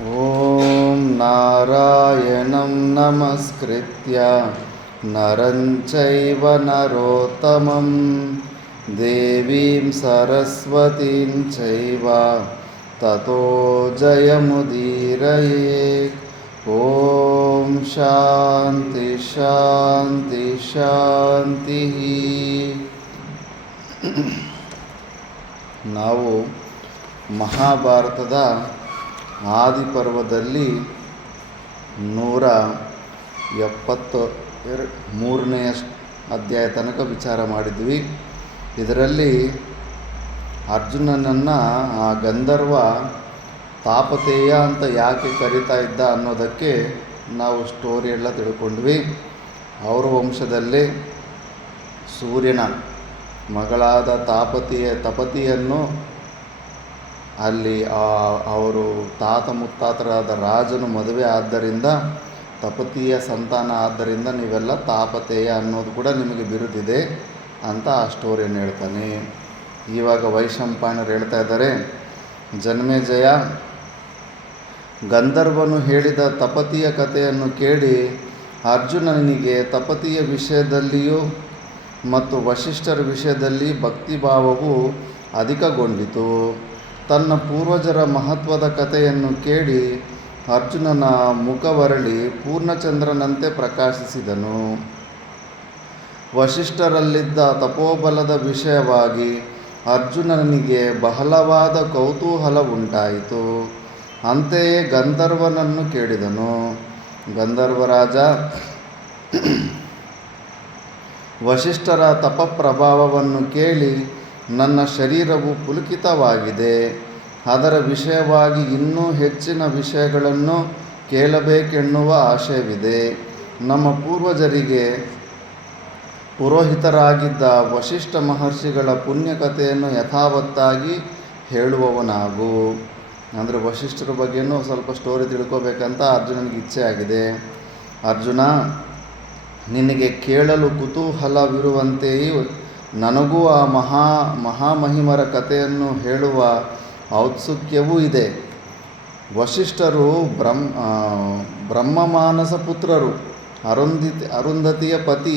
ಓಂ ನಾರಾಯಣಂ ನಮಸ್ಕೃತ್ಯ ನರಂ ಚೈವ ನರೋತ್ತಮಂ ದೇವೀಂ ಸರಸ್ವತೀಂ ಚೈವ ತತೋ ಜಯಮುದೀರಯೇತ್. ಓಂ ಶಾಂತಿ ಶಾಂತಿ ಶಾಂತಿ. ನಾವು ಮಹಾಭಾರತದ ಆದಿಪರ್ವದಲ್ಲಿ 173ನೇ ಅಧ್ಯಾಯ ತನಕ ವಿಚಾರ ಮಾಡಿದ್ವಿ. ಇದರಲ್ಲಿ ಅರ್ಜುನನನ್ನು ಆ ಗಂಧರ್ವ ತಾಪತೇಯ ಅಂತ ಯಾಕೆ ಕರೀತಾ ಇದ್ದ ಅನ್ನೋದಕ್ಕೆ ನಾವು ಸ್ಟೋರಿ ಎಲ್ಲ ತಿಳ್ಕೊಂಡ್ವಿ. ಅವರ ವಂಶದಲ್ಲಿ ಸೂರ್ಯನ ಮಗಳಾದ ತಪತಿಯನ್ನು ಅಲ್ಲಿ ಅವರು ತಾತ ಮುತ್ತಾತರಾದ ರಾಜನು ಮದುವೆ ಆದ್ದರಿಂದ ತಪತಿಯ ಸಂತಾನ ಆದ್ದರಿಂದ ನೀವೆಲ್ಲ ತಾಪತೇಯ ಅನ್ನೋದು ಕೂಡ ನಿಮಗೆ ಬಿರುದಿದೆ ಅಂತ ಆ ಸ್ಟೋರಿಯನ್ನು ಹೇಳ್ತಾನೆ. ಇವಾಗ ವೈಶಂಪಾಯನರು ಹೇಳ್ತಾ ಇದ್ದಾರೆ, ಜನ್ಮೇಜಯ ಗಂಧರ್ವನು ಹೇಳಿದ ತಪತಿಯ ಕಥೆಯನ್ನು ಕೇಳಿ ಅರ್ಜುನನಿಗೆ ತಪತಿಯ ವಿಷಯದಲ್ಲಿಯೂ ಮತ್ತು ವಶಿಷ್ಠರ ವಿಷಯದಲ್ಲಿ ಭಕ್ತಿಭಾವವು ಅಧಿಕಗೊಂಡಿತು. ತನ್ನ ಪೂರ್ವಜರ ಮಹತ್ವದ ಕಥೆಯನ್ನು ಕೇಳಿ ಅರ್ಜುನನ ಮುಖವರಳಿ ಪೂರ್ಣಚಂದ್ರನಂತೆ ಪ್ರಕಾಶಿಸಿದನು. ವಶಿಷ್ಠರಲ್ಲಿದ್ದ ತಪೋಬಲದ ವಿಷಯವಾಗಿ ಅರ್ಜುನನಿಗೆ ಬಹಳವಾದ ಕೌತೂಹಲ ಉಂಟಾಯಿತು. ಅಂತೆಯೇ ಗಂಧರ್ವನನ್ನು ಕೇಳಿದನು. ಗಂಧರ್ವರಾಜ, ವಶಿಷ್ಠರ ತಪಪ್ರಭಾವವನ್ನು ಕೇಳಿ ನನ್ನ ಶರೀರವು ಪುಲಕಿತವಾಗಿದೆ. ಅದರ ವಿಷಯವಾಗಿ ಇನ್ನೂ ಹೆಚ್ಚಿನ ವಿಷಯಗಳನ್ನು ಕೇಳಬೇಕೆನ್ನುವ ಆಶಯವಿದೆ. ನಮ್ಮ ಪೂರ್ವಜರಿಗೆ ಪುರೋಹಿತರಾಗಿದ್ದ ವಶಿಷ್ಠ ಮಹರ್ಷಿಗಳ ಪುಣ್ಯಕಥೆಯನ್ನು ಯಥಾವತ್ತಾಗಿ ಹೇಳುವವನಾಗು. ಅಂದರೆ ವಶಿಷ್ಠರ ಬಗ್ಗೆಯೂ ಸ್ವಲ್ಪ ಸ್ಟೋರಿ ತಿಳ್ಕೋಬೇಕಂತ ಅರ್ಜುನನಿಗೆ ಇಚ್ಛೆ ಆಗಿದೆ. ಅರ್ಜುನ, ನಿನಗೆ ಕೇಳಲು ಕುತೂಹಲವಿರುವಂತೆಯೇ ನನಗೂ ಆ ಮಹಾಮಹಿಮರ ಕಥೆಯನ್ನು ಹೇಳುವ ಔತ್ಸುಕ್ಯವೂ ಇದೆ. ವಶಿಷ್ಠರು ಬ್ರಹ್ಮಮಾನಸ ಪುತ್ರರು, ಅರುಂಧತಿಯ ಪತಿ,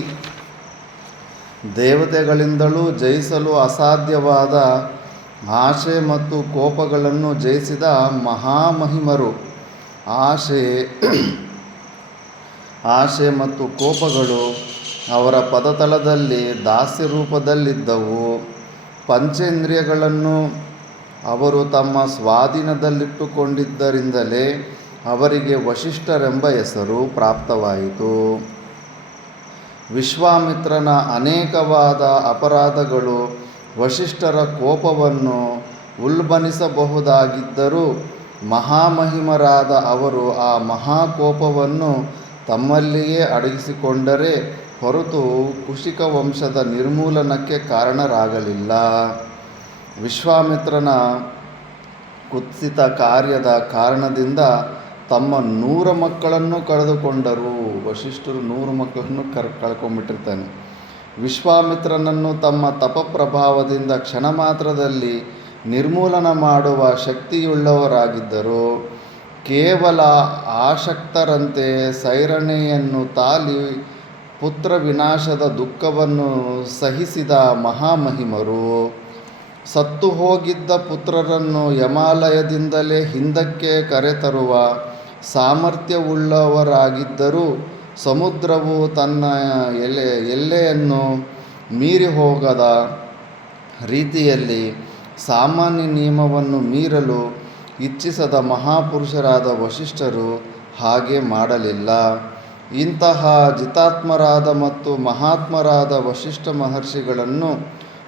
ದೇವತೆಗಳಿಂದಲೂ ಜಯಿಸಲು ಅಸಾಧ್ಯವಾದ ಆಶೆ ಮತ್ತು ಕೋಪಗಳನ್ನು ಜಯಿಸಿದ ಮಹಾಮಹಿಮರು. ಆಶೆ ಮತ್ತು ಕೋಪಗಳು ಅವರ ಪದತಲದಲ್ಲಿ ದಾಸ್ಯ ರೂಪದಲ್ಲಿದ್ದವು. ಪಂಚೇಂದ್ರಿಯಗಳನ್ನು ಅವರು ತಮ್ಮ ಸ್ವಾಧೀನದಲ್ಲಿಟ್ಟುಕೊಂಡಿದ್ದರಿಂದಲೇ ಅವರಿಗೆ ವಶಿಷ್ಠರೆಂಬ ಹೆಸರು ಪ್ರಾಪ್ತವಾಯಿತು. ವಿಶ್ವಾಮಿತ್ರನ ಅನೇಕವಾದ ಅಪರಾಧಗಳು ವಶಿಷ್ಠರ ಕೋಪವನ್ನು ಉಲ್ಬಣಿಸಬಹುದಾಗಿದ್ದರೂ ಮಹಾಮಹಿಮರಾದ ಅವರು ಆ ಮಹಾಕೋಪವನ್ನು ತಮ್ಮಲ್ಲಿಯೇ ಅಡಗಿಸಿಕೊಂಡರೆ ಹೊರತು ಕುಶಿಕ ವಂಶದ ನಿರ್ಮೂಲನಕ್ಕೆ ಕಾರಣರಾಗಲಿಲ್ಲ. ವಿಶ್ವಾಮಿತ್ರನ ಕುತ್ಸಿತ ಕಾರ್ಯದ ಕಾರಣದಿಂದ ತಮ್ಮ 100 ಮಕ್ಕಳನ್ನು ಕಳೆದುಕೊಂಡರು. ವಶಿಷ್ಠರು 100 ಮಕ್ಕಳನ್ನು ಕಳ್ಕೊಂಡ್ಬಿಟ್ಟಿರ್ತಾನೆ. ವಿಶ್ವಾಮಿತ್ರನನ್ನು ತಮ್ಮ ತಪಪ್ರಭಾವದಿಂದ ಕ್ಷಣ ಮಾತ್ರದಲ್ಲಿ ನಿರ್ಮೂಲನ ಮಾಡುವ ಶಕ್ತಿಯುಳ್ಳವರಾಗಿದ್ದರು. ಕೇವಲ ಆಸಕ್ತರಂತೆ ಸೈರಣೆಯನ್ನು ತಾಳಿ ಪುತ್ರ ವಿನಾಶದ ದುಃಖವನ್ನು ಸಹಿಸಿದ ಮಹಾಮಹಿಮರು. ಸತ್ತು ಹೋಗಿದ್ದ ಪುತ್ರರನ್ನು ಯಮಾಲಯದಿಂದಲೇ ಹಿಂದಕ್ಕೆ ಕರೆತರುವ ಸಾಮರ್ಥ್ಯವುಳ್ಳವರಾಗಿದ್ದರೂ ಸಮುದ್ರವು ತನ್ನ ಎಲ್ಲೆಯನ್ನು ಮೀರಿ ಹೋಗದ ರೀತಿಯಲ್ಲಿ ಸಾಮಾನ್ಯ ನಿಯಮವನ್ನು ಮೀರಲು ಇಚ್ಛಿಸದ ಮಹಾಪುರುಷರಾದ ವಶಿಷ್ಠರು ಹಾಗೆ ಮಾಡಲಿಲ್ಲ. ಇಂತಹ ಜಿತಾತ್ಮರಾದ ಮತ್ತು ಮಹಾತ್ಮರಾದ ವಶಿಷ್ಠ ಮಹರ್ಷಿಗಳನ್ನು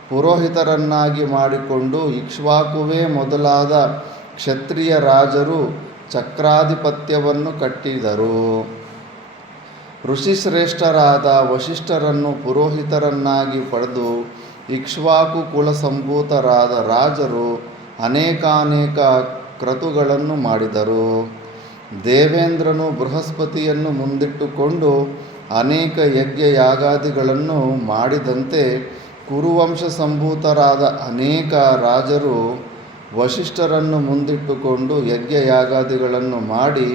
ಪುರೋಹಿತರನ್ನಾಗಿ ಮಾಡಿಕೊಂಡು ಇಕ್ಷ್ವಾಕುವೇ ಮೊದಲಾದ ಕ್ಷತ್ರಿಯ ರಾಜರು ಚಕ್ರಾಧಿಪತ್ಯವನ್ನು ಕಟ್ಟಿದರು. ಋಷಿಶ್ರೇಷ್ಠರಾದ ವಶಿಷ್ಠರನ್ನು ಪುರೋಹಿತರನ್ನಾಗಿ ಪಡೆದು ಇಕ್ಷ್ವಾಕು ಕುಲಸಂಭೂತರಾದ ರಾಜರು ಅನೇಕಾನೇಕ ಕ್ರತುಗಳನ್ನು ಮಾಡಿದರು. ದೇವೇಂದ್ರನು ಬೃಹಸ್ಪತಿಯನ್ನು ಮುಂದಿಟ್ಟುಕೊಂಡು ಅನೇಕ ಯಜ್ಞ ಯಾಗಾದಿಗಳನ್ನು ಮಾಡಿದಂತೆ ಕುರುವಂಶ ಸಂಭೂತರಾದ ಅನೇಕ ರಾಜರು ವಸಿಷ್ಠರನ್ನು ಮುಂದಿಟ್ಟುಕೊಂಡು ಯಜ್ಞಯಾಗಾದಿಗಳನ್ನು ಮಾಡಿ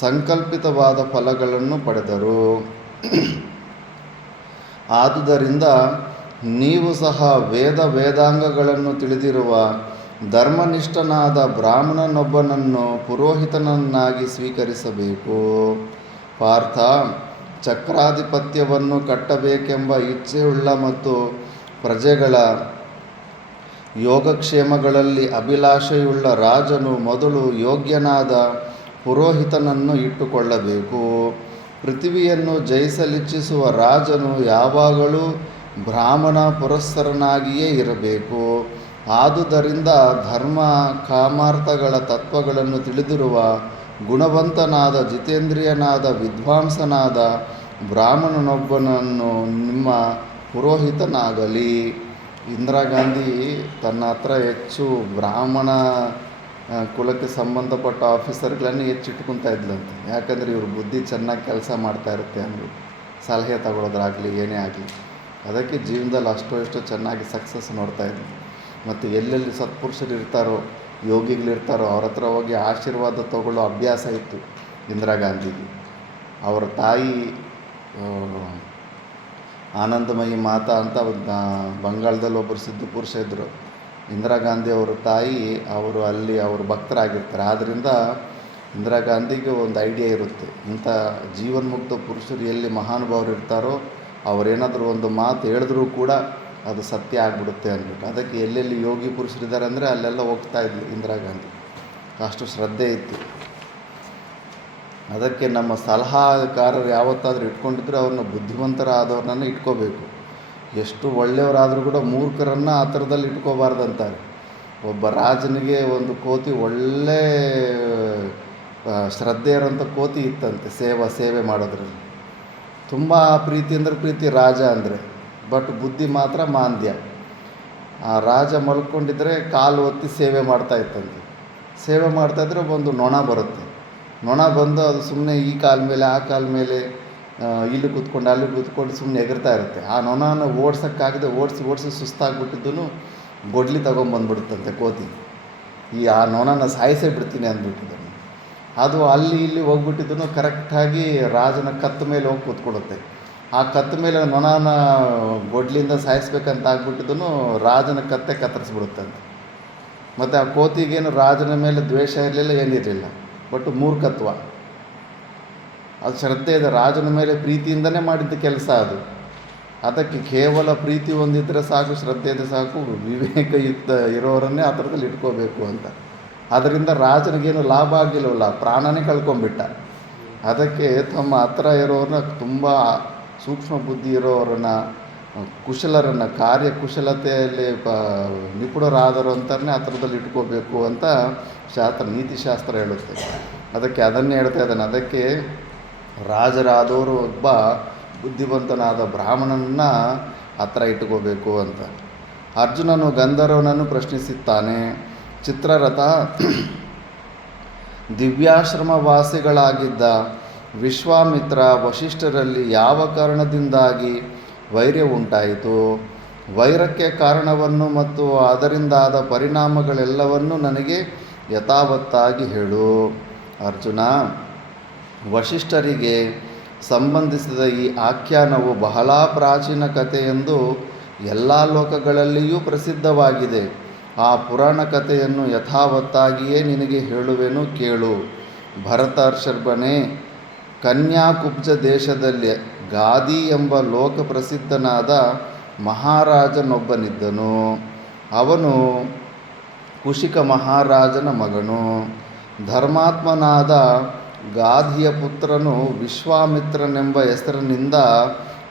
ಸಂಕಲ್ಪಿತವಾದ ಫಲಗಳನ್ನು ಪಡೆದರು. ಆದುದರಿಂದ ನೀವು ಸಹ ವೇದಾಂಗಗಳನ್ನು ತಿಳಿದಿರುವ ಧರ್ಮನಿಷ್ಠನಾದ ಬ್ರಾಹ್ಮಣನೊಬ್ಬನನ್ನು ಪುರೋಹಿತನನ್ನಾಗಿ ಸ್ವೀಕರಿಸಬೇಕು. ಪಾರ್ಥ, ಚಕ್ರಾಧಿಪತ್ಯವನ್ನು ಕಟ್ಟಬೇಕೆಂಬ ಇಚ್ಛೆಯುಳ್ಳ ಮತ್ತು ಪ್ರಜೆಗಳ ಯೋಗಕ್ಷೇಮಗಳಲ್ಲಿ ಅಭಿಲಾಷೆಯುಳ್ಳ ರಾಜನು ಮೊದಲು ಯೋಗ್ಯನಾದ ಪುರೋಹಿತನನ್ನು ಇಟ್ಟುಕೊಳ್ಳಬೇಕು. ಪೃಥ್ವಿಯನ್ನು ಜಯಿಸಲಿಚ್ಛಿಸುವ ರಾಜನು ಯಾವಾಗಲೂ ಬ್ರಾಹ್ಮಣ ಪುರಸ್ಸರನಾಗಿಯೇ ಇರಬೇಕು. ಆದುದರಿಂದ ಧರ್ಮ ಕಾಮಾರ್ಥಗಳ ತತ್ವಗಳನ್ನು ತಿಳಿದಿರುವ ಗುಣವಂತನಾದ ಜಿತೇಂದ್ರಿಯನಾದ ವಿದ್ವಾಂಸನಾದ ಬ್ರಾಹ್ಮಣನೊಬ್ಬನನ್ನು ನಿಮ್ಮ ಪುರೋಹಿತನಾಗಲಿ. ಇಂದಿರಾ ಗಾಂಧಿ ತನ್ನ ಹತ್ರ ಹೆಚ್ಚು ಬ್ರಾಹ್ಮಣ ಕುಲಕ್ಕೆ ಸಂಬಂಧಪಟ್ಟ ಆಫೀಸರ್ಗಳನ್ನೇ ಹೆಚ್ಚಿಟ್ಕೊತಾ ಇದ್ಲಂತೆ. ಯಾಕಂದರೆ ಇವ್ರ ಬುದ್ಧಿ ಚೆನ್ನಾಗಿ ಕೆಲಸ ಮಾಡ್ತಾ ಇರುತ್ತೆ ಅಂದ್ಬಿಟ್ಟು ಸಲಹೆ ತಗೊಳ್ಳೋದ್ರಾಗಲಿ ಏನೇ ಆಗಲಿ. ಅದಕ್ಕೆ ಜೀವನದಲ್ಲಿ ಅಷ್ಟೋ ಚೆನ್ನಾಗಿ ಸಕ್ಸಸ್ ನೋಡ್ತಾಯಿದ್ವಿ. ಮತ್ತು ಎಲ್ಲೆಲ್ಲಿ ಸತ್ಪುರುಷರು ಇರ್ತಾರೋ, ಯೋಗಿಗಳಿರ್ತಾರೋ ಅವ್ರ ಹತ್ರ ಹೋಗಿ ಆಶೀರ್ವಾದ ತಗೊಳ್ಳೋ ಅಭ್ಯಾಸ ಇತ್ತು ಇಂದಿರಾ ಗಾಂಧಿಗೆ. ಅವರ ತಾಯಿ ಆನಂದಮಯಿ ಮಾತಾ ಅಂತ ಬಂಗಾಳದಲ್ಲಿ ಒಬ್ಬರು ಸಿದ್ಧ ಪುರುಷ ಇದ್ದರು. ಇಂದಿರಾ ಗಾಂಧಿ ಅವರ ತಾಯಿ ಅಲ್ಲಿ ಅವರು ಭಕ್ತರಾಗಿರ್ತಾರೆ. ಆದ್ದರಿಂದ ಇಂದಿರಾ ಗಾಂಧಿಗೆ ಒಂದು ಐಡಿಯಾ ಇರುತ್ತೆ, ಇಂಥ ಜೀವನ್ಮುಕ್ತ ಪುರುಷರು ಎಲ್ಲಿ ಮಹಾನುಭಾವರು ಇರ್ತಾರೋ ಅವರೇನಾದರೂ ಒಂದು ಮಾತು ಹೇಳಿದ್ರೂ ಕೂಡ ಅದು ಸತ್ಯ ಆಗಿಬಿಡುತ್ತೆ ಅಂದ್ಬಿಟ್ಟು. ಅದಕ್ಕೆ ಎಲ್ಲೆಲ್ಲಿ ಯೋಗಿ ಪುರುಷರಿದ್ದಾರೆ ಅಂದರೆ ಅಲ್ಲೆಲ್ಲ ಹೋಗ್ತಾ ಇದ್ಲು ಇಂದಿರಾ ಗಾಂಧಿ. ಅಷ್ಟು ಶ್ರದ್ಧೆ ಇತ್ತು. ಅದಕ್ಕೆ ನಮ್ಮ ಸಲಹಾಕಾರರು ಯಾವತ್ತಾದರೂ ಇಟ್ಕೊಂಡಿದ್ರೆ ಅವ್ರನ್ನ ಬುದ್ಧಿವಂತರಾದವ್ರನ್ನ ಇಟ್ಕೋಬೇಕು. ಎಷ್ಟು ಒಳ್ಳೆಯವರಾದರೂ ಕೂಡ ಮೂರ್ಖರನ್ನು ಆ ಥರದಲ್ಲಿ ಇಟ್ಕೋಬಾರ್ದಂತಾರೆ. ಒಬ್ಬ ರಾಜನಿಗೆ ಒಂದು ಕೋತಿ ಒಳ್ಳೆ ಶ್ರದ್ಧೆ ಇರೋಂಥ ಕೋತಿ ಇತ್ತಂತೆ ಸೇವೆ ಮಾಡೋದ್ರಲ್ಲಿ. ತುಂಬ ಪ್ರೀತಿ ಅಂದರೆ ಪ್ರೀತಿ ರಾಜ ಅಂದರೆ, ಬಟ್ ಬುದ್ಧಿ ಮಾತ್ರ ಮಾಂದ್ಯ. ಆ ರಾಜ ಮಲ್ಕೊಂಡಿದ್ರೆ ಕಾಲು ಒತ್ತಿ ಸೇವೆ ಮಾಡ್ತಾ ಇತ್ತಂತೆ. ಸೇವೆ ಮಾಡ್ತಾಯಿದ್ರೆ ಒಂದು ನೊಣ ಬರುತ್ತೆ. ನೊಣ ಬಂದು ಅದು ಸುಮ್ಮನೆ ಈ ಕಾಲ ಮೇಲೆ ಆ ಕಾಲ ಮೇಲೆ ಇಲ್ಲಿ ಕೂತ್ಕೊಂಡು ಅಲ್ಲಿ ಕೂತ್ಕೊಂಡು ಸುಮ್ಮನೆ ಎಗರ್ತಾ ಇರುತ್ತೆ. ಆ ನೊಣನ ಓಡ್ಸೋಕ್ಕಾಗದೆ ಓಡಿಸಿ ಸುಸ್ತಾಗ್ಬಿಟ್ಟಿದ್ದೂ ಗೊಡ್ಲಿ ತೊಗೊಂಬಂದ್ಬಿಡುತ್ತಂತೆ ಕೋತಿ. ಆ ನೊಣನ ಸಾಯಿಸೇ ಬಿಡ್ತೀನಿ ಅಂದ್ಬಿಟ್ಟಿದ್ದನು. ಅದು ಅಲ್ಲಿ ಇಲ್ಲಿ ಹೋಗ್ಬಿಟ್ಟಿದ್ದನು ಕರೆಕ್ಟಾಗಿ ರಾಜನ ಕತ್ತ ಮೇಲೆ ಹೋಗಿ ಕೂತ್ಕೊಡುತ್ತೆ. ಆ ಕತ್ತ ಮೇಲೆ ನೊಣನ ಗೊಡ್ಲಿಂದ ಸಾಯಿಸ್ಬೇಕಂತ ಆಗ್ಬಿಟ್ಟಿದ್ದನು ರಾಜನ ಕತ್ತೆ ಕತ್ತರಿಸ್ಬಿಡುತ್ತಂತೆ. ಮತ್ತು ಆ ಕೋತಿಗೇನು ರಾಜನ ಮೇಲೆ ದ್ವೇಷ ಇರಲಿಲ್ಲ, ಏನಿರಲಿಲ್ಲ, ಬಟ್ ಮೂರ್ಖತ್ವ. ಅದು ಶ್ರದ್ಧೆ ಇದೆ, ರಾಜನ ಮೇಲೆ ಪ್ರೀತಿಯಿಂದನೇ ಮಾಡಿದ್ದ ಕೆಲಸ ಅದು. ಅದಕ್ಕೆ ಕೇವಲ ಪ್ರೀತಿ ಹೊಂದಿದ್ರೆ ಸಾಕು, ಶ್ರದ್ಧೆ ಇದ್ದರೆ ಸಾಕು, ವಿವೇಕಯುಕ್ತ ಇರೋರನ್ನೇ ಆ ಥರದಲ್ಲಿ ಇಟ್ಕೋಬೇಕು ಅಂತ. ಅದರಿಂದ ರಾಜನಿಗೇನು ಲಾಭ ಆಗಿಲ್ಲವಲ್ಲ, ಪ್ರಾಣನೇ ಕಳ್ಕೊಂಬಿಟ್ಟ. ಅದಕ್ಕೆ ತಮ್ಮ ಹತ್ರ ಇರೋರನ್ನ, ತುಂಬ ಸೂಕ್ಷ್ಮ ಬುದ್ಧಿ ಇರೋರನ್ನು, ಕುಶಲರನ್ನು, ಕಾರ್ಯಕುಶಲತೆಯಲ್ಲಿ ನಿಪುಣರಾದರು ಅಂತಾನೆ ಆ ಥರದಲ್ಲಿ ಇಟ್ಕೋಬೇಕು ಅಂತ ನೀತಿಶಾಸ್ತ್ರ ಹೇಳುತ್ತೆ. ಅದಕ್ಕೆ ಅದನ್ನೇ ಹೇಳ್ತಾ ಇದ್ದಾನೆ. ಅದಕ್ಕೆ ರಾಜರಾದವರು ಒಬ್ಬ ಬುದ್ಧಿವಂತನಾದ ಬ್ರಾಹ್ಮಣನನ್ನು ಹತ್ರ ಇಟ್ಕೋಬೇಕು ಅಂತ. ಅರ್ಜುನನು ಗಂಧರ್ವನನ್ನು ಪ್ರಶ್ನಿಸುತ್ತಾನೆ. ಚಿತ್ರರಥ, ದಿವ್ಯಾಶ್ರಮವಾಸಿಗಳಾಗಿದ್ದ ವಿಶ್ವಾಮಿತ್ರ ವಸಿಷ್ಠರಲ್ಲಿ ಯಾವ ಕಾರಣದಿಂದಾಗಿ ವೈರ್ಯ ಉಂಟಾಯಿತು? ವೈರಕ್ಕೆ ಕಾರಣವನ್ನು ಮತ್ತು ಅದರಿಂದಾದ ಪರಿಣಾಮಗಳೆಲ್ಲವನ್ನೂ ನನಗೆ ಯಥಾವತ್ತಾಗಿ ಹೇಳು. ಅರ್ಜುನ, ವಸಿಷ್ಠರಿಗೆ ಸಂಬಂಧಿಸಿದ ಈ ಆಖ್ಯಾನವು ಬಹಳ ಪ್ರಾಚೀನ ಕಥೆಯೆಂದು ಎಲ್ಲ ಲೋಕಗಳಲ್ಲಿಯೂ ಪ್ರಸಿದ್ಧವಾಗಿದೆ. ಆ ಪುರಾಣ ಕಥೆಯನ್ನು ಯಥಾವತ್ತಾಗಿಯೇ ನಿನಗೆ ಹೇಳುವೆನು, ಕೇಳು. ಭರತರ್ಷಭನೇ, ಕನ್ಯಾಕುಬ್ಜ ದೇಶದಲ್ಲಿ ಗಾದಿ ಎಂಬ ಲೋಕಪ್ರಸಿದ್ಧನಾದ ಮಹಾರಾಜನೊಬ್ಬನಿದ್ದನು. ಅವನು ಕುಶಿಕ ಮಹಾರಾಜನ ಮಗನು. ಧರ್ಮಾತ್ಮನಾದ ಗಾಧಿಯ ಪುತ್ರನು ವಿಶ್ವಾಮಿತ್ರನೆಂಬ ಹೆಸರಿನಿಂದ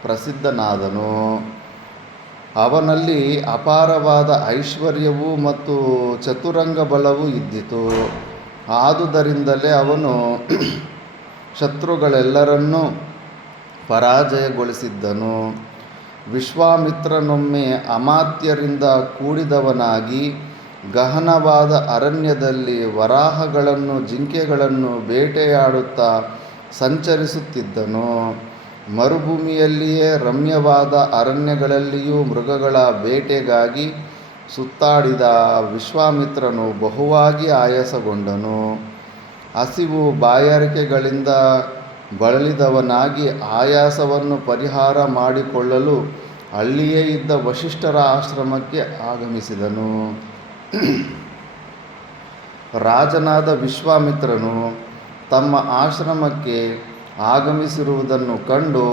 ಪ್ರಸಿದ್ಧನಾದನು. ಅವನಲ್ಲಿ ಅಪಾರವಾದ ಐಶ್ವರ್ಯವೂ ಮತ್ತು ಚತುರಂಗ ಬಲವೂ ಇದ್ದಿತು. ಆದುದರಿಂದಲೇ ಅವನು ಶತ್ರುಗಳೆಲ್ಲರನ್ನೂ ಪರಾಜಯಗೊಳಿಸಿದ್ದನು. ವಿಶ್ವಾಮಿತ್ರನೊಮ್ಮೆ ಅಮಾತ್ಯರಿಂದ ಕೂಡಿದವನಾಗಿ ಗಹನವಾದ ಅರಣ್ಯದಲ್ಲಿ ವರಾಹಗಳನ್ನು, ಜಿಂಕೆಗಳನ್ನು ಬೇಟೆಯಾಡುತ್ತಾ ಸಂಚರಿಸುತ್ತಿದ್ದನು. ಮರುಭೂಮಿಯಲ್ಲಿಯೇ ರಮ್ಯವಾದ ಅರಣ್ಯಗಳಲ್ಲಿಯೂ ಮೃಗಗಳ ಬೇಟೆಗಾಗಿ ಸುತ್ತಾಡಿದ ವಿಶ್ವಾಮಿತ್ರನು ಬಹುವಾಗಿ ಆಯಾಸಗೊಂಡನು. ಹಸಿವು ಬಾಯಾರಿಕೆಗಳಿಂದ ಬಳಲಿದವನಾಗಿ ಆಯಾಸವನ್ನು ಪರಿಹಾರ ಮಾಡಿಕೊಳ್ಳಲು ಅಲ್ಲಿಯೇ ಇದ್ದ ವಸಿಷ್ಠರ ಆಶ್ರಮಕ್ಕೆ ಆಗಮಿಸಿದನು. ರಾಜನಾದ ವಿಶ್ವಾಮಿತ್ರನು ತಮ್ಮ ಆಶ್ರಮಕ್ಕೆ ಆಗಮಿಸಿರುವುದನ್ನು ಕಂಡು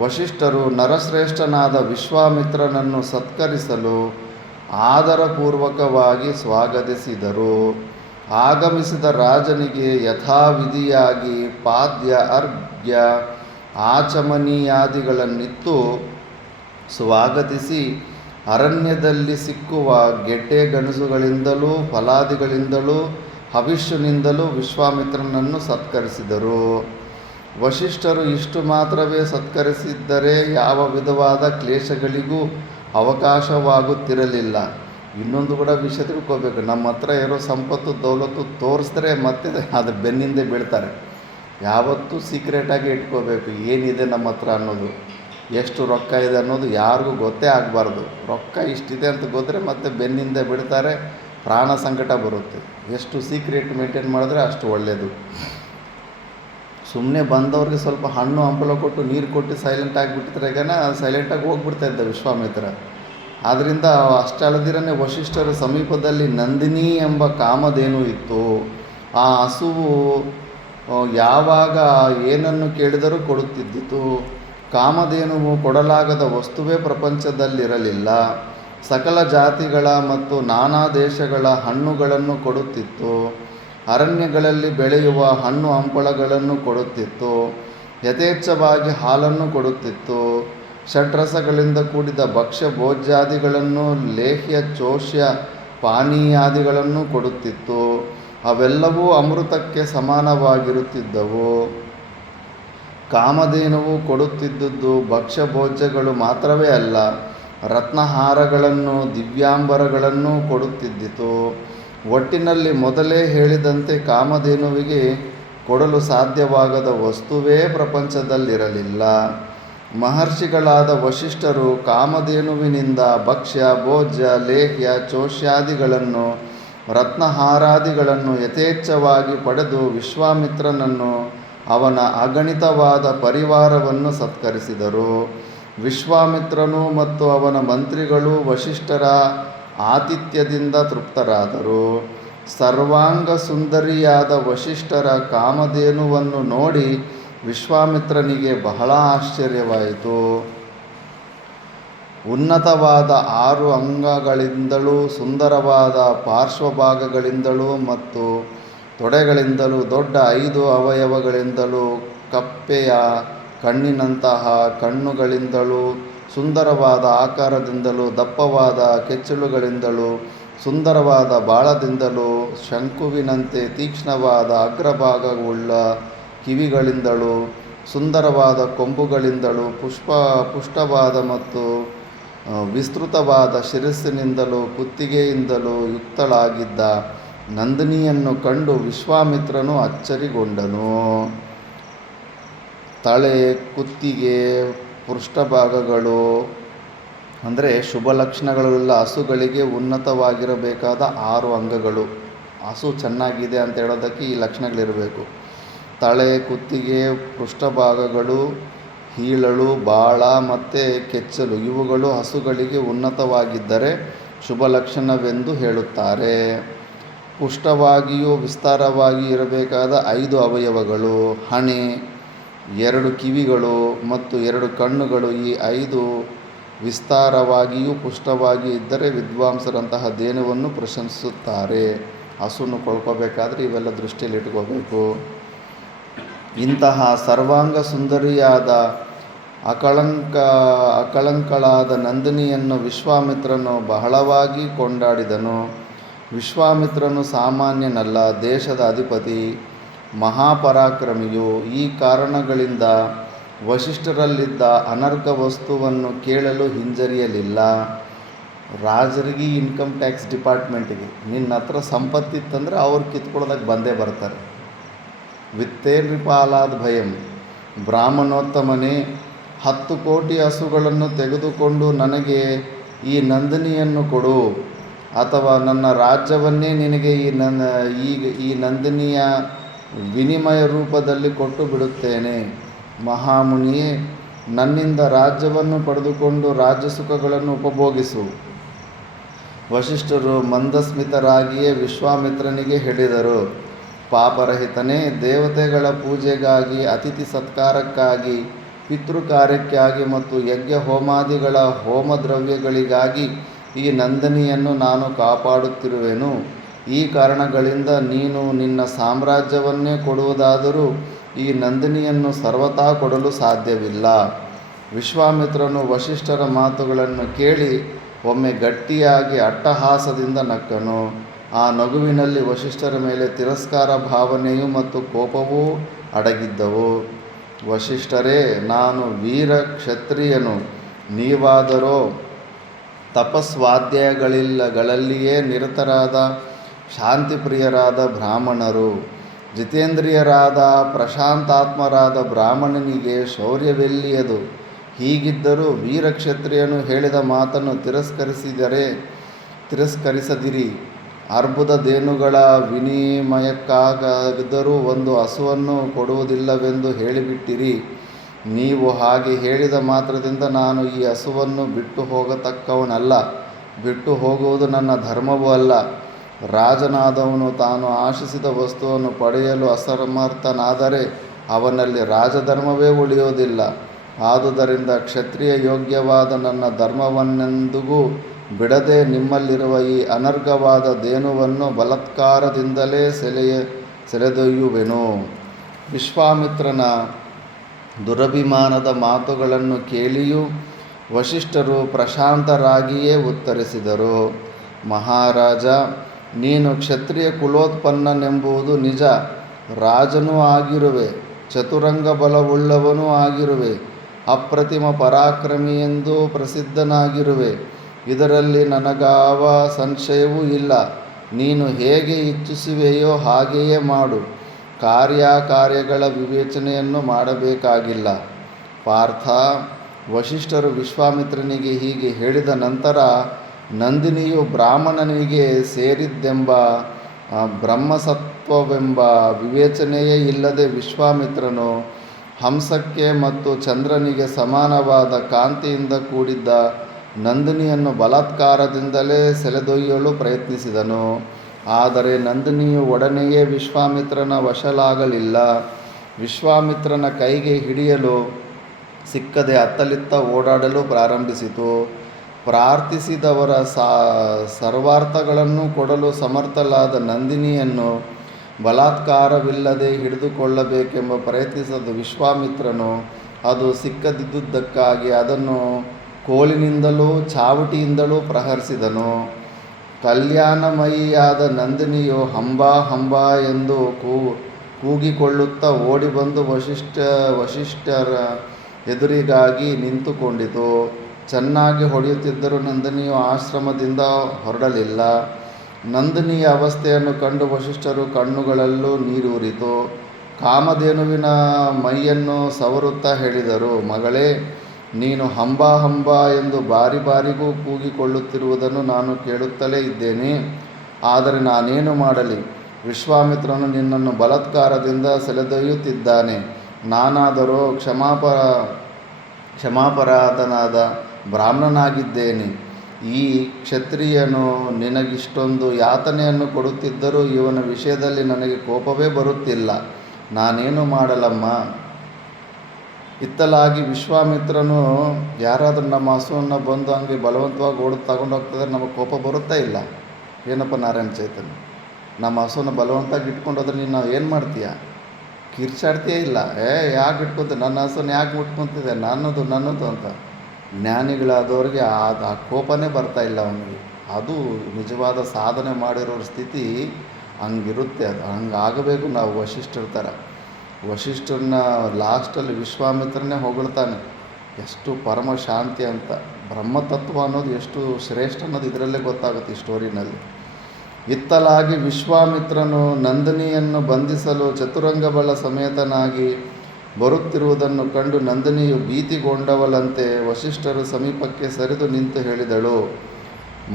ವಸಿಷ್ಠರು ನರಶ್ರೇಷ್ಠನಾದ ವಿಶ್ವಾಮಿತ್ರನನ್ನು ಸತ್ಕರಿಸಲು ಆದರಪೂರ್ವಕವಾಗಿ ಸ್ವಾಗತಿಸಿದರು. ಆಗಮಿಸಿದ ರಾಜನಿಗೆ ಯಥಾವಿಧಿಯಾಗಿ ಪಾದ್ಯ ಅರ್ಘ್ಯ ಆಚಮನೀಯಾದಿಗಳನ್ನಿತ್ತು ಸ್ವಾಗತಿಸಿ ಅರಣ್ಯದಲ್ಲಿ ಸಿಕ್ಕುವ ಗೆಡ್ಡೆ ಗೆಣಸುಗಳಿಂದಲೂ ಫಲಾದಿಗಳಿಂದಲೂ ಹವಿಷ್ಯನಿಂದಲೂ ವಿಶ್ವಾಮಿತ್ರನನ್ನು ಸತ್ಕರಿಸಿದರು. ವಸಿಷ್ಠರು ಇಷ್ಟು ಮಾತ್ರವೇ ಸತ್ಕರಿಸಿದ್ದರೆ ಯಾವ ವಿಧವಾದ ಕ್ಲೇಶಗಳಿಗೂ ಅವಕಾಶವಾಗುತ್ತಿರಲಿಲ್ಲ. ಇನ್ನೊಂದು ಕೂಡ ವಿಷಯ ತಿಳ್ಕೋಬೇಕು, ನಮ್ಮ ಹತ್ರ ಇರೋ ಸಂಪತ್ತು ದೌಲತ್ತು ತೋರಿಸಿದ್ರೆ ಮತ್ತೆ ಅದು ಬೆನ್ನಿಂದೆ ಬೀಳ್ತಾರೆ. ಯಾವತ್ತೂ ಸೀಕ್ರೆಟಾಗಿ ಇಟ್ಕೋಬೇಕು ಏನಿದೆ ನಮ್ಮ ಹತ್ರ ಅನ್ನೋದು, ಎಷ್ಟು ರೊಕ್ಕ ಇದೆ ಅನ್ನೋದು ಯಾರಿಗೂ ಗೊತ್ತೇ ಆಗಬಾರ್ದು. ರೊಕ್ಕ ಇಷ್ಟಿದೆ ಅಂತ ಗೊತ್ತರೆ ಮತ್ತೆ ಬೆನ್ನಿಂದೆ ಬಿಡ್ತಾರೆ, ಪ್ರಾಣ ಸಂಕಟ ಬರುತ್ತೆ. ಎಷ್ಟು ಸೀಕ್ರೆಟ್ ಮೇಂಟೈನ್ ಮಾಡಿದ್ರೆ ಅಷ್ಟು ಒಳ್ಳೆಯದು. ಸುಮ್ಮನೆ ಬಂದವ್ರಿಗೆ ಸ್ವಲ್ಪ ಹಣ್ಣು ಹಂಪಲ ಕೊಟ್ಟು ನೀರು ಕೊಟ್ಟು ಸೈಲೆಂಟ್ ಆಗಿಬಿಟ್ಟಿದ್ರೆ ಈಗನ ಸೈಲೆಂಟಾಗಿ ಹೋಗ್ಬಿಡ್ತಾಯಿದ್ದ ವಿಶ್ವಾಮಿತ್ರ. ಆದ್ದರಿಂದ ಅಷ್ಟಲ್ಲದಿರನೇ ವಸಿಷ್ಠರ ಸಮೀಪದಲ್ಲಿ ನಂದಿನಿ ಎಂಬ ಕಾಮಧೇನು ಇತ್ತು. ಆ ಹಸುವು ಯಾವಾಗ ಏನನ್ನು ಕೇಳಿದರೂ ಕೊಡುತ್ತಿದ್ದಿತು. ಕಾಮಧೇನುವು ಕೊಡಲಾಗದ ವಸ್ತುವೇ ಪ್ರಪಂಚದಲ್ಲಿರಲಿಲ್ಲ. ಸಕಲ ಜಾತಿಗಳ ಮತ್ತು ನಾನಾ ದೇಶಗಳ ಹಣ್ಣುಗಳನ್ನು ಕೊಡುತ್ತಿತ್ತು. ಅರಣ್ಯಗಳಲ್ಲಿ ಬೆಳೆಯುವ ಹಣ್ಣು ಹಂಪಳಗಳನ್ನು ಕೊಡುತ್ತಿತ್ತು. ಯಥೇಚ್ಛವಾಗಿ ಹಾಲನ್ನು ಕೊಡುತ್ತಿತ್ತು. ಷಡ್ರಸಗಳಿಂದ ಕೂಡಿದ ಭಕ್ಷ್ಯ ಭೋಜ್ಯಾದಿಗಳನ್ನು, ಲೇಹ್ಯ ಚೋಷ್ಯ ಪಾನೀಯಾದಿಗಳನ್ನು ಕೊಡುತ್ತಿತ್ತು. ಅವೆಲ್ಲವೂ ಅಮೃತಕ್ಕೆ ಸಮಾನವಾಗಿರುತ್ತಿದ್ದವು. ಕಾಮಧೇನುವು ಕೊಡುತ್ತಿದ್ದುದು ಭಕ್ಷ್ಯ ಭೋಜ್ಯಗಳು ಮಾತ್ರವೇ ಅಲ್ಲ, ರತ್ನಹಾರಗಳನ್ನು ದಿವ್ಯಾಂಬರಗಳನ್ನು ಕೊಡುತ್ತಿದ್ದಿತು. ಒಟ್ಟಿನಲ್ಲಿ ಮೊದಲೇ ಹೇಳಿದಂತೆ ಕಾಮಧೇನುವಿಗೆ ಕೊಡಲು ಸಾಧ್ಯವಾಗದ ವಸ್ತುವೇ ಪ್ರಪಂಚದಲ್ಲಿರಲಿಲ್ಲ. ಮಹರ್ಷಿಗಳಾದ ವಸಿಷ್ಠರು ಕಾಮಧೇನುವಿನಿಂದ ಭಕ್ಷ್ಯ ಭೋಜ್ಯ ಲೇಹ್ಯ ಚೋಷ್ಯಾದಿಗಳನ್ನು ರತ್ನಹಾರಾದಿಗಳನ್ನು ಯಥೇಚ್ಛವಾಗಿ ಪಡೆದು ವಿಶ್ವಾಮಿತ್ರನನ್ನು ಅವನ ಅಗಣಿತವಾದ ಪರಿವಾರವನ್ನು ಸತ್ಕರಿಸಿದರು. ವಿಶ್ವಾಮಿತ್ರನು ಮತ್ತು ಅವನ ಮಂತ್ರಿಗಳು ವಸಿಷ್ಠರ ಆತಿಥ್ಯದಿಂದ ತೃಪ್ತರಾದರು. ಸರ್ವಾಂಗ ಸುಂದರಿಯಾದ ವಸಿಷ್ಠರ ಕಾಮಧೇನುವನ್ನು ನೋಡಿ ವಿಶ್ವಾಮಿತ್ರನಿಗೆ ಬಹಳ ಆಶ್ಚರ್ಯವಾಯಿತು. ಉನ್ನತವಾದ 6 ಅಂಗಗಳಿಂದಲೂ ಸುಂದರವಾದ ಪಾರ್ಶ್ವಭಾಗಗಳಿಂದಲೂ ಮತ್ತು ತೊಡೆಗಳಿಂದಲೂ ದೊಡ್ಡ 5 ಅವಯವಗಳಿಂದಲೂ ಕಪ್ಪೆಯ ಕಣ್ಣಿನಂತಹ ಕಣ್ಣುಗಳಿಂದಲೂ ಸುಂದರವಾದ ಆಕಾರದಿಂದಲೂ ದಪ್ಪವಾದ ಕೆಚ್ಚಲುಗಳಿಂದಲೂ ಸುಂದರವಾದ ಬಾಳದಿಂದಲೂ ಶಂಕುವಿನಂತೆ ತೀಕ್ಷ್ಣವಾದ ಅಗ್ರಭಾಗವುಳ್ಳ ಕಿವಿಗಳಿಂದಲೂ ಸುಂದರವಾದ ಕೊಂಬುಗಳಿಂದಲೂ ಪುಷ್ಟವಾದ ಮತ್ತು ವಿಸ್ತೃತವಾದ ಶಿರಸ್ಸಿನಿಂದಲೂ ಕುತ್ತಿಗೆಯಿಂದಲೂ ಯುಕ್ತಳಾಗಿದ್ದ ನಂದಿನಿಯನ್ನು ಕಂಡು ವಿಶ್ವಾಮಿತ್ರನು ಅಚ್ಚರಿಗೊಂಡನು. ತಲೆ, ಕುತ್ತಿಗೆ, ಪೃಷ್ಠಭಾಗಗಳು ಅಂದರೆ ಶುಭ ಲಕ್ಷಣಗಳುಳ್ಳ ಹಸುಗಳಿಗೆ ಉನ್ನತವಾಗಿರಬೇಕಾದ 6 ಅಂಗಗಳು. ಹಸು ಚೆನ್ನಾಗಿದೆ ಅಂತ ಹೇಳೋದಕ್ಕೆ ಈ ಲಕ್ಷಣಗಳಿರಬೇಕು. ತಲೆ, ಕುತ್ತಿಗೆ, ಪೃಷ್ಠಭಾಗಗಳು, ಹೀಳಲು, ಬಾಳ ಮತ್ತು ಕೆಚ್ಚಲು ಇವುಗಳು ಹಸುಗಳಿಗೆ ಉನ್ನತವಾಗಿದ್ದರೆ ಶುಭ ಲಕ್ಷಣವೆಂದು ಹೇಳುತ್ತಾರೆ. ಪುಷ್ಟವಾಗಿಯೂ ವಿಸ್ತಾರವಾಗಿ ಇರಬೇಕಾದ 5 ಅವಯವಗಳು, ಹಣೆ, 2 ಕಿವಿಗಳು ಮತ್ತು 2 ಕಣ್ಣುಗಳು. ಈ 5 ವಿಸ್ತಾರವಾಗಿಯೂ ಪುಷ್ಟವಾಗಿ ಇದ್ದರೆ ವಿದ್ವಾಂಸರಂತಹ ಧೇನುವನ್ನು ಪ್ರಶಂಸಿಸುತ್ತಾರೆ. ಹಸುವನ್ನು ಕೊಳ್ಕೋಬೇಕಾದ್ರೆ ಇವೆಲ್ಲ ದೃಷ್ಟಿಯಲ್ಲಿ ಇಟ್ಕೋಬೇಕು. ಇಂತಹ ಸರ್ವಾಂಗ ಸುಂದರಿಯಾದ ಅಕಳಂಕಳಾದ ನಂದಿನಿಯನ್ನು ವಿಶ್ವಾಮಿತ್ರನು ಬಹಳವಾಗಿ ಕೊಂಡಾಡಿದನು. ವಿಶ್ವಾಮಿತ್ರನು ಸಾಮಾನ್ಯನಲ್ಲ, ದೇಶದ ಅಧಿಪತಿ, ಮಹಾಪರಾಕ್ರಮಿಯು. ಈ ಕಾರಣಗಳಿಂದ ವಸಿಷ್ಠರಲ್ಲಿದ್ದ ಅನರ್ಘ ವಸ್ತುವನ್ನು ಕೇಳಲು ಹಿಂಜರಿಯಲಿಲ್ಲ. ರಾಜರಿಗೆ ಇನ್ಕಮ್ ಟ್ಯಾಕ್ಸ್ ಡಿಪಾರ್ಟ್ಮೆಂಟಿಗೆ ನಿನ್ನ ಹತ್ರ ಸಂಪತ್ತಿತ್ತಂದರೆ ಅವ್ರು ಕಿತ್ಕೊಳ್ಳೋದಕ್ಕೆ ಬಂದೇ ಬರ್ತಾರೆ. ವಿತ್ತೇರ್ಪಾಲಾದ ಭಯಂ, ಬ್ರಾಹ್ಮಣೋತ್ತಮನೇ, 10 ಕೋಟಿ ಹಸುಗಳನ್ನು ತೆಗೆದುಕೊಂಡು ನನಗೆ ಈ ನಂದಿನಿಯನ್ನು ಕೊಡು. ಅಥವಾ ನನ್ನ ರಾಜ್ಯವನ್ನೇ ನಿನಗೆ ಈ ನಂದಿನಿಯ ವಿನಿಮಯ ರೂಪದಲ್ಲಿ ಕೊಟ್ಟು ಬಿಡುತ್ತೇನೆ. ಮಹಾಮುನಿಯೇ, ನನ್ನಿಂದ ರಾಜ್ಯವನ್ನು ಪಡೆದುಕೊಂಡು ರಾಜ್ಯ ಸುಖಗಳನ್ನು ಉಪಭೋಗಿಸು. ವಸಿಷ್ಠರು ಮಂದಸ್ಮಿತರಾಗಿಯೇ ವಿಶ್ವಾಮಿತ್ರನಿಗೆ ಹೇಳಿದರು. ಪಾಪರಹಿತನೇ, ದೇವತೆಗಳ ಪೂಜೆಗಾಗಿ, ಅತಿಥಿ ಸತ್ಕಾರಕ್ಕಾಗಿ, ಪಿತೃಕಾರ್ಯಕ್ಕಾಗಿ ಮತ್ತು ಯಜ್ಞ ಹೋಮಾದಿಗಳ ಹೋಮದ್ರವ್ಯಗಳಿಗಾಗಿ ಈ ನಂದಿನಿಯನ್ನು ನಾನು ಕಾಪಾಡುತ್ತಿರುವೆನು. ಈ ಕಾರಣಗಳಿಂದ ನೀನು ನಿನ್ನ ಸಾಮ್ರಾಜ್ಯವನ್ನೇ ಕೊಡುವುದಾದರೂ ಈ ನಂದಿನಿಯನ್ನು ಸರ್ವತಾ ಕೊಡಲು ಸಾಧ್ಯವಿಲ್ಲ. ವಿಶ್ವಾಮಿತ್ರನು ವಸಿಷ್ಠರ ಮಾತುಗಳನ್ನು ಕೇಳಿ ಒಮ್ಮೆ ಗಟ್ಟಿಯಾಗಿ ಅಟ್ಟಹಾಸದಿಂದ ನಕ್ಕನು. ಆ ನಗುವಿನಲ್ಲಿ ವಸಿಷ್ಠರ ಮೇಲೆ ತಿರಸ್ಕಾರ ಭಾವನೆಯು ಮತ್ತು ಕೋಪವೂ ಅಡಗಿದ್ದವು. ವಸಿಷ್ಠರೇ, ನಾನು ವೀರ ಕ್ಷತ್ರಿಯನು, ನೀವಾದರೋ ತಪಸ್ವಾಧ್ಯಾಯಗಳಲ್ಲಿಯೇ ನಿರತರಾದ ಶಾಂತಿಪ್ರಿಯರಾದ ಬ್ರಾಹ್ಮಣರು. ಜಿತೇಂದ್ರಿಯರಾದ ಪ್ರಶಾಂತಾತ್ಮರಾದ ಬ್ರಾಹ್ಮಣನಿಗೆ ಶೌರ್ಯವೆಲ್ಲಿಯದು? ಹೀಗಿದ್ದರೂ ವೀರಕ್ಷತ್ರಿಯನು ಹೇಳಿದ ಮಾತನ್ನು ತಿರಸ್ಕರಿಸದಿರಿ. ಅರ್ಬುದದೇನುಗಳ ವಿನಿಮಯಕ್ಕಾದರೂ ಒಂದು ಹಸುವನ್ನು ಕೊಡುವುದಿಲ್ಲವೆಂದು ಹೇಳಿಬಿಟ್ಟಿರಿ. ನೀವು ಹಾಗೆ ಹೇಳಿದ ಮಾತ್ರದಿಂದ ನಾನು ಈ ಹಸುವನ್ನು ಬಿಟ್ಟು ಹೋಗತಕ್ಕವನಲ್ಲ. ಬಿಟ್ಟು ಹೋಗುವುದು ನನ್ನ ಧರ್ಮವೂ ಅಲ್ಲ. ರಾಜನಾದವನು ತಾನು ಆಶಿಸಿದ ವಸ್ತುವನ್ನು ಪಡೆಯಲು ಅಸಮರ್ಥನಾದರೆ ಅವನಲ್ಲಿ ರಾಜಧರ್ಮವೇ ಉಳಿಯುವುದಿಲ್ಲ. ಆದುದರಿಂದ ಕ್ಷತ್ರಿಯ ಯೋಗ್ಯವಾದ ನನ್ನ ಧರ್ಮವನ್ನೆಂದಿಗೂ ಬಿಡದೆ ನಿಮ್ಮಲ್ಲಿರುವ ಈ ಅನರ್ಘವಾದ ಧೇನುವನ್ನು ಬಲಾತ್ಕಾರದಿಂದಲೇ ಸೆಳೆದೊಯ್ಯುವೆನು. ವಿಶ್ವಾಮಿತ್ರನ ದುರಭಿಮಾನದ ಮಾತುಗಳನ್ನು ಕೇಳಿಯೂ ವಸಿಷ್ಠರು ಪ್ರಶಾಂತರಾಗಿಯೇ ಉತ್ತರಿಸಿದರು. ಮಹಾರಾಜ, ನೀನು ಕ್ಷತ್ರಿಯ ಕುಲೋತ್ಪನ್ನನೆಂಬುದು ನಿಜ. ರಾಜನೂ ಆಗಿರುವೆ, ಚತುರಂಗ ಬಲವುಳ್ಳವನೂ ಆಗಿರುವೆ, ಅಪ್ರತಿಮ ಪರಾಕ್ರಮಿಯೆಂದು ಪ್ರಸಿದ್ಧನಾಗಿರುವೆ. ಇದರಲ್ಲಿ ನನಗಾವ ಸಂಶಯವೂ ಇಲ್ಲ. ನೀನು ಹೇಗೆ ಇಚ್ಛಿಸುವೆಯೋ ಹಾಗೆಯೇ ಮಾಡು. ಕಾರ್ಯಕಾರ್ಯಗಳ ವಿವೇಚನೆಯನ್ನು ಮಾಡಬೇಕಾಗಿಲ್ಲ. ಪಾರ್ಥ, ವಸಿಷ್ಠರು ವಿಶ್ವಾಮಿತ್ರನಿಗೆ ಹೀಗೆ ಹೇಳಿದ ನಂತರ ನಂದಿನಿಯು ಬ್ರಾಹ್ಮಣನಿಗೆ ಸೇರಿದ್ದೆಂಬ ಬ್ರಹ್ಮಸತ್ವವೆಂಬ ವಿವೇಚನೆಯೇ ಇಲ್ಲದೆ ವಿಶ್ವಾಮಿತ್ರನು ಹಂಸಕ್ಕೆ ಮತ್ತು ಚಂದ್ರನಿಗೆ ಸಮಾನವಾದ ಕಾಂತಿಯಿಂದ ಕೂಡಿದ್ದ ನಂದಿನಿಯನ್ನು ಬಲಾತ್ಕಾರದಿಂದಲೇ ಸೆಳೆದೊಯ್ಯಲು ಪ್ರಯತ್ನಿಸಿದನು. ಆದರೆ ನಂದಿನಿಯು ಒಡನೆಯೇ ವಿಶ್ವಾಮಿತ್ರನ ವಶಲಾಗಲಿಲ್ಲ. ವಿಶ್ವಾಮಿತ್ರನ ಕೈಗೆ ಹಿಡಿಯಲು ಸಿಕ್ಕದೆ ಅತ್ತಲಿತ್ತ ಓಡಾಡಲು ಪ್ರಾರಂಭಿಸಿತು. ಪ್ರಾರ್ಥಿಸಿದವರ ಸರ್ವಾರ್ಥಗಳನ್ನು ಕೊಡಲು ಸಮರ್ಥಲಾದ ನಂದಿನಿಯನ್ನು ಬಲಾತ್ಕಾರವಿಲ್ಲದೆ ಹಿಡಿದುಕೊಳ್ಳಬೇಕೆಂಬ ಪ್ರಯತ್ನಿಸಿದ ವಿಶ್ವಾಮಿತ್ರನು ಅದು ಸಿಕ್ಕದಿದ್ದುದಕ್ಕಾಗಿ ಅದನ್ನು ಕೋಲಿನಿಂದಲೂ ಚಾವಟಿಯಿಂದಲೂ ಪ್ರಹರಿಸಿದನು. ಕಲ್ಯಾಣಮಯಿಯಾದ ನಂದಿನಿಯು ಹಂಬಾ ಹಂಬಾ ಎಂದು ಕೂಗಿಕೊಳ್ಳುತ್ತಾ ಓಡಿಬಂದು ವಸಿಷ್ಠರ ಎದುರಿಗಾಗಿ ನಿಂತುಕೊಂಡಿತು. ಚೆನ್ನಾಗಿ ಹೊಡೆಯುತ್ತಿದ್ದರೂ ನಂದಿನಿಯು ಆಶ್ರಮದಿಂದ ಹೊರಡಲಿಲ್ಲ. ನಂದಿನಿಯ ಅವಸ್ಥೆಯನ್ನು ಕಂಡು ವಸಿಷ್ಠರು ಕಣ್ಣುಗಳಲ್ಲೂ ನೀರೂರಿತು. ಕಾಮಧೇನುವಿನ ಮೈಯನ್ನು ಸವರುತ್ತಾ ಹೇಳಿದರು, ಮಗಳೇ, ನೀನು ಹಂಬಾ ಹಂಬಾ ಎಂದು ಬಾರಿ ಬಾರಿಗೂ ಕೂಗಿಕೊಳ್ಳುತ್ತಿರುವುದನ್ನು ನಾನು ಕೇಳುತ್ತಲೇ ಇದ್ದೇನೆ. ಆದರೆ ನಾನೇನು ಮಾಡಲಿ? ವಿಶ್ವಾಮಿತ್ರನು ನಿನ್ನನ್ನು ಬಲಾತ್ಕಾರದಿಂದ ಸೆಳೆದೊಯ್ಯುತ್ತಿದ್ದಾನೆ. ನಾನಾದರೋ ಕ್ಷಮಾಪರಾಧನಾದ ಬ್ರಾಹ್ಮಣನಾಗಿದ್ದೇನೆ. ಈ ಕ್ಷತ್ರಿಯನು ನಿನಗಿಷ್ಟೊಂದು ಯಾತನೆಯನ್ನು ಕೊಡುತ್ತಿದ್ದರೂ ಇವನ ವಿಷಯದಲ್ಲಿ ನನಗೆ ಕೋಪವೇ ಬರುತ್ತಿಲ್ಲ. ನಾನೇನು ಮಾಡಲಮ್ಮ? ಇತ್ತಲಾಗಿ ವಿಶ್ವಾಮಿತ್ರನು ಯಾರಾದರೂ ನಮ್ಮ ಹಸುವನ್ನು ಬಂದು ಹಂಗೆ ಬಲವಂತವಾಗಿ ತಗೊಂಡು ಹೋಗ್ತಿದ್ರೆ ನಮಗೆ ಕೋಪ ಬರುತ್ತಾ ಇಲ್ಲ? ಏನಪ್ಪ ನಾರಾಯಣ ಚೈತನ್ಯ, ನಮ್ಮ ಹಸುವನ್ನು ಬಲವಂತವಾಗಿ ಇಟ್ಕೊಂಡು ಹೋದ್ರೆ ನೀನು ಏನು ಮಾಡ್ತೀಯ? ಕಿರ್ಚಾಡ್ತೀಯೇ ಇಲ್ಲ. ಯಾಕೆ ಇಟ್ಕೊತ ನನ್ನ ಹಸುವನ್ನು ಯಾಕೆ ಮುಟ್ಕೊತಿದ್ದೆ, ನನ್ನದು ಅಂತ. ಜ್ಞಾನಿಗಳಾದವ್ರಿಗೆ ಆ ಕೋಪನೇ ಬರ್ತಾ ಇಲ್ಲ ಅವನಿಗೆ. ಅದು ನಿಜವಾದ ಸಾಧನೆ ಮಾಡಿರೋರ ಸ್ಥಿತಿ ಹಂಗಿರುತ್ತೆ. ಅದು ಹಂಗಾಗಬೇಕು ನಾವು ವಸಿಷ್ಠರ ಥರ. ವಸಿಷ್ಠರನ್ನ ಲಾಸ್ಟಲ್ಲಿ ವಿಶ್ವಾಮಿತ್ರನೇ ಹೊಗಳ್ತಾನೆ, ಎಷ್ಟು ಪರಮ ಶಾಂತಿ ಅಂತ. ಬ್ರಹ್ಮತತ್ವ ಅನ್ನೋದು ಎಷ್ಟು ಶ್ರೇಷ್ಠ ಅನ್ನೋದು ಇದರಲ್ಲೇ ಗೊತ್ತಾಗುತ್ತೆ ಈ ಸ್ಟೋರಿನಲ್ಲಿ. ಇತ್ತಲಾಗಿ ವಿಶ್ವಾಮಿತ್ರನು ನಂದಿನಿಯನ್ನು ಬಂಧಿಸಲು ಚತುರಂಗ ಬಲ ಸಮೇತನಾಗಿ ಬರುತ್ತಿರುವುದನ್ನು ಕಂಡು ನಂದಿನಿಯು ಭೀತಿಗೊಂಡವಳಂತೆ ವಸಿಷ್ಠರ ಸಮೀಪಕ್ಕೆ ಸರಿದು ನಿಂತು ಹೇಳಿದಳು,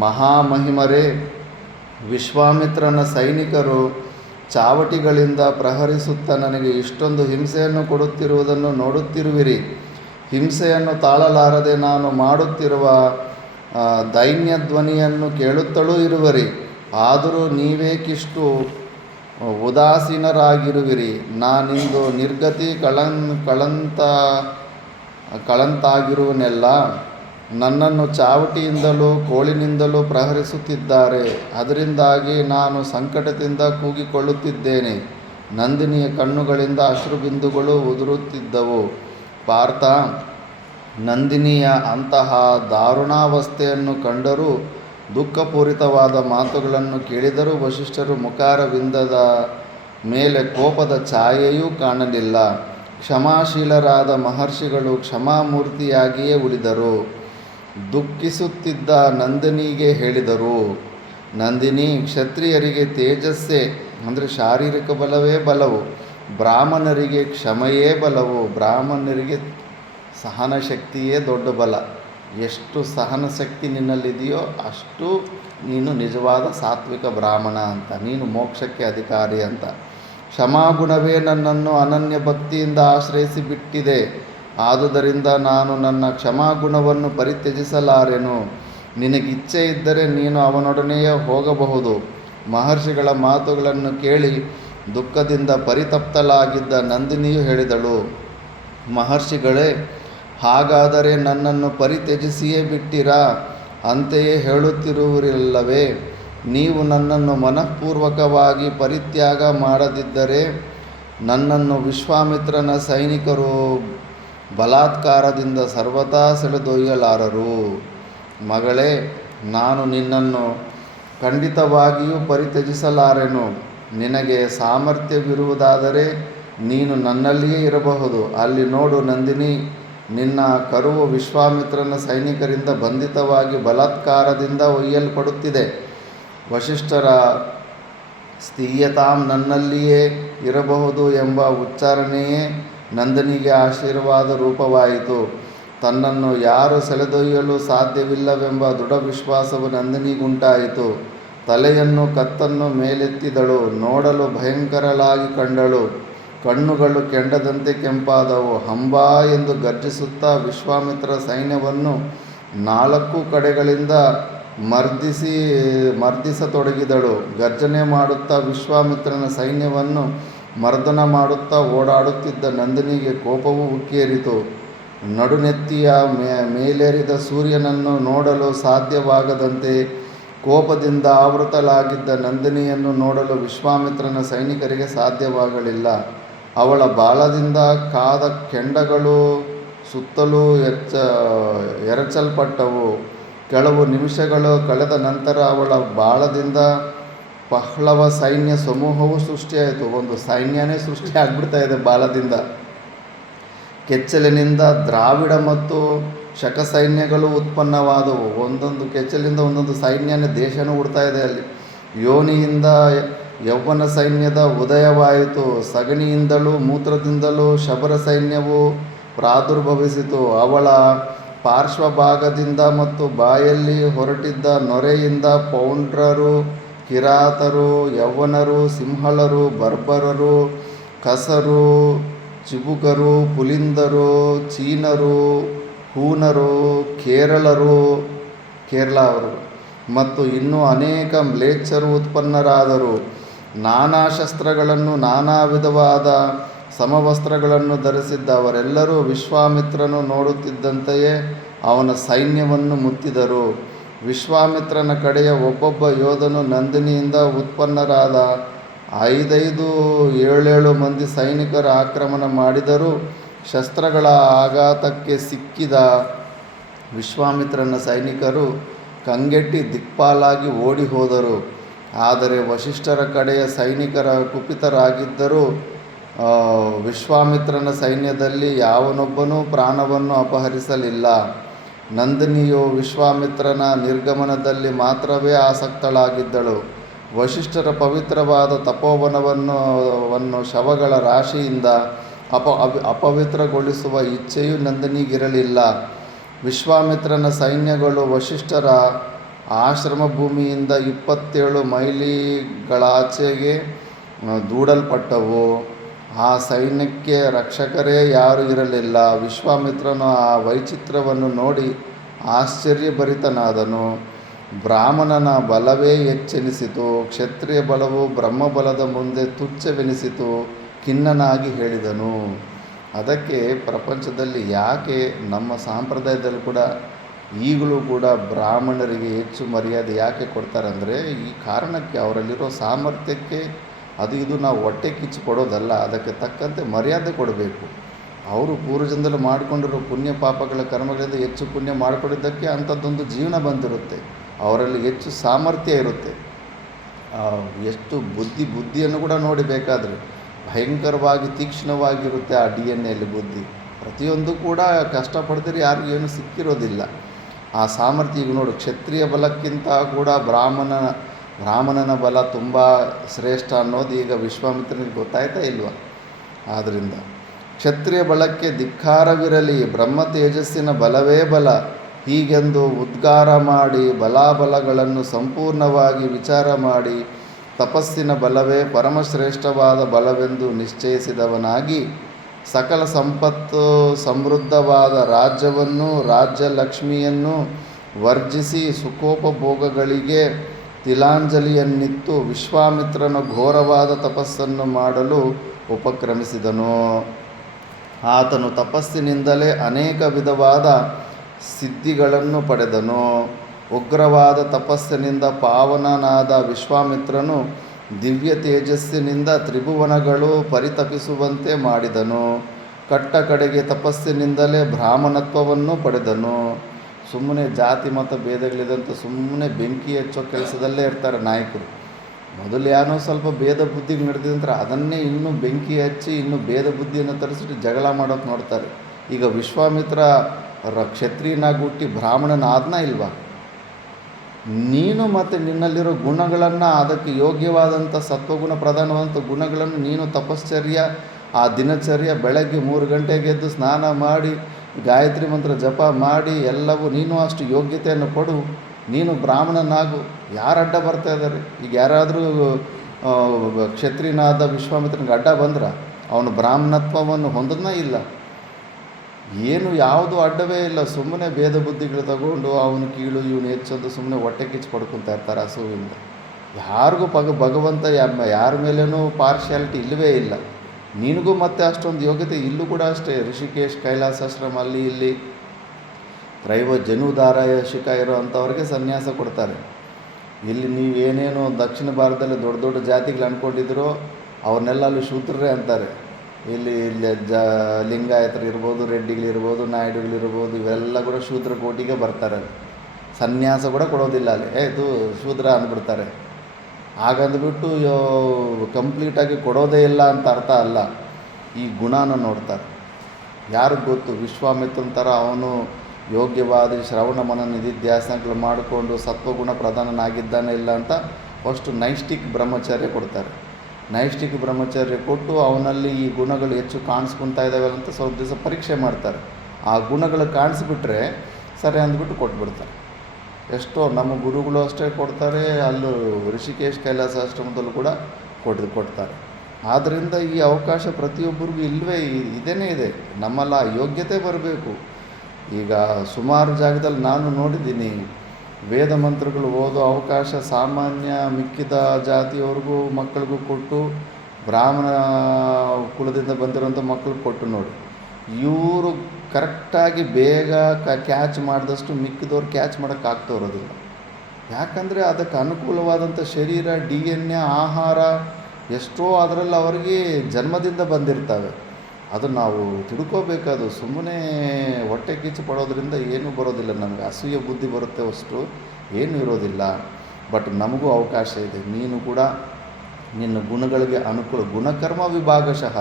ಮಹಾಮಹಿಮರೇ, ವಿಶ್ವಾಮಿತ್ರನ ಸೈನಿಕರು ಚಾವಟಿಗಳಿಂದ ಪ್ರಹರಿಸುತ್ತಾ ನನಗೆ ಇಷ್ಟೊಂದು ಹಿಂಸೆಯನ್ನು ಕೊಡುತ್ತಿರುವುದನ್ನು ನೋಡುತ್ತಿರುವಿರಿ. ಹಿಂಸೆಯನ್ನು ತಾಳಲಾರದೆ ನಾನು ಮಾಡುತ್ತಿರುವ ದೈನ್ಯಧ್ವನಿಯನ್ನು ಕೇಳುತ್ತಲೂ ಇರುವಿರಿ. ಆದರೂ ನೀವೇಕಿಷ್ಟು ಉದಾಸೀನರಾಗಿರುವಿರಿ. ನಾನಿಂದು ನಿರ್ಗತಿ ಕಳಂತಾಗಿರುವನೆಲ್ಲ. ನನ್ನನ್ನು ಚಾವಟಿಯಿಂದಲೂ ಕೋಲಿನಿಂದಲೂ ಪ್ರಹರಿಸುತ್ತಿದ್ದಾರೆ. ಅದರಿಂದಾಗಿ ನಾನು ಸಂಕಟದಿಂದ ಕೂಗಿಕೊಳ್ಳುತ್ತಿದ್ದೇನೆ. ನಂದಿನಿಯ ಕಣ್ಣುಗಳಿಂದ ಅಶ್ರುಬಿಂದುಗಳು ಉದುರುತ್ತಿದ್ದವು. ಪಾರ್ಥ, ನಂದಿನಿಯ ಅಂತಹ ದಾರುಣಾವಸ್ಥೆಯನ್ನು ಕಂಡರೂ ದುಃಖಪೂರಿತವಾದ ಮಾತುಗಳನ್ನು ಕೇಳಿದರೂ ವಸಿಷ್ಠರು ಮುಖಾರವಿಂದದ ಮೇಲೆ ಕೋಪದ ಛಾಯೆಯೂ ಕಾಣಲಿಲ್ಲ. ಕ್ಷಮಾಶೀಲರಾದ ಮಹರ್ಷಿಗಳು ಕ್ಷಮಾಮೂರ್ತಿಯಾಗಿಯೇ ಉಳಿದರು. ದುಃಖಿಸುತ್ತಿದ್ದ ನಂದಿನಿಗೆ ಹೇಳಿದರು, ನಂದಿನಿ, ಕ್ಷತ್ರಿಯರಿಗೆ ತೇಜಸ್ಸೇ ಅಂದರೆ ಶಾರೀರಿಕ ಬಲವೇ ಬಲವು, ಬ್ರಾಹ್ಮಣರಿಗೆ ಕ್ಷಮೆಯೇ ಬಲವು. ಬ್ರಾಹ್ಮಣರಿಗೆ ಸಹನಶಕ್ತಿಯೇ ದೊಡ್ಡ ಬಲ. ಎಷ್ಟು ಸಹನಶಕ್ತಿ ನಿನ್ನಲ್ಲಿದೆಯೋ ಅಷ್ಟು ನೀನು ನಿಜವಾದ ಸಾತ್ವಿಕ ಬ್ರಾಹ್ಮಣ ಅಂತ, ನೀನು ಮೋಕ್ಷಕ್ಕೆ ಅಧಿಕಾರಿ ಅಂತ. ಕ್ಷಮಾಗುಣವೇ ನನ್ನನ್ನು ಅನನ್ಯ ಭಕ್ತಿಯಿಂದ ಆಶ್ರಯಿಸಿ ಬಿಟ್ಟಿದೆ. ಆದುದರಿಂದ ನಾನು ನನ್ನ ಕ್ಷಮಾಗುಣವನ್ನು ಪರಿತ್ಯಜಿಸಲಾರೆನು. ನಿನಗಿಚ್ಛೆ ಇದ್ದರೆ ನೀನು ಅವನೊಡನೆಯೇ ಹೋಗಬಹುದು. ಮಹರ್ಷಿಗಳ ಮಾತುಗಳನ್ನು ಕೇಳಿ ದುಃಖದಿಂದ ಪರಿತಪ್ತಲಾಗಿದ್ದ ನಂದಿನಿಯು ಹೇಳಿದಳು, ಮಹರ್ಷಿಗಳೇ, ಹಾಗಾದರೆ ನನ್ನನ್ನು ಪರಿತ್ಯಜಿಸಿಯೇ ಬಿಟ್ಟಿರಾ? ಅಂತೆಯೇ ಹೇಳುತ್ತಿರುವಿರಲ್ಲವೇ? ನೀವು ನನ್ನನ್ನು ಮನಃಪೂರ್ವಕವಾಗಿ ಪರಿತ್ಯಾಗ ಮಾಡದಿದ್ದರೆ ನನ್ನನ್ನು ವಿಶ್ವಾಮಿತ್ರನ ಸೈನಿಕರು ಬಲಾತ್ಕಾರದಿಂದ ಸರ್ವಥಾ ಸೆಳೆದೊಯ್ಯಲಾರರು. ಮಗಳೇ, ನಾನು ನಿನ್ನನ್ನು ಖಂಡಿತವಾಗಿಯೂ ಪರಿತ್ಯಜಿಸಲಾರೆನು. ನಿನಗೆ ಸಾಮರ್ಥ್ಯವಿರುವುದಾದರೆ ನೀನು ನನ್ನಲ್ಲಿಯೇ ಇರಬಹುದು. ಅಲ್ಲಿ ನೋಡು ನಂದಿನಿ, ನಿನ್ನ ಕರುವು ವಿಶ್ವಾಮಿತ್ರನ ಸೈನಿಕರಿಂದ ಬಂಧಿತವಾಗಿ ಬಲಾತ್ಕಾರದಿಂದ ಒಯ್ಯಲ್ಪಡುತ್ತಿದೆ. ವಸಿಷ್ಠರ ಸ್ಥೀಯತಾಂ ನನ್ನಲ್ಲಿಯೇ ಇರಬಹುದು ಎಂಬ ಉಚ್ಚಾರಣೆಯೇ ನಂದಿನಿಗೆ ಆಶೀರ್ವಾದ ರೂಪವಾಯಿತು. ತನ್ನನ್ನು ಯಾರು ಸೆಳೆದೊಯ್ಯಲು ಸಾಧ್ಯವಿಲ್ಲವೆಂಬ ದೃಢ ವಿಶ್ವಾಸವು ನಂದಿನಿಗುಂಟಾಯಿತು. ತಲೆಯನ್ನು ಕತ್ತನ್ನು ಮೇಲೆತ್ತಿದಳು. ನೋಡಲು ಭಯಂಕರಳಾಗಿ ಕಂಡಳು. ಕಣ್ಣುಗಳು ಕೆಂಡದಂತೆ ಕೆಂಪಾದವು. ಹಂಬಾ ಎಂದು ಗರ್ಜಿಸುತ್ತಾ ವಿಶ್ವಾಮಿತ್ರ ಸೈನ್ಯವನ್ನು 4 ಕಡೆಗಳಿಂದ ಮರ್ದಿಸತೊಡಗಿದಳು. ಗರ್ಜನೆ ಮಾಡುತ್ತಾ ವಿಶ್ವಾಮಿತ್ರನ ಸೈನ್ಯವನ್ನು ಮರ್ದನ ಮಾಡುತ್ತಾ ಓಡಾಡುತ್ತಿದ್ದ ನಂದಿನಿಗೆ ಕೋಪವು ಉಕ್ಕೇರಿತು. ನಡುನೆತ್ತಿಯ ಮೇಲೇರಿದ ಸೂರ್ಯನನ್ನು ನೋಡಲು ಸಾಧ್ಯವಾಗದಂತೆ ಕೋಪದಿಂದ ಆವೃತಲಾಗಿದ್ದ ನಂದಿನಿಯನ್ನು ನೋಡಲು ವಿಶ್ವಾಮಿತ್ರನ ಸೈನಿಕರಿಗೆ ಸಾಧ್ಯವಾಗಲಿಲ್ಲ. ಅವಳ ಬಾಲದಿಂದ ಕಾದ ಕೆಂಡಗಳು ಸುತ್ತಲೂ ಎರಚಲ್ಪಟ್ಟವು. ಕೆಲವು ನಿಮಿಷಗಳು ಕಳೆದ ನಂತರ ಅವಳ ಬಾಲದಿಂದ ಪಹ್ಲವ ಸೈನ್ಯ ಸಮೂಹವು ಸೃಷ್ಟಿಯಾಯಿತು. ಒಂದು ಸೈನ್ಯನೇ ಸೃಷ್ಟಿ ಆಗ್ಬಿಡ್ತಾ ಇದೆ ಬಾಲದಿಂದ. ಕೆಚ್ಚಲಿನಿಂದ ದ್ರಾವಿಡ ಮತ್ತು ಶಕ ಸೈನ್ಯಗಳು ಉತ್ಪನ್ನವಾದವು. ಒಂದೊಂದು ಕೆಚ್ಚಲಿಂದ ಒಂದೊಂದು ಸೈನ್ಯನೇ ದೇಶನೂ ಹುಡ್ತಾ ಇದೆ ಅಲ್ಲಿ. ಯೋನಿಯಿಂದ ಯೌವನ ಸೈನ್ಯದ ಉದಯವಾಯಿತು. ಸಗಣಿಯಿಂದಲೂ ಮೂತ್ರದಿಂದಲೂ ಶಬರ ಸೈನ್ಯವು ಪ್ರಾದುರ್ಭವಿಸಿತು. ಅವಳ ಪಾರ್ಶ್ವಭಾಗದಿಂದ ಮತ್ತು ಬಾಯಲ್ಲಿ ಹೊರಟಿದ್ದ ನೊರೆಯಿಂದ ಪೌಂಡ್ರರು, ಕಿರಾತರು, ಯೌವನರು, ಸಿಂಹಳರು, ಬರ್ಬರರು, ಕಸರು, ಚಿಬುಕರು, ಪುಲಿಂದರು, ಚೀನರು, ಹೂನರು, ಕೇರಳ ಅವರು ಮತ್ತು ಇನ್ನೂ ಅನೇಕ ಮ್ಲೇಚ್ಛರು ಉತ್ಪನ್ನರಾದರು. ನಾನಾ ಶಸ್ತ್ರಗಳನ್ನು, ನಾನಾ ವಿಧವಾದ ಸಮವಸ್ತ್ರಗಳನ್ನು ಧರಿಸಿದ್ದ ಅವರೆಲ್ಲರೂ ವಿಶ್ವಾಮಿತ್ರನು ನೋಡುತ್ತಿದ್ದಂತೆಯೇ ಅವನ ಸೈನ್ಯವನ್ನು ಮುತ್ತಿದರು. ವಿಶ್ವಾಮಿತ್ರನ ಕಡೆಯ ಒಬ್ಬೊಬ್ಬ ಯೋಧನು ನಂದಿನಿಯಿಂದ ಉತ್ಪನ್ನರಾದ 7 ಮಂದಿ ಸೈನಿಕರ ಆಕ್ರಮಣ ಮಾಡಿದರೂ ಶಸ್ತ್ರಗಳ ಆಘಾತಕ್ಕೆ ಸಿಕ್ಕಿದ ವಿಶ್ವಾಮಿತ್ರನ ಸೈನಿಕರು ಕಂಗೆಟ್ಟಿ ದಿಕ್ಪಾಲಾಗಿ ಓಡಿ ಹೋದರು. ಆದರೆ ವಸಿಷ್ಠರ ಕಡೆಯ ಸೈನಿಕರ ಕುಪಿತರಾಗಿದ್ದರೂ ವಿಶ್ವಾಮಿತ್ರನ ಸೈನ್ಯದಲ್ಲಿ ಯಾವನೊಬ್ಬನೂ ಪ್ರಾಣವನ್ನು ಅಪಹರಿಸಲಿಲ್ಲ. ನಂದಿನಿಯು ವಿಶ್ವಾಮಿತ್ರನ ನಿರ್ಗಮನದಲ್ಲಿ ಮಾತ್ರವೇ ಆಸಕ್ತಳಾಗಿದ್ದಳು. ವಸಿಷ್ಠರ ಪವಿತ್ರವಾದ ತಪೋವನವನ್ನು ಶವಗಳ ರಾಶಿಯಿಂದ ಅಪವಿತ್ರಗೊಳಿಸುವ ಇಚ್ಛೆಯೂ ನಂದಿನಿಗಿರಲಿಲ್ಲ. ವಿಶ್ವಾಮಿತ್ರನ ಸೈನ್ಯಗಳು ವಸಿಷ್ಠರ ಆಶ್ರಮ ಭೂಮಿಯಿಂದ 27 ಮೈಲಿಗಳಾಚೆಗೆ ದೂಡಲ್ಪಟ್ಟವು. ಆ ಸೈನ್ಯಕ್ಕೆ ರಕ್ಷಕರೇ ಯಾರೂ ಇರಲಿಲ್ಲ. ವಿಶ್ವಾಮಿತ್ರನು ಆ ವೈಚಿತ್ರ್ಯವನ್ನು ನೋಡಿ ಆಶ್ಚರ್ಯಭರಿತನಾದನು. ಬ್ರಾಹ್ಮಣನ ಬಲವೇ ಹೆಚ್ಚೆನಿಸಿತು, ಕ್ಷತ್ರಿಯ ಬಲವು ಬ್ರಹ್ಮಬಲದ ಮುಂದೆ ತುಚ್ಛವೆನಿಸಿತು. ಖಿನ್ನನಾಗಿ ಹೇಳಿದನು. ಅದಕ್ಕೆ ಪ್ರಪಂಚದಲ್ಲಿ ಯಾಕೆ ನಮ್ಮ ಸಂಪ್ರದಾಯದಲ್ಲಿ ಕೂಡ ಈಗಲೂ ಕೂಡ ಬ್ರಾಹ್ಮಣರಿಗೆ ಹೆಚ್ಚು ಮರ್ಯಾದೆ ಯಾಕೆ ಕೊಡ್ತಾರೆ ಅಂದರೆ, ಈ ಕಾರಣಕ್ಕೆ ಅವರಲ್ಲಿರೋ ಸಾಮರ್ಥ್ಯಕ್ಕೆ. ಅದು ಇದು ನಾವು ಹೊಟ್ಟೆ ಕಿಚ್ಚು ಕೊಡೋದಲ್ಲ, ಅದಕ್ಕೆ ತಕ್ಕಂತೆ ಮರ್ಯಾದೆ ಕೊಡಬೇಕು. ಅವರು ಪೂರ್ವಜನದಲ್ಲಿ ಮಾಡಿಕೊಂಡಿರೋ ಪುಣ್ಯ ಪಾಪಗಳ ಕರ್ಮಗಳಿಂದ ಹೆಚ್ಚು ಪುಣ್ಯ ಮಾಡಿಕೊಂಡಿದ್ದಕ್ಕೆ ಅಂಥದ್ದೊಂದು ಜೀವನ ಬಂದಿರುತ್ತೆ. ಅವರಲ್ಲಿ ಹೆಚ್ಚು ಸಾಮರ್ಥ್ಯ ಇರುತ್ತೆ. ಎಷ್ಟು ಬುದ್ಧಿಯನ್ನು ಕೂಡ ನೋಡಬೇಕಾದ್ರೆ ಭಯಂಕರವಾಗಿ ತೀಕ್ಷ್ಣವಾಗಿರುತ್ತೆ ಆ DNA ಬುದ್ಧಿ. ಪ್ರತಿಯೊಂದು ಕೂಡ ಕಷ್ಟಪಡ್ತೀರಿ, ಯಾರಿಗೂ ಏನು ಸಿಕ್ಕಿರೋದಿಲ್ಲ. ಆ ಸಾಮರ್ಥ್ಯ ಈಗ ನೋಡು, ಕ್ಷತ್ರಿಯ ಬಲಕ್ಕಿಂತ ಕೂಡ ಬ್ರಾಹ್ಮಣನ ಬಲ ತುಂಬ ಶ್ರೇಷ್ಠ ಅನ್ನೋದು ಈಗ ವಿಶ್ವಾಮಿತ್ರನಿಗೆ ಗೊತ್ತಾಯ್ತಾ ಇಲ್ವ? ಆದ್ದರಿಂದ ಕ್ಷತ್ರಿಯ ಬಲಕ್ಕೆ ಧಿಕ್ಕಾರವಿರಲಿ, ಬ್ರಹ್ಮ ತೇಜಸ್ಸಿನ ಬಲವೇ ಬಲ ಹೀಗೆಂದು ಉದ್ಗಾರ ಮಾಡಿ ಬಲಾಬಲಗಳನ್ನು ಸಂಪೂರ್ಣವಾಗಿ ವಿಚಾರ ಮಾಡಿ ತಪಸ್ಸಿನ ಬಲವೇ ಪರಮಶ್ರೇಷ್ಠವಾದ ಬಲವೆಂದು ನಿಶ್ಚಯಿಸಿದವನಾಗಿ ಸಕಲ ಸಂಪತ್ತು ಸಮೃದ್ಧವಾದ ರಾಜ್ಯವನ್ನು ರಾಜ್ಯಲಕ್ಷ್ಮಿಯನ್ನು ವರ್ಜಿಸಿ ಸುಖೋಪಭೋಗಗಳಿಗೆ ತಿಲಾಂಜಲಿಯನ್ನಿತ್ತು ವಿಶ್ವಾಮಿತ್ರನ ಘೋರವಾದ ತಪಸ್ಸನ್ನು ಮಾಡಲು ಉಪಕ್ರಮಿಸಿದನು. ಆತನು ತಪಸ್ಸಿನಿಂದಲೇ ಅನೇಕ ವಿಧವಾದ ಸಿದ್ಧಿಗಳನ್ನು ಪಡೆದನು. ಉಗ್ರವಾದ ತಪಸ್ಸಿನಿಂದ ಪಾವನನಾದ ವಿಶ್ವಾಮಿತ್ರನು ದಿವ್ಯ ತೇಜಸ್ಸಿನಿಂದ ತ್ರಿಭುವನಗಳು ಪರಿತಪಿಸುವಂತೆ ಮಾಡಿದನು. ಕಟ್ಟ ಕಡೆಗೆ ತಪಸ್ಸಿನಿಂದಲೇ ಬ್ರಾಹ್ಮಣತ್ವವನ್ನು ಪಡೆದನು. ಸುಮ್ಮನೆ ಜಾತಿ ಮತ ಭೇದಗಳಿದಂತ ಸುಮ್ಮನೆ ಬೆಂಕಿ ಹಚ್ಚೋ ಕೆಲಸದಲ್ಲೇ ಇರ್ತಾರೆ ನಾಯಕರು. ಮೊದಲು ಏನೋ ಸ್ವಲ್ಪ ಭೇದ ಬುದ್ಧಿಗೆ ನಡೆದಿದ್ದಂದ್ರೆ ಅದನ್ನೇ ಇನ್ನೂ ಬೆಂಕಿ ಹಚ್ಚಿ ಇನ್ನೂ ಭೇದ ಬುದ್ಧಿಯನ್ನು ತರಿಸಿಟ್ಟು ಜಗಳ ಮಾಡೋಕೆ ನೋಡ್ತಾರೆ. ಈಗ ವಿಶ್ವಾಮಿತ್ರ ಕ್ಷತ್ರಿಯನಾಗಿ ಹುಟ್ಟಿ ಬ್ರಾಹ್ಮಣನಾದ್ನ ಇಲ್ವಾ? ನೀನು ಮತ್ತು ನಿನ್ನಲ್ಲಿರೋ ಗುಣಗಳನ್ನು, ಅದಕ್ಕೆ ಯೋಗ್ಯವಾದಂಥ ಸತ್ವಗುಣ ಪ್ರಧಾನವಾದಂಥ ಗುಣಗಳನ್ನು ನೀನು ತಪಶ್ಚರ್ಯ, ಆ ದಿನಚರ್ಯ ಬೆಳಗ್ಗೆ 3 ಗಂಟೆಗೆ ಎದ್ದು ಸ್ನಾನ ಮಾಡಿ ಗಾಯತ್ರಿ ಮಂತ್ರ ಜಪ ಮಾಡಿ ಎಲ್ಲವೂ ನೀನು ಅಷ್ಟು ಯೋಗ್ಯತೆಯನ್ನು ಕೊಡು. ನೀನು ಬ್ರಾಹ್ಮಣನಾಗು. ಯಾರು ಅಡ್ಡ ಬರ್ತಾ ಇದ್ದಾರೆ? ಈಗ ಯಾರಾದರೂ ಕ್ಷತ್ರಿಯನಾದ ವಿಶ್ವಾಮಿತ್ರನಿಗೆ ಅಡ್ಡ ಬಂದ್ರೆ ಅವನು ಬ್ರಾಹ್ಮಣತ್ವವನ್ನು ಹೊಂದೋದನ್ನ ಇಲ್ಲ. ಏನು ಯಾವುದು ಅಡ್ಡವೇ ಇಲ್ಲ. ಸುಮ್ಮನೆ ಭೇದ ಬುದ್ಧಿಗಳು ತಗೊಂಡು ಅವನು ಕೀಳು ಇವನು ಹೆಚ್ಚಂದು ಸುಮ್ಮನೆ ಹೊಟ್ಟೆ ಕಿಚ್ಚು ಪಡ್ಕೊತಾ ಇರ್ತಾರೆ ಹಸುವಿಂದ. ಯಾರಿಗೂ ಭಗವಂತ ಯಾರ ಮೇಲೇನೂ ಪಾರ್ಶಿಯಾಲಿಟಿ ಇಲ್ಲವೇ ಇಲ್ಲ. ನಿನಗೂ ಮತ್ತೆ ಅಷ್ಟೊಂದು ಯೋಗ್ಯತೆ ಇಲ್ಲೂ ಕೂಡ ಅಷ್ಟೇ. ಋಷಿಕೇಶ್ ಕೈಲಾಸಾಶ್ರಮ ಅಲ್ಲಿ ಇಲ್ಲಿ ಜನುಧಾರಾಯಶಿಕ ಇರೋ ಅಂಥವ್ರಿಗೆ ಸನ್ಯಾಸ ಕೊಡ್ತಾರೆ. ಇಲ್ಲಿ ನೀವೇನೇನು ದಕ್ಷಿಣ ಭಾರತದಲ್ಲಿ ದೊಡ್ಡ ದೊಡ್ಡ ಜಾತಿಗಳು ಅಂದ್ಕೊಂಡಿದ್ರೋ ಅವ್ರನ್ನೆಲ್ಲ ಅಲ್ಲಿ ಶೂದ್ರರೇ ಅಂತಾರೆ. ಇಲ್ಲಿ ಲಿಂಗಾಯತರು ಇರ್ಬೋದು, ರೆಡ್ಡಿಗಳಿರ್ಬೋದು, ನಾಯ್ಡುಗಳಿರ್ಬೋದು, ಇವೆಲ್ಲ ಕೂಡ ಶೂದ್ರ ಕೋಟಿಗೆ ಬರ್ತಾರೆ. ಸನ್ಯಾಸ ಕೂಡ ಕೊಡೋದಿಲ್ಲ ಅಲ್ಲಿ. ಇದು ಶೂದ್ರ ಅಂದ್ಬಿಡ್ತಾರೆ. ಹಾಗಂದ್ಬಿಟ್ಟು ಕಂಪ್ಲೀಟಾಗಿ ಕೊಡೋದೇ ಇಲ್ಲ ಅಂತ ಅರ್ಥ ಅಲ್ಲ. ಈ ಗುಣನ ನೋಡ್ತಾರೆ. ಯಾರಿಗೆ ಗೊತ್ತು? ವಿಶ್ವಾಮಿತ್ರನ ಥರ ಅವನು ಯೋಗ್ಯವಾದ ಶ್ರವಣ ಮನನ ನಿಧಿಧ್ಯಾಸನಗಳು ಮಾಡಿಕೊಂಡು ಸತ್ವಗುಣ ಪ್ರಧಾನನಾಗಿದ್ದಾನೆ ಇಲ್ಲ ಅಂತ ಫಸ್ಟು ನೈಷ್ಠಿಕ್ ಬ್ರಹ್ಮಚರ್ಯ ಕೊಡ್ತಾರೆ. ನೈಷ್ಠಿಕ ಬ್ರಹ್ಮಚರ್ಯ ಕೊಟ್ಟು ಅವನಲ್ಲಿ ಈ ಗುಣಗಳು ಹೆಚ್ಚು ಕಾಣಿಸ್ಕೊತಾ ಇದ್ದಾವೆ ಅಂತ ಸ್ವಲ್ಪ ದಿವಸ ಪರೀಕ್ಷೆ ಮಾಡ್ತಾರೆ. ಆ ಗುಣಗಳು ಕಾಣಿಸ್ಬಿಟ್ರೆ ಸರಿ ಅಂದ್ಬಿಟ್ಟು ಕೊಟ್ಬಿಡ್ತಾರೆ. ಎಷ್ಟೋ ನಮ್ಮ ಗುರುಗಳು ಅಷ್ಟೇ ಕೊಡ್ತಾರೆ. ಅಲ್ಲೂ ಋಷಿಕೇಶ್ ಕೈಲಾಸಾಶ್ರಮದಲ್ಲೂ ಕೂಡ ಕೊಡ್ತಾರೆ. ಆದ್ದರಿಂದ ಈ ಅವಕಾಶ ಪ್ರತಿಯೊಬ್ಬರಿಗೂ ಇಲ್ಲವೇ ಇದೇನೇ ಇದೆ. ನಮ್ಮಲ್ಲ ಯೋಗ್ಯತೆ ಬರಬೇಕು. ಈಗ ಸುಮಾರು ಜಾಗದಲ್ಲಿ ನಾನು ನೋಡಿದ್ದೀನಿ, ವೇದ ಮಂತ್ರಗಳು ಓದೋ ಅವಕಾಶ ಸಾಮಾನ್ಯ ಮಿಕ್ಕಿದ ಜಾತಿಯವ್ರಿಗೂ ಮಕ್ಕಳಿಗೂ ಕೊಟ್ಟು, ಬ್ರಾಹ್ಮಣ ಕುಲದಿಂದ ಬಂದಿರೋಂಥ ಮಕ್ಕಳಿಗೆ ಕೊಟ್ಟು ನೋಡಿ. ಇವರು ಕರೆಕ್ಟಾಗಿ ಬೇಗ ಕ್ಯಾಚ್ ಮಾಡಿದಷ್ಟು ಮಿಕ್ಕಿದವ್ರು ಕ್ಯಾಚ್ ಮಾಡೋಕ್ಕಾಗ್ತಾ ಇರೋದಿಲ್ಲ. ಯಾಕಂದರೆ ಅದಕ್ಕೆ ಅನುಕೂಲವಾದಂಥ ಶರೀರ, DNA, ಆಹಾರ ಎಷ್ಟೋ ಅದರಲ್ಲಿ ಅವರಿಗೆ ಜನ್ಮದಿಂದ ಬಂದಿರ್ತವೆ. ಅದು ನಾವು ತಿಳ್ಕೋಬೇಕಾದು. ಸುಮ್ಮನೆ ಹೊಟ್ಟೆ ಕಿಚ್ಚು ಪಡೋದ್ರಿಂದ ಏನೂ ಬರೋದಿಲ್ಲ. ನಮಗೆ ಅಸೂಯೆ ಬುದ್ಧಿ ಬರುತ್ತೆ, ಅಷ್ಟು ಏನೂ ಇರೋದಿಲ್ಲ. ಬಟ್ ನಮಗೂ ಅವಕಾಶ ಇದೆ. ನೀನು ಕೂಡ ನಿನ್ನ ಗುಣಗಳಿಗೆ ಅನುಕೂಲ. ಗುಣಕರ್ಮ ವಿಭಾಗಶಃ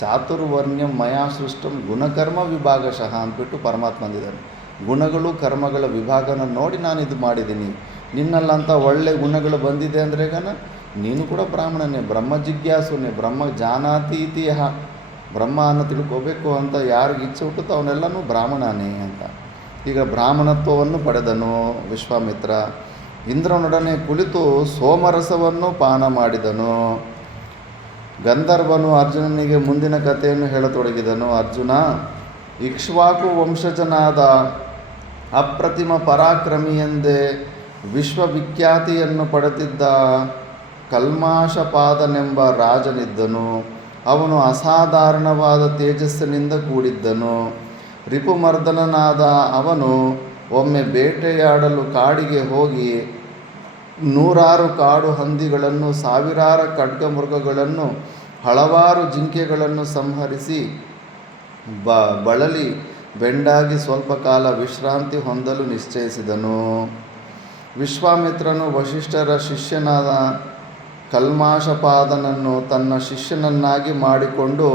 ಚಾತುರ್ವರ್ಣ್ಯಂ ಮಯಾ ಸೃಷ್ಟಂ ಗುಣಕರ್ಮ ವಿಭಾಗಶಃ ಅಂದ್ಬಿಟ್ಟು ಪರಮಾತ್ಮ ಅಂದಿದ್ದಾನೆ. ಗುಣಗಳು ಕರ್ಮಗಳ ವಿಭಾಗನ ನೋಡಿ ನಾನು ಇದು ಮಾಡಿದ್ದೀನಿ. ನಿನ್ನಲ್ಲಂಥ ಒಳ್ಳೆ ಗುಣಗಳು ಬಂದಿದೆ ಅಂದ್ರೇಗನ ನೀನು ಕೂಡ ಬ್ರಾಹ್ಮಣನೇ, ಬ್ರಹ್ಮ ಜಿಜ್ಞಾಸುನೇ, ಬ್ರಹ್ಮ ಜಾನಾತೀತಿಯ ಬ್ರಹ್ಮನ ತಿಳ್ಕೋಬೇಕು ಅಂತ ಯಾರಿಗೆ ಇಚ್ಛೆ ಹುಟ್ಟುತ್ತೋ ಅವನೆಲ್ಲನೂ ಬ್ರಾಹ್ಮಣನೇ ಅಂತ. ಈಗ ಬ್ರಾಹ್ಮಣತ್ವವನ್ನು ಪಡೆದನು ವಿಶ್ವಾಮಿತ್ರ. ಇಂದ್ರನೊಡನೆ ಕುಳಿತು ಸೋಮರಸವನ್ನು ಪಾನ ಮಾಡಿದನು. ಗಂಧರ್ವನು ಅರ್ಜುನನಿಗೆ ಮುಂದಿನ ಕಥೆಯನ್ನು ಹೇಳತೊಡಗಿದನು. ಅರ್ಜುನ, ಇಕ್ಷ್ವಾಕು ವಂಶಜನಾದ ಅಪ್ರತಿಮ ಪರಾಕ್ರಮಿಯೆಂದೇ ವಿಶ್ವವಿಖ್ಯಾತಿಯನ್ನು ಪಡೆದಿದ್ದ ಕಲ್ಮಾಷಪಾದನೆಂಬ ರಾಜನಿದ್ದನು. ಅವನು ಅಸಾಧಾರಣವಾದ ತೇಜಸ್ಸಿನಿಂದ ಕೂಡಿದ್ದನು. ರಿಪುಮರ್ದನನಾದ ಅವನು ಒಮ್ಮೆ ಬೇಟೆಯಾಡಲು ಕಾಡಿಗೆ ಹೋಗಿ 100 ಕಾಡು ಹಂದಿಗಳನ್ನು, 1000 ಖಡ್ಗಮೃಗಗಳನ್ನು, ಹಲವಾರು ಜಿಂಕೆಗಳನ್ನು ಸಂಹರಿಸಿ ಬಳಲಿ ಬೆಂಡಾಗಿ ಸ್ವಲ್ಪ ಕಾಲ ವಿಶ್ರಾಂತಿ ಹೊಂದಲು ನಿಶ್ಚಯಿಸಿದನು. ವಿಶ್ವಾಮಿತ್ರನು ವಸಿಷ್ಠರ ಶಿಷ್ಯನಾದ ಕಲ್ಮಾಷಪಾದನನ್ನು ತನ್ನ ಶಿಷ್ಯನನ್ನಾಗಿ ಮಾಡಿಕೊಂಡು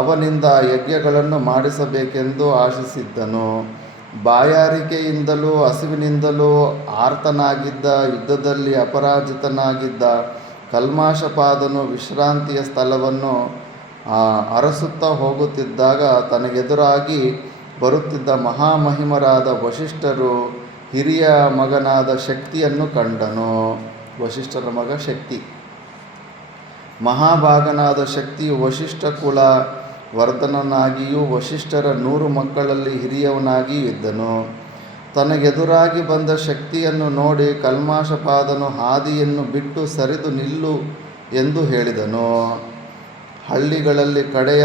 ಅವನಿಂದ ಯಜ್ಞಗಳನ್ನು ಮಾಡಿಸಬೇಕೆಂದು ಆಶಿಸಿದ್ದನು. ಬಾಯಾರಿಕೆಯಿಂದಲೂ ಹಸಿವಿನಿಂದಲೂ ಆರ್ತನಾಗಿದ್ದ, ಯುದ್ಧದಲ್ಲಿ ಅಪರಾಜಿತನಾಗಿದ್ದ ಕಲ್ಮಾಷಪಾದನು ವಿಶ್ರಾಂತಿಯ ಸ್ಥಳವನ್ನು ಅರಸುತ್ತಾ ಹೋಗುತ್ತಿದ್ದಾಗ ತನಗೆದುರಾಗಿ ಬರುತ್ತಿದ್ದ ಮಹಾಮಹಿಮರಾದ ವಸಿಷ್ಠರು ಹಿರಿಯ ಮಗನಾದ ಶಕ್ತಿಯನ್ನು ಕಂಡನು. ವಸಿಷ್ಠರ ಮಗ ಶಕ್ತಿ. ಮಹಾಭಾಗನಾದ ಶಕ್ತಿಯು ವಸಿಷ್ಠ ಕುಲ ವರ್ಧನನಾಗಿಯೂ ವಸಿಷ್ಠರ 100 ಮಕ್ಕಳಲ್ಲಿ ಹಿರಿಯವನಾಗಿಯೂ ಇದ್ದನು. ತನಗೆದುರಾಗಿ ಬಂದ ಶಕ್ತಿಯನ್ನು ನೋಡಿ ಕಲ್ಮಾಷಪಾದನು ಹಾದಿಯನ್ನು ಬಿಟ್ಟು ಸರಿದು ನಿಲ್ಲು ಎಂದು ಹೇಳಿದನು. ಹಳ್ಳಿಗಳಲ್ಲಿ ಕಡೆಯ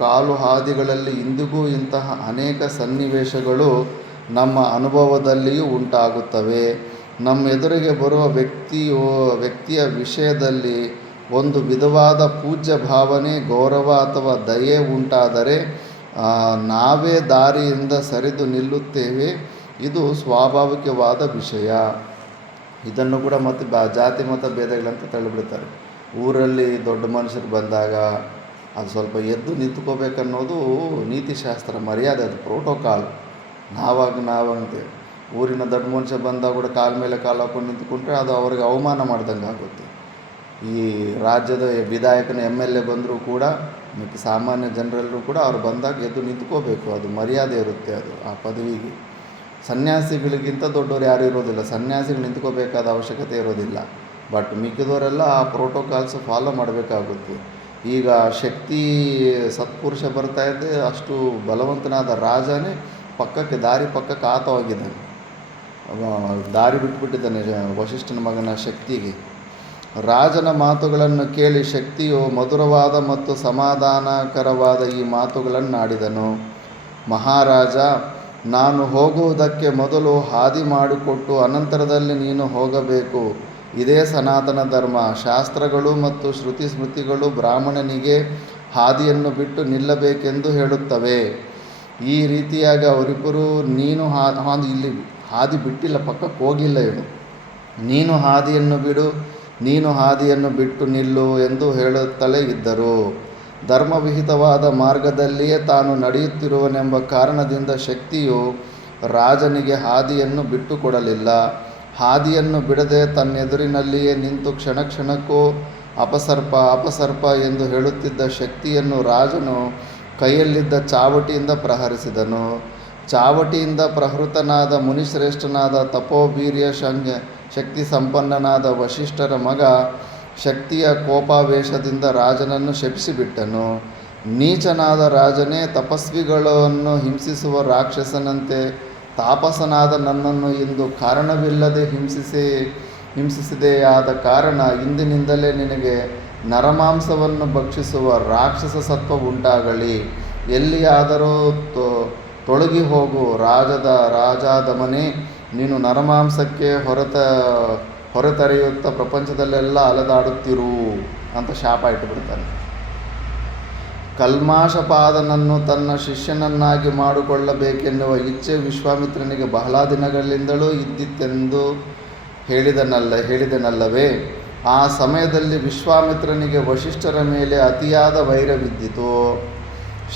ಕಾಲು ಹಾದಿಗಳಲ್ಲಿ ಇಂದಿಗೂ ಇಂತಹ ಅನೇಕ ಸನ್ನಿವೇಶಗಳು ನಮ್ಮ ಅನುಭವದಲ್ಲಿಯೂ ಉಂಟಾಗುತ್ತವೆ. ನಮ್ಮ ಎದುರಿಗೆ ಬರುವ ವ್ಯಕ್ತಿಯ ವಿಷಯದಲ್ಲಿ ಒಂದು ವಿಧವಾದ ಪೂಜ್ಯ ಭಾವನೆ, ಗೌರವ ಅಥವಾ ದಯೆ ಉಂಟಾದರೆ ನಾವೇ ದಾರಿಯಿಂದ ಸರಿದು ನಿಲ್ಲುತ್ತೇವೆ. ಇದು ಸ್ವಾಭಾವಿಕವಾದ ವಿಷಯ. ಇದನ್ನು ಕೂಡ ಮತ್ತು ಜಾತಿ ಮತ ಭೇದಗಳಂತ ತಳ್ಳಿಬಿಡ್ತಾರೆ. ಊರಲ್ಲಿ ದೊಡ್ಡ ಮನುಷ್ಯರು ಬಂದಾಗ ಅದು ಸ್ವಲ್ಪ ಎದ್ದು ನಿಂತ್ಕೋಬೇಕನ್ನೋದು ನೀತಿಶಾಸ್ತ್ರ ಮರ್ಯಾದೆ, ಅದು ಪ್ರೋಟೋಕಾಲ್. ನಾವಂತೆ ಊರಿನ ದೊಡ್ಡ ಮನುಷ್ಯ ಬಂದಾಗ ಕೂಡ ಕಾಲ ಮೇಲೆ ಕಾಲು ಹಾಕೊಂಡು ನಿಂತ್ಕೊಂಡ್ರೆ ಅದು ಅವ್ರಿಗೆ ಅವಮಾನ ಮಾಡ್ದಂಗೆ ಆಗುತ್ತೆ. ಈ ರಾಜ್ಯದ ವಿಧಾಯಕನ MLA ಬಂದರೂ ಕೂಡ ಮತ್ತು ಸಾಮಾನ್ಯ ಜನರೆಲ್ಲರೂ ಕೂಡ ಅವ್ರು ಬಂದಾಗ ಎದ್ದು ನಿಂತ್ಕೋಬೇಕು. ಅದು ಮರ್ಯಾದೆ ಇರುತ್ತೆ, ಅದು ಆ ಪದವಿಗೆ. ಸನ್ಯಾಸಿಗಳಿಗಿಂತ ದೊಡ್ಡವರು ಯಾರೂ ಇರೋದಿಲ್ಲ. ಸನ್ಯಾಸಿಗಳು ನಿಂತ್ಕೋಬೇಕಾದ ಅವಶ್ಯಕತೆ ಇರೋದಿಲ್ಲ. ಬಟ್ ಮಿಕ್ಕಿದವರೆಲ್ಲ ಆ ಪ್ರೋಟೋಕಾಲ್ಸ್ ಫಾಲೋ ಮಾಡಬೇಕಾಗುತ್ತೆ. ಈಗ ಶಕ್ತಿ ಸತ್ಪುರುಷ ಬರ್ತಾ ಇದ್ದೆ, ಅಷ್ಟು ಬಲವಂತನಾದ ರಾಜನೇ ದಾರಿ ಪಕ್ಕಕ್ಕೆ ಆತ ಹೋಗಿದ್ದಾನೆ. ದಾರಿ ಬಿಟ್ಬಿಟ್ಟಿದ್ದಾನೆ ವಸಿಷ್ಠನ ಮಗನ ಶಕ್ತಿಗೆ. ರಾಜನ ಮಾತುಗಳನ್ನು ಕೇಳಿ ಶಕ್ತಿಯು ಮಧುರವಾದ ಮತ್ತು ಸಮಾಧಾನಕರವಾದ ಈ ಮಾತುಗಳನ್ನು ಆಡಿದನು. ಮಹಾರಾಜ, ನಾನು ಹೋಗುವುದಕ್ಕೆ ಮೊದಲು ಹಾದಿ ಮಾಡಿಕೊಟ್ಟು ಅನಂತರದಲ್ಲಿ ನೀನು ಹೋಗಬೇಕು. ಇದೇ ಸನಾತನ ಧರ್ಮ. ಶಾಸ್ತ್ರಗಳು ಮತ್ತು ಶ್ರುತಿ ಸ್ಮೃತಿಗಳು ಬ್ರಾಹ್ಮಣನಿಗೆ ಹಾದಿಯನ್ನು ಬಿಟ್ಟು ನಿಲ್ಲಬೇಕೆಂದು ಹೇಳುತ್ತವೆ. ಈ ರೀತಿಯಾಗಿ ಅವರಿಬ್ಬರು ನೀನು ಇಲ್ಲಿ ಹಾದಿ ಬಿಟ್ಟಿಲ್ಲ, ಪಕ್ಕಕ್ಕೆ ಹೋಗಿಲ್ಲ ಇವನು. ನೀನು ಹಾದಿಯನ್ನು ಬಿಟ್ಟು ನಿಲ್ಲು ಎಂದು ಹೇಳುತ್ತಲೇ ಇದ್ದರು. ಧರ್ಮವಿಹಿತವಾದ ಮಾರ್ಗದಲ್ಲಿಯೇ ತಾನು ನಡೆಯುತ್ತಿರುವನೆಂಬ ಕಾರಣದಿಂದ ಶಕ್ತಿಯು ರಾಜನಿಗೆ ಹಾದಿಯನ್ನು ಬಿಟ್ಟುಕೊಡಲಿಲ್ಲ. ಹಾದಿಯನ್ನು ಬಿಡದೆ ತನ್ನೆದುರಿನಲ್ಲಿಯೇ ನಿಂತು ಕ್ಷಣಕ್ಕೂ ಅಪಸರ್ಪ ಎಂದು ಹೇಳುತ್ತಿದ್ದ ಶಕ್ತಿಯನ್ನು ರಾಜನು ಕೈಯಲ್ಲಿದ್ದ ಚಾವಟಿಯಿಂದ ಪ್ರಹರಿಸಿದನು. ಚಾವಟಿಯಿಂದ ಪ್ರಹೃತನಾದ ಮುನಿಶ್ರೇಷ್ಠನಾದ ತಪೋವೀರ್ಯ ಶಕ್ತಿ ಸಂಪನ್ನನಾದ ವಸಿಷ್ಠರ ಮಗ ಶಕ್ತಿಯ ಕೋಪಾವೇಶದಿಂದ ರಾಜನನ್ನು ಶಪಿಸಿಬಿಟ್ಟನು. ನೀಚನಾದ ರಾಜನೇ, ತಪಸ್ವಿಗಳನ್ನು ಹಿಂಸಿಸುವ ರಾಕ್ಷಸನಂತೆ ತಾಪಸನಾದ ನನ್ನನ್ನು ಇಂದು ಕಾರಣವಿಲ್ಲದೆ ಹಿಂಸಿಸಿದೆಯಾದ ಕಾರಣ ಇಂದಿನಿಂದಲೇ ನಿನಗೆ ನರಮಾಂಸವನ್ನು ಭಕ್ಷಿಸುವ ರಾಕ್ಷಸ ಸತ್ವ ಉಂಟಾಗಲಿ. ಎಲ್ಲಿಯಾದರೂ ತೊಳಗಿ ಹೋಗು. ರಾಜಾದಮನೇ, ನೀನು ನರಮಾಂಸಕ್ಕೆ ಹೊರತರೆಯುತ್ತಾ ಪ್ರಪಂಚದಲ್ಲೆಲ್ಲ ಅಲೆದಾಡುತ್ತಿರು ಅಂತ ಶಾಪ ಇಟ್ಟುಬಿಡ್ತಾನೆ. ಕಲ್ಮಾಷಪಾದನನ್ನು ತನ್ನ ಶಿಷ್ಯನನ್ನಾಗಿ ಮಾಡಿಕೊಳ್ಳಬೇಕೆನ್ನುವ ಇಚ್ಛೆ ವಿಶ್ವಾಮಿತ್ರನಿಗೆ ಬಹಳ ದಿನಗಳಿಂದಲೂ ಇದ್ದಿತ್ತೆಂದು ಹೇಳಿದನಲ್ಲವೇ. ಆ ಸಮಯದಲ್ಲಿ ವಿಶ್ವಾಮಿತ್ರನಿಗೆ ವಸಿಷ್ಠರ ಮೇಲೆ ಅತಿಯಾದ ವೈರವಿದ್ದಿತು.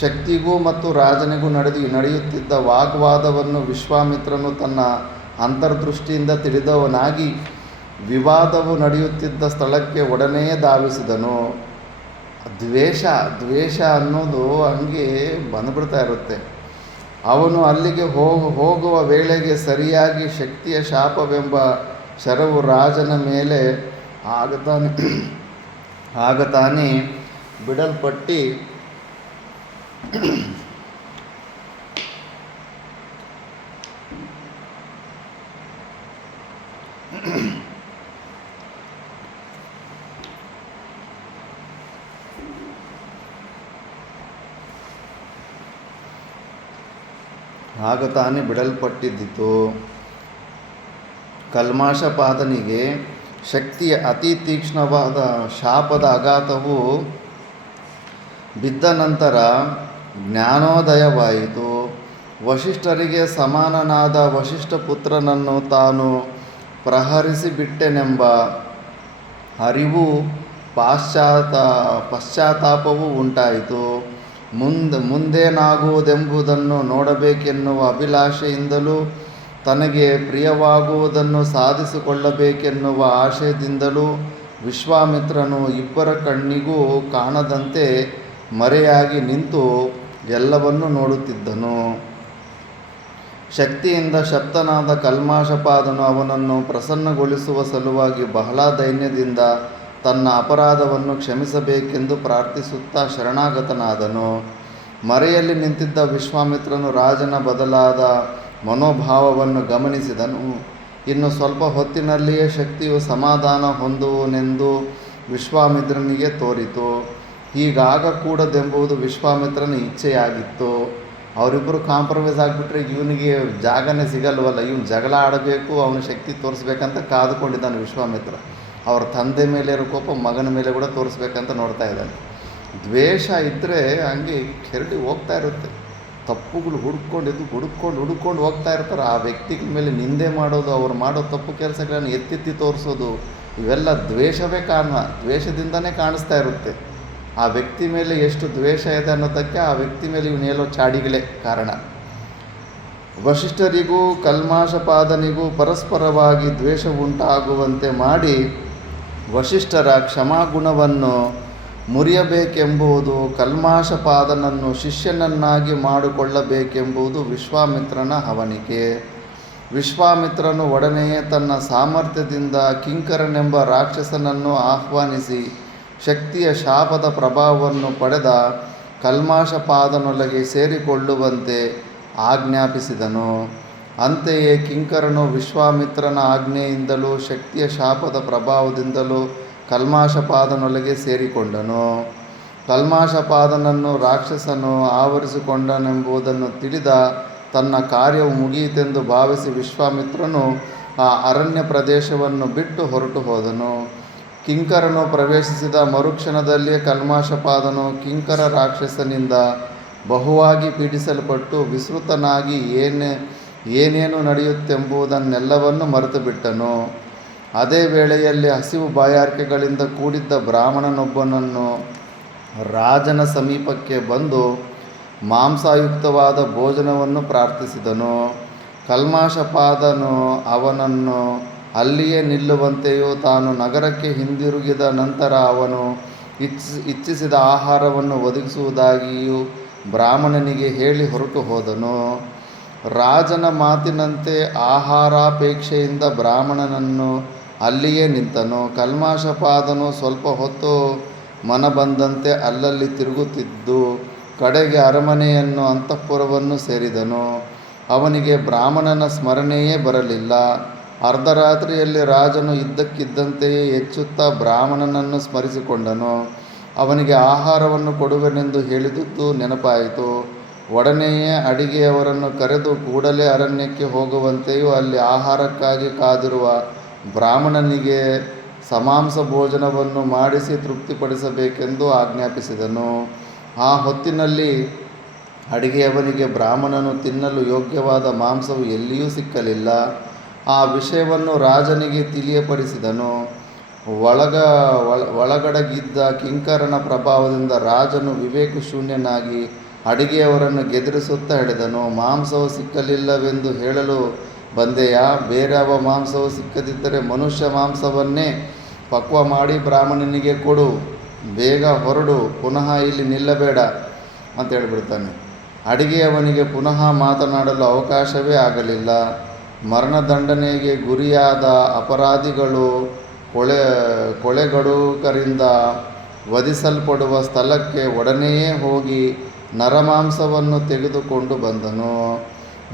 ಶಕ್ತಿಗೂ ಮತ್ತು ರಾಜನಿಗೂ ನಡೆಯುತ್ತಿದ್ದ ವಾಗ್ವಾದವನ್ನು ವಿಶ್ವಾಮಿತ್ರನು ತನ್ನ ಅಂತರ್ದೃಷ್ಟಿಯಿಂದ ತಿಳಿದವನಾಗಿ ವಿವಾದವು ನಡೆಯುತ್ತಿದ್ದ ಸ್ಥಳಕ್ಕೆ ಒಡನೆಯೇ ಧಾವಿಸಿದನು. ದ್ವೇಷ ಅನ್ನೋದು ಹಂಗೆ ಬಂದುಬಿಡ್ತಾ ಇರುತ್ತೆ. ಅವನು ಅಲ್ಲಿಗೆ ಹೋಗುವ ವೇಳೆಗೆ ಸರಿಯಾಗಿ ಶಕ್ತಿಯ ಶಾಪವೆಂಬ ಶರವು ರಾಜನ ಮೇಲೆ ಆಗತಾನೆ ಬಿಡಲ್ಪಟ್ಟು ಬಿಡಲ್ಪಟ್ಟಿದ್ದಿತು. ಕಲ್ಮಾಷಪಾದನಿಗೆ ಶಕ್ತಿಯ ಅತಿ ತೀಕ್ಷ್ಣವಾದ ಶಾಪದ ಆಘಾತವು ಬಿದ್ದ ನಂತರ ಜ್ಞಾನೋದಯವಾಯಿತು. ವಸಿಷ್ಠರಿಗೆ ಸಮಾನನಾದ ವಸಿಷ್ಠ ಪುತ್ರನನ್ನು ತಾನು ಪ್ರಹರಿಸಿಬಿಟ್ಟೆನೆಂಬ ಅರಿವು ಪಶ್ಚಾತ್ತಾಪವೂ ಉಂಟಾಯಿತು. ಮುಂದೇನಾಗುವುದೆಂಬುದನ್ನು ನೋಡಬೇಕೆನ್ನುವ ಅಭಿಲಾಷೆಯಿಂದಲೂ ತನಗೆ ಪ್ರಿಯವಾಗುವುದನ್ನು ಸಾಧಿಸಿಕೊಳ್ಳಬೇಕೆನ್ನುವ ಆಶಯದಿಂದಲೂ ವಿಶ್ವಾಮಿತ್ರನು ಇಬ್ಬರ ಕಣ್ಣಿಗೂ ಕಾಣದಂತೆ ಮರೆಯಾಗಿ ನಿಂತು ಎಲ್ಲವನ್ನೂ ನೋಡುತ್ತಿದ್ದನು. ಶಕ್ತಿಯಿಂದ ಶಕ್ತನಾದ ಕಲ್ಮಾಷಪಾದನು ಅವನನ್ನು ಪ್ರಸನ್ನಗೊಳಿಸುವ ಸಲುವಾಗಿ ಬಹಳ ದೈನ್ಯದಿಂದ ತನ್ನ ಅಪರಾಧವನ್ನು ಕ್ಷಮಿಸಬೇಕೆಂದು ಪ್ರಾರ್ಥಿಸುತ್ತಾ ಶರಣಾಗತನಾದನು. ಮರೆಯಲ್ಲಿ ನಿಂತಿದ್ದ ವಿಶ್ವಾಮಿತ್ರನು ರಾಜನ ಬದಲಾದ ಮನೋಭಾವವನ್ನು ಗಮನಿಸಿದನು. ಇನ್ನು ಸ್ವಲ್ಪ ಹೊತ್ತಿನಲ್ಲಿಯೇ ಶಕ್ತಿಯು ಸಮಾಧಾನ ಹೊಂದುವನೆಂದು ವಿಶ್ವಾಮಿತ್ರನಿಗೆ ತೋರಿತು. ಹೀಗಾಗಕೂಡದೆಂಬುದು ವಿಶ್ವಾಮಿತ್ರನ ಇಚ್ಛೆಯಾಗಿತ್ತು. ಅವರಿಬ್ಬರು ಕಾಂಪ್ರಮೈಸ್ ಆಗಿಬಿಟ್ರೆ ಇವನಿಗೆ ಜಾಗನೇ ಸಿಗಲ್ವಲ್ಲ, ಇವನು ಜಗಳ ಆಡಬೇಕು, ಅವನ ಶಕ್ತಿ ತೋರಿಸ್ಬೇಕಂತ ಕಾದುಕೊಂಡಿದ್ದಾನೆ ವಿಶ್ವಾಮಿತ್ರ. ಅವ್ರ ತಂದೆ ಮೇಲೆ ಇರೋ ಕೋಪ ಮಗನ ಮೇಲೆ ಕೂಡ ತೋರಿಸ್ಬೇಕಂತ ನೋಡ್ತಾ ಇದ್ದಾನೆ. ದ್ವೇಷ ಇದ್ದರೆ ಹಂಗೆ ಕೆರಡಿ ಹೋಗ್ತಾ ಇರುತ್ತೆ. ತಪ್ಪುಗಳು ಹುಡುಕೊಂಡು ಹೋಗ್ತಾ ಇರ್ತಾರೆ. ಆ ವ್ಯಕ್ತಿಗಳ ಮೇಲೆ ನಿಂದೆ ಮಾಡೋದು, ಅವ್ರು ಮಾಡೋ ತಪ್ಪು ಕೆಲಸಗಳನ್ನು ಎತ್ತೆತ್ತಿ ತೋರಿಸೋದು, ಇವೆಲ್ಲ ದ್ವೇಷವೇ ಕಾರಣ. ದ್ವೇಷದಿಂದನೇ ಕಾಣಿಸ್ತಾ ಇರುತ್ತೆ. ಆ ವ್ಯಕ್ತಿ ಮೇಲೆ ಎಷ್ಟು ದ್ವೇಷ ಇದೆ ಅನ್ನೋದಕ್ಕೆ ಆ ವ್ಯಕ್ತಿ ಮೇಲೆ ಇವನೇಲೋ ಚಾಡಿಗಳೇ ಕಾರಣ. ವಸಿಷ್ಠರಿಗೂ ಕಲ್ಮಾಷಪಾದನಿಗೂ ಪರಸ್ಪರವಾಗಿ ದ್ವೇಷ ಉಂಟಾಗುವಂತೆ ಮಾಡಿ ವಸಿಷ್ಠರ ಕ್ಷಮಾಗುಣವನ್ನು ಮುರಿಯಬೇಕೆಂಬುದು, ಕಲ್ಮಾಷಪಾದನನ್ನು ಶಿಷ್ಯನನ್ನಾಗಿ ಮಾಡಿಕೊಳ್ಳಬೇಕೆಂಬುದು ವಿಶ್ವಾಮಿತ್ರನ ಹವಣಿಕೆ. ವಿಶ್ವಾಮಿತ್ರನು ಒಡನೆಯೇ ತನ್ನ ಸಾಮರ್ಥ್ಯದಿಂದ ಕಿಂಕರನೆಂಬ ರಾಕ್ಷಸನನ್ನು ಆಹ್ವಾನಿಸಿ ಶಕ್ತಿಯ ಶಾಪದ ಪ್ರಭಾವವನ್ನು ಪಡೆದ ಕಲ್ಮಾಷಪಾದನೊಳಗೆ ಸೇರಿಕೊಳ್ಳುವಂತೆ ಆಜ್ಞಾಪಿಸಿದನು. ಅಂತೆಯೇ ಕಿಂಕರನು ವಿಶ್ವಾಮಿತ್ರನ ಆಜ್ಞೆಯಿಂದಲೂ ಶಕ್ತಿಯ ಶಾಪದ ಪ್ರಭಾವದಿಂದಲೂ ಕಲ್ಮಾಷಪಾದನೊಳಗೆ ಸೇರಿಕೊಂಡನು. ಕಲ್ಮಾಷಪಾದನನ್ನು ರಾಕ್ಷಸನು ಆವರಿಸಿಕೊಂಡನೆಂಬುದನ್ನು ತಿಳಿದ ತನ್ನ ಕಾರ್ಯವು ಮುಗಿಯಿತೆಂದು ಭಾವಿಸಿ ವಿಶ್ವಾಮಿತ್ರನು ಆ ಅರಣ್ಯ ಪ್ರದೇಶವನ್ನು ಬಿಟ್ಟು ಹೊರಟು ಹೋದನು. ಕಿಂಕರನು ಪ್ರವೇಶಿಸಿದ ಮರುಕ್ಷಣದಲ್ಲಿಯೇ ಕಲ್ಮಾಷಪಾದನು ಕಿಂಕರ ರಾಕ್ಷಸನಿಂದ ಬಹುವಾಗಿ ಪೀಡಿಸಲ್ಪಟ್ಟು ವಿಸ್ತೃತನಾಗಿ ಏನೇನು ನಡೆಯುತ್ತೆಂಬುದನ್ನೆಲ್ಲವನ್ನು ಮರೆತು ಬಿಟ್ಟನು. ಅದೇ ವೇಳೆಯಲ್ಲಿ ಹಸಿವು ಬಾಯಾರಿಕೆಗಳಿಂದ ಕೂಡಿದ್ದ ಬ್ರಾಹ್ಮಣನೊಬ್ಬನನ್ನು ರಾಜನ ಸಮೀಪಕ್ಕೆ ಬಂದು ಮಾಂಸಯುಕ್ತವಾದ ಭೋಜನವನ್ನು ಪ್ರಾರ್ಥಿಸಿದನು. ಕಲ್ಮಾಷಪಾದನು ಅವನನ್ನು ಅಲ್ಲಿಯೇ ನಿಲ್ಲುವಂತೆಯೂ ತಾನು ನಗರಕ್ಕೆ ಹಿಂದಿರುಗಿದ ನಂತರ ಅವನು ಇಚ್ಛಿಸಿದ ಆಹಾರವನ್ನು ಒದಗಿಸುವುದಾಗಿಯೂ ಬ್ರಾಹ್ಮಣನಿಗೆ ಹೇಳಿ ಹೊರಟು ಹೋದನು. ರಾಜನ ಮಾತಿನಂತೆ ಆಹಾರಾಪೇಕ್ಷೆಯಿಂದ ಬ್ರಾಹ್ಮಣನನ್ನು ಅಲ್ಲಿಯೇ ನಿಂತನು. ಕಲ್ಮಾಷಪಾದನು ಸ್ವಲ್ಪ ಹೊತ್ತು ಮನಬಂದಂತೆ ಅಲ್ಲಲ್ಲಿ ತಿರುಗುತ್ತಿದ್ದು ಕಡೆಗೆ ಅರಮನೆಯನ್ನು ಅಂತಃಪುರವನ್ನು ಸೇರಿದನು. ಅವನಿಗೆ ಬ್ರಾಹ್ಮಣನ ಸ್ಮರಣೆಯೇ ಬರಲಿಲ್ಲ. ಅರ್ಧರಾತ್ರಿಯಲ್ಲಿ ರಾಜನು ಇದ್ದಕ್ಕಿದ್ದಂತೆಯೇ ಎಚ್ಚುತ್ತಾ ಬ್ರಾಹ್ಮಣನನ್ನು ಸ್ಮರಿಸಿಕೊಂಡನು. ಅವನಿಗೆ ಆಹಾರವನ್ನು ಕೊಡುವೆನೆಂದು ಹೇಳಿದುದು ನೆನಪಾಯಿತು. ಒಡನೆಯೇ ಅಡಿಗೆಯವರನ್ನು ಕರೆದು ಕೂಡಲೇ ಅರಣ್ಯಕ್ಕೆ ಹೋಗುವಂತೆಯೂ ಅಲ್ಲಿ ಆಹಾರಕ್ಕಾಗಿ ಕಾದಿರುವ ಬ್ರಾಹ್ಮಣನಿಗೆ ಸಮಾಂಸ ಭೋಜನವನ್ನು ಮಾಡಿಸಿ ತೃಪ್ತಿಪಡಿಸಬೇಕೆಂದು ಆಜ್ಞಾಪಿಸಿದನು. ಆ ಹೊತ್ತಿನಲ್ಲಿ ಅಡಿಗೆಯವನಿಗೆ ಬ್ರಾಹ್ಮಣನು ತಿನ್ನಲು ಯೋಗ್ಯವಾದ ಮಾಂಸವು ಎಲ್ಲಿಯೂ ಸಿಕ್ಕಲಿಲ್ಲ. ಆ ವಿಷಯವನ್ನು ರಾಜನಿಗೆ ತಿಳಿಯಪಡಿಸಿದನು. ಒಳಗಡಗಿದ್ದ ಕಿಂಕರನ ಪ್ರಭಾವದಿಂದ ರಾಜನು ವಿವೇಕಶೂನ್ಯನಾಗಿ ಅಡಿಗೆಯವರನ್ನು ಗೆದರಿಸುತ್ತಾ ಹೇಳಿದನು. ಮಾಂಸವು ಸಿಕ್ಕಲಿಲ್ಲವೆಂದು ಹೇಳಲು ಬಂದೆಯಾ? ಬೇರ್ಯಾವ ಮಾಂಸವು ಸಿಕ್ಕದಿದ್ದರೆ ಮನುಷ್ಯ ಮಾಂಸವನ್ನೇ ಪಕ್ವ ಮಾಡಿ ಬ್ರಾಹ್ಮಣನಿಗೆ ಕೊಡು. ಬೇಗ ಹೊರಡು, ಪುನಃ ಇಲ್ಲಿ ನಿಲ್ಲಬೇಡ ಅಂತ ಹೇಳಿಬಿಡ್ತಾನೆ. ಅಡಿಗೆಯವನಿಗೆ ಪುನಃ ಮಾತನಾಡಲು ಅವಕಾಶವೇ ಆಗಲಿಲ್ಲ. ಮರಣದಂಡನೆಗೆ ಗುರಿಯಾದ ಅಪರಾಧಿಗಳು ಕೊಳೆಗಡುಕರಿಂದ ವಧಿಸಲ್ಪಡುವ ಸ್ಥಳಕ್ಕೆ ಒಡನೆಯೇ ಹೋಗಿ ನರಮಾಂಸವನ್ನು ತೆಗೆದುಕೊಂಡು ಬಂದನು.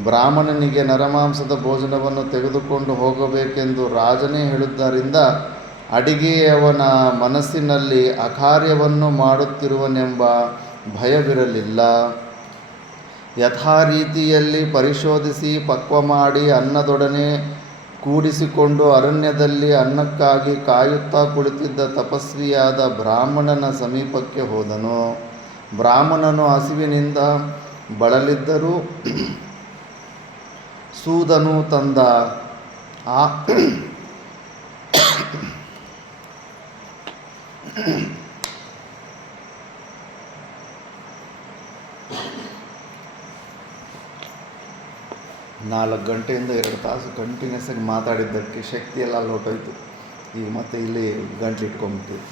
ಬ್ರಾಹ್ಮಣನಿಗೆ ನರಮಾಂಸದ ಭೋಜನವನ್ನು ತೆಗೆದುಕೊಂಡು ಹೋಗಬೇಕೆಂದು ರಾಜನೇ ಹೇಳಿದ್ದರಿಂದ ಅಡಿಗೆಯವನ ಮನಸ್ಸಿನಲ್ಲಿ ಅಕಾರ್ಯವನ್ನು ಮಾಡುತ್ತಿರುವನೆಂಬ ಭಯವಿರಲಿಲ್ಲ. ಯಥಾರೀತಿಯಲ್ಲಿ ಪರಿಶೋಧಿಸಿ ಪಕ್ವ ಮಾಡಿ ಅನ್ನದೊಡನೆ ಕೂಡಿಸಿಕೊಂಡು ಅರಣ್ಯದಲ್ಲಿ ಅನ್ನಕ್ಕಾಗಿ ಕಾಯುತ್ತಾ ಕುಳಿತಿದ್ದ ತಪಸ್ವಿಯಾದ ಬ್ರಾಹ್ಮಣನ ಸಮೀಪಕ್ಕೆ ಹೋದನು. ಬ್ರಾಹ್ಮಣನು ಹಸಿವಿನಿಂದ ಬಳಲಿದ್ದರೂ ಸೂದನು ತಂದ 4 ಗಂಟೆಯಿಂದ 2 ತಾಸು ಕಂಟಿನ್ಯೂಸ್ ಆಗಿ ಮಾತಾಡಿದ್ದಕ್ಕೆ ಶಕ್ತಿಯೆಲ್ಲ ಹೊರಟೋಯ್ತು. ಈಗ ಮತ್ತೆ ಇಲ್ಲಿ ಗಂಟಲು ಇಟ್ಕೊಂಡ್ಬಿಟ್ಟಿದೆ.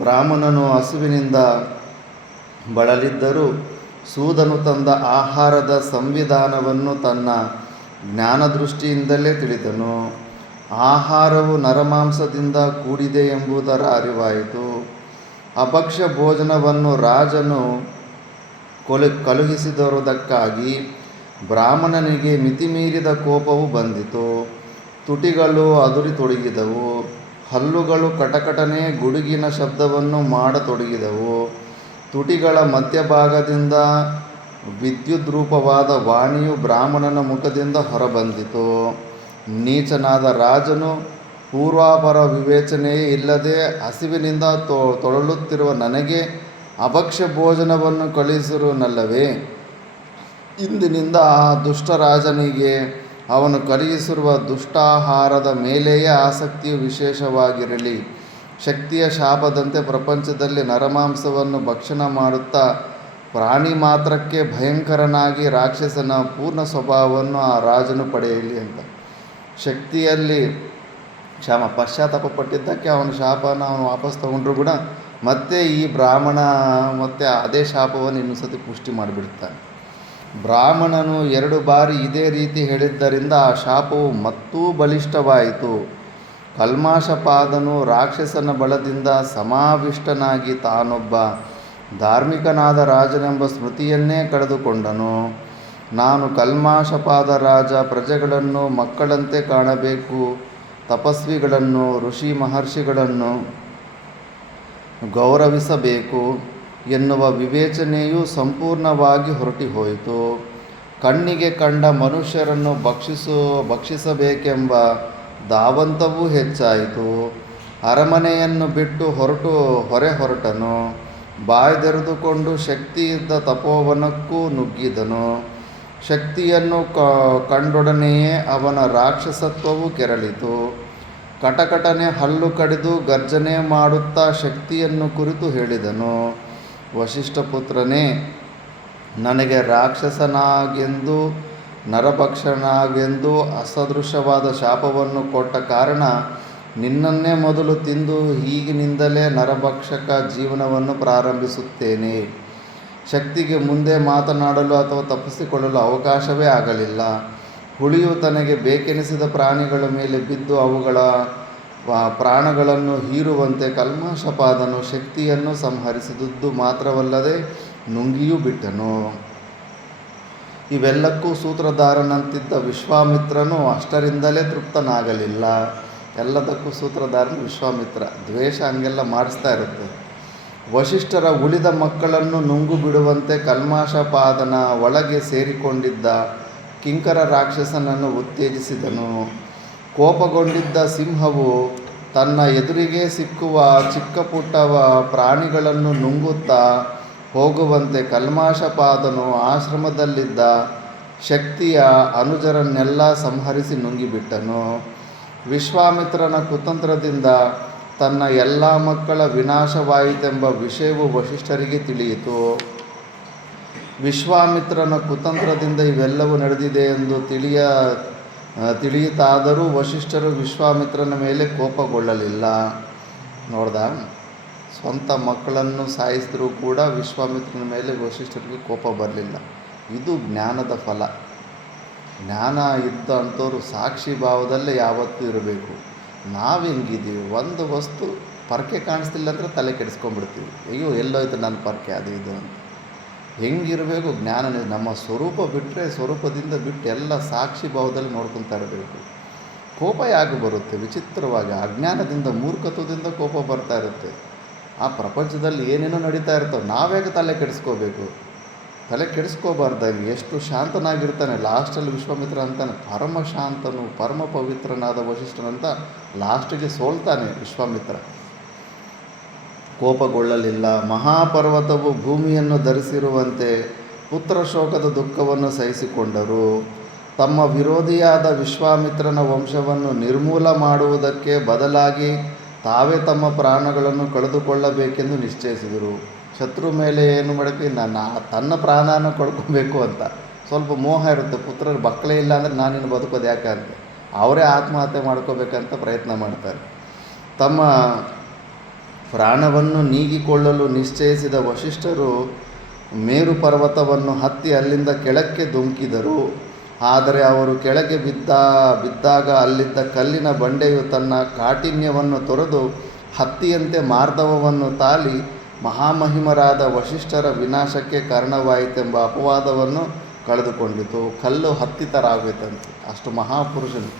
ಬ್ರಾಹ್ಮಣನು ಹಸುವಿನಿಂದ ಬಳಲಿದ್ದರೂ ಸೂದನು ತಂದ ಆಹಾರದ ಸಂವಿಧಾನವನ್ನು ತನ್ನ ಜ್ಞಾನದೃಷ್ಟಿಯಿಂದಲೇ ತಿಳಿದನು. ಆಹಾರವು ನರಮಾಂಸದಿಂದ ಕೂಡಿದೆ ಎಂಬುದರ ಅರಿವಾಯಿತು. ಅಭಕ್ಷ್ಯ ಭೋಜನವನ್ನು ರಾಜನು ಕಳುಹಿಸಿದರುವುದಕ್ಕಾಗಿ ಬ್ರಾಹ್ಮಣನಿಗೆ ಮಿತಿಮೀರಿದ ಕೋಪವು ಬಂದಿತು. ತುಟಿಗಳು ಅದುರಿತೊಡಗಿದವು, ಹಲ್ಲುಗಳು ಕಟಕಟನೆ ಗುಡುಗಿನ ಶಬ್ದವನ್ನು ಮಾಡತೊಡಗಿದವು. ತುಟಿಗಳ ಮಧ್ಯಭಾಗದಿಂದ ವಿದ್ಯುದ್ರೂಪವಾದ ವಾಣಿಯು ಬ್ರಾಹ್ಮಣನ ಮುಖದಿಂದ ಹೊರಬಂದಿತು. ನೀಚನಾದ ರಾಜನು ಪೂರ್ವಾಪರ ವಿವೇಚನೆಯೇ ಇಲ್ಲದೆ ಹಸಿವಿನಿಂದ ತೊಳಲುತ್ತಿರುವ ನನಗೆ ಅಭಕ್ಷ್ಯ ಭೋಜನವನ್ನು ಕಳುಹಿಸಿರುವನಲ್ಲವೇ? ಇಂದಿನಿಂದ ಆ ದುಷ್ಟ ರಾಜನಿಗೆ ಅವನು ಕಳುಹಿಸಿರುವ ದುಷ್ಟಾಹಾರದ ಮೇಲೆಯೇ ಆಸಕ್ತಿಯು ವಿಶೇಷವಾಗಿರಲಿ. ಶಕ್ತಿಯ ಶಾಪದಂತೆ ಪ್ರಪಂಚದಲ್ಲಿ ನರಮಾಂಸವನ್ನು ಭಕ್ಷಣ ಮಾಡುತ್ತಾ ಪ್ರಾಣಿ ಮಾತ್ರಕ್ಕೆ ಭಯಂಕರನಾಗಿ ರಾಕ್ಷಸನ ಪೂರ್ಣ ಸ್ವಭಾವವನ್ನು ಆ ರಾಜನು ಪಡೆಯಲಿ ಅಂತ. ಶಕ್ತಿಯಲ್ಲಿ ಪಶ್ಚಾತ್ತಾಪ ಪಟ್ಟಿದ್ದಕ್ಕೆ ಅವನ ಶಾಪನ ಅವನು ವಾಪಸ್ ತಗೊಂಡ್ರು ಕೂಡ ಮತ್ತೆ ಈ ಬ್ರಾಹ್ಮಣ ಮತ್ತೆ ಅದೇ ಶಾಪವನ್ನು ಇನ್ನೊಂದು ಸತಿ ಪುಷ್ಟಿ ಮಾಡಿಬಿಡ್ತಾನೆ. ಬ್ರಾಹ್ಮಣನು 2 ಬಾರಿ ಇದೇ ರೀತಿ ಹೇಳಿದ್ದರಿಂದ ಆ ಶಾಪವು ಮತ್ತೂ ಬಲಿಷ್ಠವಾಯಿತು. ಕಲ್ಮಾಷಪಾದನು ರಾಕ್ಷಸನ ಬಲದಿಂದ ಸಮಾವಿಷ್ಟನಾಗಿ ತಾನೊಬ್ಬ ಧಾರ್ಮಿಕನಾದ ರಾಜನೆಂಬ ಸ್ಮೃತಿಯನ್ನೇ ಕಳೆದುಕೊಂಡನು. ನಾನು ಕಲ್ಮಾಷಪಾದ ರಾಜ ಪ್ರಜೆಗಳನ್ನು ಮಕ್ಕಳಂತೆ ಕಾಣಬೇಕು, ತಪಸ್ವಿಗಳನ್ನು ಋಷಿ ಮಹರ್ಷಿಗಳನ್ನು ಗೌರವಿಸಬೇಕು ಎನ್ನುವ ವಿವೇಚನೆಯು ಸಂಪೂರ್ಣವಾಗಿ ಹೊರಟಿಹೋಯಿತು. ಕಣ್ಣಿಗೆ ಕಂಡ ಮನುಷ್ಯರನ್ನು ಭಕ್ಷಿಸಬೇಕೆಂಬ ಧಾವಂತವೂ ಹೆಚ್ಚಾಯಿತು. ಅರಮನೆಯನ್ನು ಬಿಟ್ಟು ಹೊರಟನು. ಬಾಯ್ದೆರೆದುಕೊಂಡು ಶಕ್ತಿಯಿದ್ದ ತಪೋವನಕ್ಕೂ ನುಗ್ಗಿದನು. ಶಕ್ತಿಯನ್ನು ಕಂಡೊಡನೆಯೇ ಅವನ ರಾಕ್ಷಸತ್ವವು ಕೆರಳಿತು. ಕಟಕಟನೆ ಹಲ್ಲು ಕಡಿದು ಗರ್ಜನೆ ಮಾಡುತ್ತಾ ಶಕ್ತಿಯನ್ನು ಕುರಿತು ಹೇಳಿದನು. ವಸಿಷ್ಠ ಪುತ್ರನೇ, ನನಗೆ ರಾಕ್ಷಸನಾಗೆಂದು ನರಭಕ್ಷನಾಗೆಂದು ಅಸದೃಶವಾದ ಶಾಪವನ್ನು ಕೊಟ್ಟ ಕಾರಣ ನಿನ್ನನ್ನೇ ಮೊದಲು ತಿಂದು ಈಗಿನಿಂದಲೇ ನರಭಕ್ಷಕ ಜೀವನವನ್ನು ಪ್ರಾರಂಭಿಸುತ್ತೇನೆ. ಶಕ್ತಿಗೆ ಮುಂದೆ ಮಾತನಾಡಲು ಅಥವಾ ತಪ್ಪಿಸಿಕೊಳ್ಳಲು ಅವಕಾಶವೇ ಆಗಲಿಲ್ಲ. ಹುಳಿಯು ತನಗೆ ಬೇಕೆನಿಸಿದ ಪ್ರಾಣಿಗಳ ಮೇಲೆ ಬಿದ್ದು ಅವುಗಳ ಪ್ರಾಣಗಳನ್ನು ಹೀರುವಂತೆ ಕಲ್ಮಾಷಪಾದನು ಶಕ್ತಿಯನ್ನು ಸಂಹರಿಸಿದುದು ಮಾತ್ರವಲ್ಲದೆ ನುಂಗಿಯೂ ಬಿಟ್ಟನು. ಇವೆಲ್ಲಕ್ಕೂ ಸೂತ್ರಧಾರನಂತಿದ್ದ ವಿಶ್ವಾಮಿತ್ರನು ಅಷ್ಟರಿಂದಲೇ ತೃಪ್ತನಾಗಲಿಲ್ಲ. ಎಲ್ಲದಕ್ಕೂ ಸೂತ್ರಧಾರನು ವಿಶ್ವಾಮಿತ್ರ. ದ್ವೇಷ ಹಂಗೆಲ್ಲ ಮಾಡಿಸ್ತಾ ಇರುತ್ತೆ. ವಸಿಷ್ಠರ ಉಳಿದ ಮಕ್ಕಳನ್ನು ನುಂಗು ಬಿಡುವಂತೆ ಕಲ್ಮಾಷಪಾದನ ಒಳಗೆ ಸೇರಿಕೊಂಡಿದ್ದ ಕಿಂಕರ ರಾಕ್ಷಸನನ್ನು ಉತ್ತೇಜಿಸಿದನು. ಕೋಪಗೊಂಡಿದ್ದ ಸಿಂಹವು ತನ್ನ ಎದುರಿಗೆ ಸಿಕ್ಕುವ ಚಿಕ್ಕ ಪುಟ್ಟ ಪ್ರಾಣಿಗಳನ್ನು ನುಂಗುತ್ತಾ ಹೋಗುವಂತೆ ಕಲ್ಮಾಷಪಾದನು ಆಶ್ರಮದಲ್ಲಿದ್ದ ಶಕ್ತಿಯ ಅನುಜರನ್ನೆಲ್ಲ ಸಂಹರಿಸಿ ನುಂಗಿಬಿಟ್ಟನು. ವಿಶ್ವಾಮಿತ್ರನ ಕುತಂತ್ರದಿಂದ ತನ್ನ ಎಲ್ಲ ಮಕ್ಕಳ ವಿನಾಶವಾಯಿತೆಂಬ ವಿಷಯವು ವಸಿಷ್ಠರಿಗೆ ತಿಳಿಯಿತು. ವಿಶ್ವಾಮಿತ್ರನ ಕುತಂತ್ರದಿಂದ ಇವೆಲ್ಲವೂ ನಡೆದಿದೆ ಎಂದು ತಿಳಿಯಿತಾದರೂ ವಸಿಷ್ಠರು ವಿಶ್ವಾಮಿತ್ರನ ಮೇಲೆ ಕೋಪಗೊಳ್ಳಲಿಲ್ಲ. ನೋಡ್ದ, ಸ್ವಂತ ಮಕ್ಕಳನ್ನು ಸಾಯಿಸಿದ್ರೂ ಕೂಡ ವಿಶ್ವಾಮಿತ್ರನ ಮೇಲೆ ವಸಿಷ್ಠರಿಗೆ ಕೋಪ ಬರಲಿಲ್ಲ. ಇದು ಜ್ಞಾನದ ಫಲ. ಜ್ಞಾನ ಇದ್ದ ಅಂಥವ್ರು ಸಾಕ್ಷಿ ಭಾವದಲ್ಲೇ ಯಾವತ್ತೂ ಇರಬೇಕು. ನಾವು ಹೆಂಗಿದ್ದೀವಿ, ಒಂದು ವಸ್ತು ಪರಕೆ ಕಾಣಿಸ್ತಿಲ್ಲ ಅಂದರೆ ತಲೆ ಕೆಡಿಸ್ಕೊಂಡ್ಬಿಡ್ತೀವಿ. ಅಯ್ಯೋ ಎಲ್ಲೋಯ್ತು ನನ್ನ ಪರಕೆ ಅದು ಇದು ಅಂತ. ಹೆಂಗಿರಬೇಕು ಜ್ಞಾನ, ನಮ್ಮ ಸ್ವರೂಪ ಬಿಟ್ಟರೆ ಸ್ವರೂಪದಿಂದ ಬಿಟ್ಟು ಎಲ್ಲ ಸಾಕ್ಷಿ ಭಾವದಲ್ಲಿ ನೋಡ್ಕೊತಾ ಇರಬೇಕು. ಕೋಪ ಯಾಕೆ ಬರುತ್ತೆ ವಿಚಿತ್ರವಾಗಿ? ಅಜ್ಞಾನದಿಂದ, ಮೂರ್ಖತ್ವದಿಂದ ಕೋಪ ಬರ್ತಾ ಇರುತ್ತೆ. ಆ ಪ್ರಪಂಚದಲ್ಲಿ ಏನೇನೋ ನಡೀತಾ ಇರ್ತವೆ, ನಾವ್ಯಾಕೆ ತಲೆ ಕೆಡಿಸ್ಕೋಬೇಕು? ತಲೆ ಕೆಡಿಸ್ಕೋಬಾರ್ದಾಗಿ ಎಷ್ಟು ಶಾಂತನಾಗಿರ್ತಾನೆ. ಲಾಸ್ಟಲ್ಲಿ ವಿಶ್ವಾಮಿತ್ರ ಅಂತಾನೆ, ಪರಮ ಶಾಂತನು ಪರಮ ಪವಿತ್ರನಾದ ವಸಿಷ್ಠನಂತ. ಲಾಸ್ಟಿಗೆ ಸೋಲ್ತಾನೆ ವಿಶ್ವಾಮಿತ್ರ. ಕೋಪಗೊಳ್ಳಲಿಲ್ಲ. ಮಹಾಪರ್ವತವು ಭೂಮಿಯನ್ನು ಧರಿಸಿರುವಂತೆ ಪುತ್ರ ಶೋಕದ ದುಃಖವನ್ನು ಸಹಿಸಿಕೊಂಡರು. ತಮ್ಮ ವಿರೋಧಿಯಾದ ವಿಶ್ವಾಮಿತ್ರನ ವಂಶವನ್ನು ನಿರ್ಮೂಲ ಮಾಡುವುದಕ್ಕೆ ಬದಲಾಗಿ ತಾವೇ ತಮ್ಮ ಪ್ರಾಣಗಳನ್ನು ಕಳೆದುಕೊಳ್ಳಬೇಕೆಂದು ನಿಶ್ಚಯಿಸಿದರು. ಶತ್ರು ಮೇಲೆ ಏನು ಮಾಡೋಕ್ಕೆ ತನ್ನ ಪ್ರಾಣನ ಕಳ್ಕೊಬೇಕು ಅಂತ ಸ್ವಲ್ಪ ಮೋಹ ಇರುತ್ತೆ. ಪುತ್ರರು ಮಕ್ಕಳೇ ಇಲ್ಲ ಅಂದರೆ ನಾನಿನ್ನು ಬದುಕೋದು ಯಾಕೆ ಅಂತ ಅವರೇ ಆತ್ಮಹತ್ಯೆ ಮಾಡ್ಕೋಬೇಕಂತ ಪ್ರಯತ್ನ ಮಾಡ್ತಾರೆ. ತಮ್ಮ ಪ್ರಾಣವನ್ನು ನೀಗಿಕೊಳ್ಳಲು ನಿಶ್ಚಯಿಸಿದ ವಸಿಷ್ಠರು ಮೇರು ಪರ್ವತವನ್ನು ಹತ್ತಿ ಅಲ್ಲಿಂದ ಕೆಳಕ್ಕೆ ಧುಮುಕಿದರು. ಆದರೆ ಅವರು ಕೆಳಗೆ ಬಿದ್ದಾಗ ಅಲ್ಲಿದ್ದ ಕಲ್ಲಿನ ಬಂಡೆಯು ತನ್ನ ಕಾಠಿಣ್ಯವನ್ನು ತೊರೆದು ಹತ್ತಿಯಂತೆ ಮಾರ್ದವವನ್ನು ತಾಳಿ ಮಹಾಮಹಿಮರಾದ ವಸಿಷ್ಠರ ವಿನಾಶಕ್ಕೆ ಕಾರಣವಾಯಿತೆಂಬ ಅಪವಾದವನ್ನು ಕಳೆದುಕೊಂಡಿತು. ಕಲ್ಲು ಹತ್ತಿ ಥರ ಆಗೋಯ್ತಂತೆ, ಅಷ್ಟು ಮಹಾಪುರುಷನು.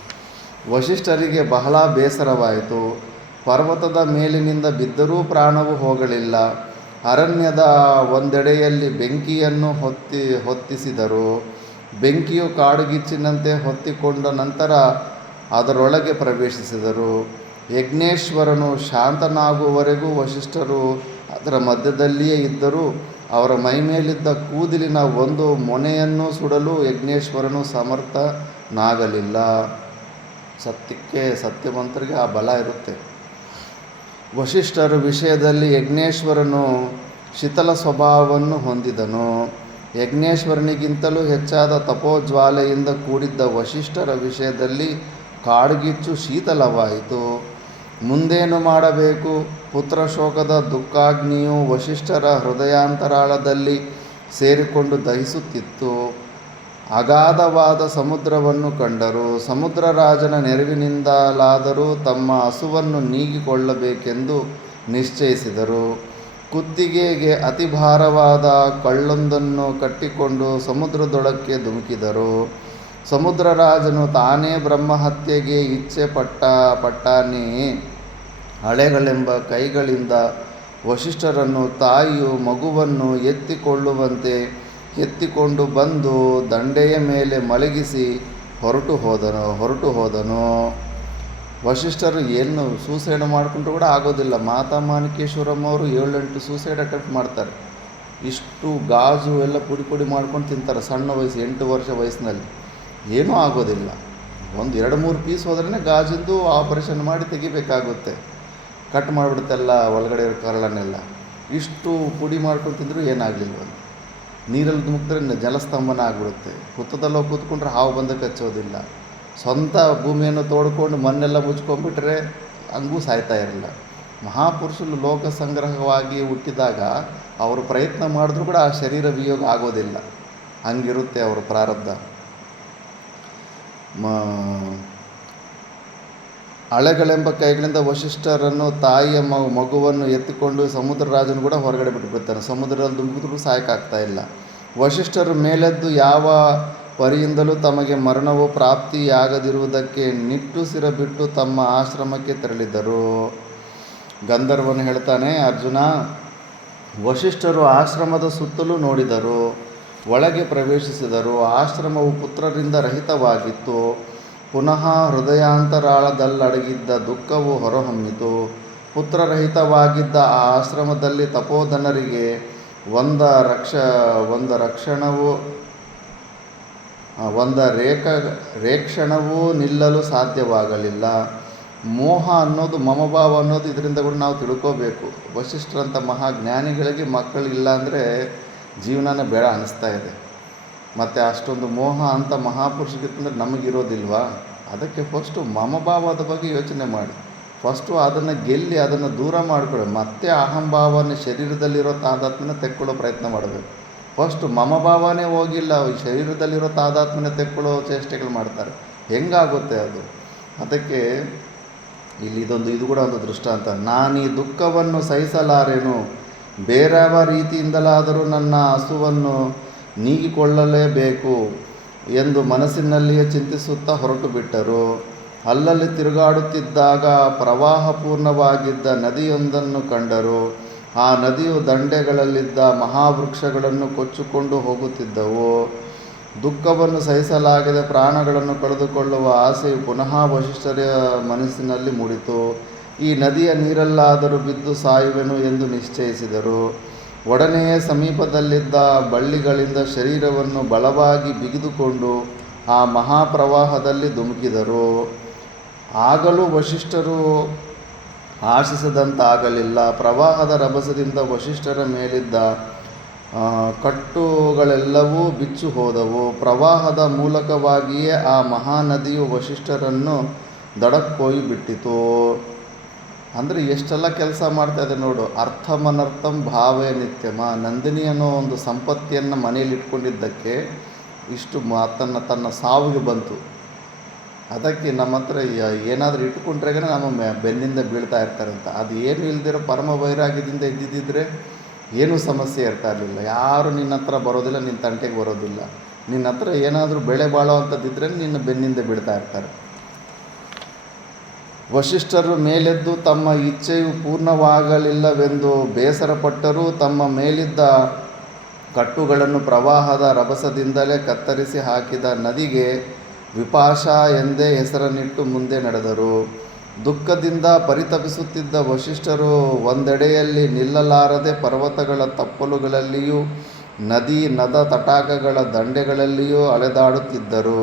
ವಸಿಷ್ಠರಿಗೆ ಬಹಳ ಬೇಸರವಾಯಿತು. ಪರ್ವತದ ಮೇಲಿನಿಂದ ಬಿದ್ದರೂ ಪ್ರಾಣವು ಹೋಗಲಿಲ್ಲ. ಅರಣ್ಯದ ಒಂದೆಡೆಯಲ್ಲಿ ಬೆಂಕಿಯನ್ನು ಹೊತ್ತಿಸಿದರು. ಬೆಂಕಿಯು ಕಾಡುಗಿಚ್ಚಿನಂತೆ ಹೊತ್ತಿಕೊಂಡ ನಂತರ ಅದರೊಳಗೆ ಪ್ರವೇಶಿಸಿದರು. ಯಜ್ಞೇಶ್ವರನು ಶಾಂತನಾಗುವವರೆಗೂ ವಸಿಷ್ಠರು ಅದರ ಮಧ್ಯದಲ್ಲಿಯೇ ಇದ್ದರೂ ಅವರ ಮೈಮೇಲಿದ್ದ ಕೂದಲಿನ ಒಂದು ಮೊನೆಯನ್ನು ಸುಡಲು ಯಜ್ಞೇಶ್ವರನು ಸಮರ್ಥನಾಗಲಿಲ್ಲ. ಸತ್ಯವಂತರಿಗೆ ಆ ಬಲ ಇರುತ್ತೆ. ವಸಿಷ್ಠರ ವಿಷಯದಲ್ಲಿ ಯಜ್ಞೇಶ್ವರನು ಶಿಥಿಲ ಸ್ವಭಾವವನ್ನು ಹೊಂದಿದನು. ಯಜ್ಞೇಶ್ವರನಿಗಿಂತಲೂ ಹೆಚ್ಚಾದ ತಪೋಜ್ವಾಲೆಯಿಂದ ಕೂಡಿದ್ದ ವಸಿಷ್ಠರ ವಿಷಯದಲ್ಲಿ ಕಾಡ್ಗಿಚ್ಚು ಶೀತಲವಾಯಿತು. ಮುಂದೇನು ಮಾಡಬೇಕು? ಪುತ್ರಶೋಕದ ದುಃಖಾಗ್ನಿಯು ವಸಿಷ್ಠರ ಹೃದಯಾಂತರಾಳದಲ್ಲಿ ಸೇರಿಕೊಂಡು ದಹಿಸುತ್ತಿತ್ತು. ಅಗಾಧವಾದ ಸಮುದ್ರವನ್ನು ಕಂಡರು. ಸಮುದ್ರರಾಜನ ನೆರವಿನಿಂದಲಾದರೂ ತಮ್ಮ ಹಸುವನ್ನು ನೀಗಿಕೊಳ್ಳಬೇಕೆಂದು ನಿಶ್ಚಯಿಸಿದರು. ಕುತ್ತಿಗೆಗೆ ಅತಿ ಭಾರವಾದ ಕಳ್ಳೊಂದನ್ನು ಕಟ್ಟಿಕೊಂಡು ಸಮುದ್ರದೊಳಕ್ಕೆ ಧುಮುಕಿದರು. ಸಮುದ್ರರಾಜನು ತಾನೇ ಬ್ರಹ್ಮಹತ್ಯೆಗೆ ಇಚ್ಛೆ ಪಟ್ಟಾನೇ. ಹಳೆಗಳೆಂಬ ಕೈಗಳಿಂದ ವಸಿಷ್ಠರನ್ನು ತಾಯಿಯು ಮಗುವನ್ನು ಎತ್ತಿಕೊಂಡು ಬಂದು ದಂಡೆಯ ಮೇಲೆ ಮಲಗಿಸಿ ಹೊರಟು ಹೋದನು. ವಸಿಷ್ಠರು ಏನು ಸೂಸೈಡ್ ಮಾಡಿಕೊಂಡ್ರು ಕೂಡ ಆಗೋದಿಲ್ಲ. ಮಾತಾ ಮಾಣಿಕೇಶ್ವರಮ್ಮ ಅವರು 7-8 ಸೂಸೈಡ್ ಅಟೆಂಪ್ಟ್ ಮಾಡ್ತಾರೆ. ಇಷ್ಟು ಗಾಜು ಎಲ್ಲ ಪುಡಿ ಮಾಡ್ಕೊಂಡು ತಿಂತಾರೆ. ಸಣ್ಣ ವಯಸ್ಸು 8 ವರ್ಷ ವಯಸ್ಸಿನಲ್ಲಿ ಏನೂ ಆಗೋದಿಲ್ಲ. 1-2-3 ಪೀಸ್ ಹೋದ್ರೇ ಗಾಜಿಂದು ಆಪರೇಷನ್ ಮಾಡಿ ತೆಗಿಬೇಕಾಗುತ್ತೆ. ಕಟ್ ಮಾಡಿಬಿಡುತ್ತೆಲ್ಲ ಒಳಗಡೆ ಇರೋ ಕರಳನ್ನೆಲ್ಲ. ಇಷ್ಟು ಪುಡಿ ಮಾಡ್ಕೊಂಡು ತಿಂದರೂ ಏನಾಗಲಿಲ್ಲ. ನೀರಲ್ಲಿ ಧುಮುಕಿದ್ರೆ ಜಲಸ್ತಂಭನ ಆಗಿಬಿಡುತ್ತೆ. ಹುತ್ತದಲ್ಲೋ ಕೂತ್ಕೊಂಡ್ರೆ ಹಾವು ಬಂದು ಕಚ್ಚೋದಿಲ್ಲ. ಸ್ವಂತ ಭೂಮಿಯನ್ನು ತೋಡ್ಕೊಂಡು ಮಣ್ಣೆಲ್ಲ ಮುಚ್ಕೊಂಡ್ಬಿಟ್ರೆ ಹಂಗೂ ಸಾಯ್ತಾ ಇರಲಿಲ್ಲ. ಮಹಾಪುರುಷರು ಲೋಕ ಸಂಗ್ರಹವಾಗಿ ಹುಟ್ಟಿದಾಗ ಅವರು ಪ್ರಯತ್ನ ಮಾಡಿದ್ರೂ ಕೂಡ ಆ ಶರೀರ ವಿಯೋಗ ಆಗೋದಿಲ್ಲ. ಹಂಗಿರುತ್ತೆ ಅವರ ಪ್ರಾರಬ್ಧ. ಹಳೆಗಳೆಂಬ ಕೈಗಳಿಂದ ವಸಿಷ್ಠರನ್ನು ತಾಯಿಯ ಮಗುವನ್ನು ಎತ್ತಿಕೊಂಡು ಸಮುದ್ರರಾಜನು ಕೂಡ ಹೊರಗಡೆ ಬಿಟ್ಟುಬಿಡ್ತಾನೆ. ಸಮುದ್ರದಲ್ಲಿ ಧುಮುಕಿದ್ರೂ ಸಾಯಕ್ಕಾಗ್ತಾ ಇಲ್ಲ. ವಸಿಷ್ಠರು ಮೇಲೆದ್ದು ಯಾವ ಪರಿಯಿಂದಲೂ ತಮಗೆ ಮರಣವು ಪ್ರಾಪ್ತಿಯಾಗದಿರುವುದಕ್ಕೆ ನಿಟ್ಟುಸಿರ ಬಿಟ್ಟು ತಮ್ಮ ಆಶ್ರಮಕ್ಕೆ ತೆರಳಿದರು. ಗಂಧರ್ವನು ಹೇಳ್ತಾನೆ, ಅರ್ಜುನ, ವಸಿಷ್ಠರು ಆಶ್ರಮದ ಸುತ್ತಲೂ ನೋಡಿದರು. ಒಳಗೆ ಪ್ರವೇಶಿಸಿದರು. ಆಶ್ರಮವು ಪುತ್ರರಿಂದ ರಹಿತವಾಗಿತ್ತು. ಪುನಃ ಹೃದಯಾಂತರಾಳದಲ್ಲಡಗಿದ್ದ ದುಃಖವು ಹೊರಹೊಮ್ಮಿತು. ಪುತ್ರರಹಿತವಾಗಿದ್ದ ಆ ಆಶ್ರಮದಲ್ಲಿ ತಪೋಧನರಿಗೆ ರೇಕ್ಷಣವೂ ನಿಲ್ಲಲು ಸಾಧ್ಯವಾಗಲಿಲ್ಲ. ಮೋಹ ಅನ್ನೋದು, ಮಮಭಾವ ಅನ್ನೋದು ಇದರಿಂದ ಕೂಡ ನಾವು ತಿಳ್ಕೋಬೇಕು. ವಸಿಷ್ಠರಂಥ ಮಹಾಜ್ಞಾನಿಗಳಿಗೆ ಮಕ್ಕಳಿಲ್ಲ ಅಂದರೆ ಜೀವನನೇ ಬೇಡ ಅನ್ನಿಸ್ತಾ ಇದೆ. ಮತ್ತು ಅಷ್ಟೊಂದು ಮೋಹ ಅಂತ ಮಹಾಪುರುಷಗಿತ್ತಂದರೆ ನಮಗಿರೋದಿಲ್ವಾ? ಅದಕ್ಕೆ ಫಸ್ಟು ಮಮಭಾವದ ಬಗ್ಗೆ ಯೋಚನೆ ಮಾಡಿ. ಫಸ್ಟು ಅದನ್ನು ಗೆಲ್ಲಿ ಅದನ್ನು ದೂರ ಮಾಡಿಕೊಳ್ಳಿ, ಮತ್ತೆ ಅಹಂಭಾವನೆ ಶರೀರದಲ್ಲಿರೋ ತಾದಾತ್ಮ್ಯನ ತೆಕ್ಕೊಳ್ಳೋ ಪ್ರಯತ್ನ ಮಾಡಬೇಕು. ಫಸ್ಟು ಮಮಭಾವನೆ ಹೋಗಿಲ್ಲ, ಶರೀರದಲ್ಲಿರೋ ತಾದಾತ್ಮ್ಯನ ತೆಕ್ಕೊಳ್ಳೋ ಚೇಷ್ಟೆಗಳು ಮಾಡ್ತಾರೆ. ಹೆಂಗಾಗುತ್ತೆ ಅದು? ಅದಕ್ಕೆ ಇಲ್ಲಿ ಇದು ಕೂಡ ಒಂದು ದೃಷ್ಟಾಂತ. ನಾನೀ ದುಃಖವನ್ನು ಸಹಿಸಲಾರೆನು, ಬೇರೆಯವ ರೀತಿಯಿಂದಲಾದರೂ ನನ್ನ ಹಸುವನ್ನು ನೀಗಿಕೊಳ್ಳಲೇಬೇಕು ಎಂದು ಮನಸ್ಸಿನಲ್ಲಿಯೇ ಚಿಂತಿಸುತ್ತಾ ಹೊರಟು ಬಿಟ್ಟರು. ಅಲ್ಲಲ್ಲಿ ತಿರುಗಾಡುತ್ತಿದ್ದಾಗ ಪ್ರವಾಹಪೂರ್ಣವಾಗಿದ್ದ ನದಿಯೊಂದನ್ನು ಕಂಡರು. ಆ ನದಿಯು ದಂಡೆಗಳಲ್ಲಿದ್ದ ಮಹಾವೃಕ್ಷಗಳನ್ನು ಕೊಚ್ಚಿಕೊಂಡು ಹೋಗುತ್ತಿದ್ದವು. ದುಃಖವನ್ನು ಸಹಿಸಲಾಗದೆ ಪ್ರಾಣಗಳನ್ನು ಕಳೆದುಕೊಳ್ಳುವ ಆಸೆಯು ಪುನಃ ವಶಿಷ್ಠರ ಮನಸ್ಸಿನಲ್ಲಿ ಮೂಡಿತು. ಈ ನದಿಯ ನೀರಲ್ಲಾದರೂ ಬಿದ್ದು ಸಾಯುವೆನು ಎಂದು ನಿಶ್ಚಯಿಸಿದರು. ಒಡನೆಯೇ ಸಮೀಪದಲ್ಲಿದ್ದ ಬಳ್ಳಿಗಳಿಂದ ಶರೀರವನ್ನು ಬಲವಾಗಿ ಬಿಗಿದುಕೊಂಡು ಆ ಮಹಾಪ್ರವಾಹದಲ್ಲಿ ಧುಮುಕಿದರು. ಆಗಲೂ ವಶಿಷ್ಠರು ಆಶಿಸಿದಂತಾಗಲಿಲ್ಲ. ಪ್ರವಾಹದ ರಭಸದಿಂದ ವಶಿಷ್ಠರ ಮೇಲಿದ್ದ ಕಟ್ಟುಗಳೆಲ್ಲವೂ ಬಿಚ್ಚು ಹೋದವು. ಪ್ರವಾಹದ ಮೂಲಕವಾಗಿಯೇ ಆ ಮಹಾನದಿಯು ವಶಿಷ್ಠರನ್ನು ದಡಕ್ಕೊಯ್ದು ಬಿಟ್ಟಿತು. ಅಂದರೆ ಎಷ್ಟೆಲ್ಲ ಕೆಲಸ ಮಾಡ್ತಾಯಿದೆ ನೋಡು. ಅರ್ಥಮನರ್ಥಂ ಭಾವೇ ನಿತ್ಯಮ. ನಂದಿನಿ ಅನ್ನೋ ಒಂದು ಸಂಪತ್ತಿಯನ್ನು ಮನೆಯಲ್ಲಿ ಇಟ್ಕೊಂಡಿದ್ದಕ್ಕೆ ಇಷ್ಟು ತನ್ನ ಸಾವಿಗೆ ಬಂತು. ಅದಕ್ಕೆ ನಮ್ಮ ಹತ್ರ ಏನಾದರೂ ಇಟ್ಕೊಂಡ್ರೆ ನಮ್ಮ ಬೆನ್ನಿಂದ ಬೀಳ್ತಾ ಇರ್ತಾರಂತ. ಅದು ಏನು ಇಲ್ದಿರೋ ಪರಮ ವೈರಾಗ್ಯದಿಂದ ಇದ್ದಿದ್ದರೆ ಏನೂ ಸಮಸ್ಯೆ ಇರ್ತಾ ಇರಲಿಲ್ಲ. ಯಾರು ನಿನ್ನ ಹತ್ರ ಬರೋದಿಲ್ಲ, ನಿನ್ನ ತಂಟೆಗೆ ಬರೋದಿಲ್ಲ. ನಿನ್ನ ಹತ್ರ ಏನಾದರೂ ಬೆಳೆ ಬಾಳೋ ಅಂಥದ್ದಿದ್ರೆ ನಿನ್ನ ಬೆನ್ನಿಂದ ಬೀಳ್ತಾ ಇರ್ತಾರೆ. ವಶಿಷ್ಠರು ಮೇಲೆದ್ದು ತಮ್ಮ ಇಚ್ಛೆಯು ಪೂರ್ಣವಾಗಲಿಲ್ಲವೆಂದು ಬೇಸರಪಟ್ಟರೂ ತಮ್ಮ ಮೇಲಿದ್ದ ಕಟ್ಟುಗಳನ್ನು ಪ್ರವಾಹದ ರಭಸದಿಂದಲೇ ಕತ್ತರಿಸಿ ಹಾಕಿದ ನದಿಗೆ ವಿಪಾಶ ಎಂದೇ ಹೆಸರನ್ನಿಟ್ಟು ಮುಂದೆ ನಡೆದರು. ದುಃಖದಿಂದ ಪರಿತಪಿಸುತ್ತಿದ್ದ ವಶಿಷ್ಠರು ಒಂದೆಡೆಯಲ್ಲಿ ನಿಲ್ಲಲಾರದೆ ಪರ್ವತಗಳ ತಪ್ಪಲುಗಳಲ್ಲಿಯೂ ನದ ತಟಾಕಗಳ ದಂಡೆಗಳಲ್ಲಿಯೂ ಅಲೆದಾಡುತ್ತಿದ್ದರು.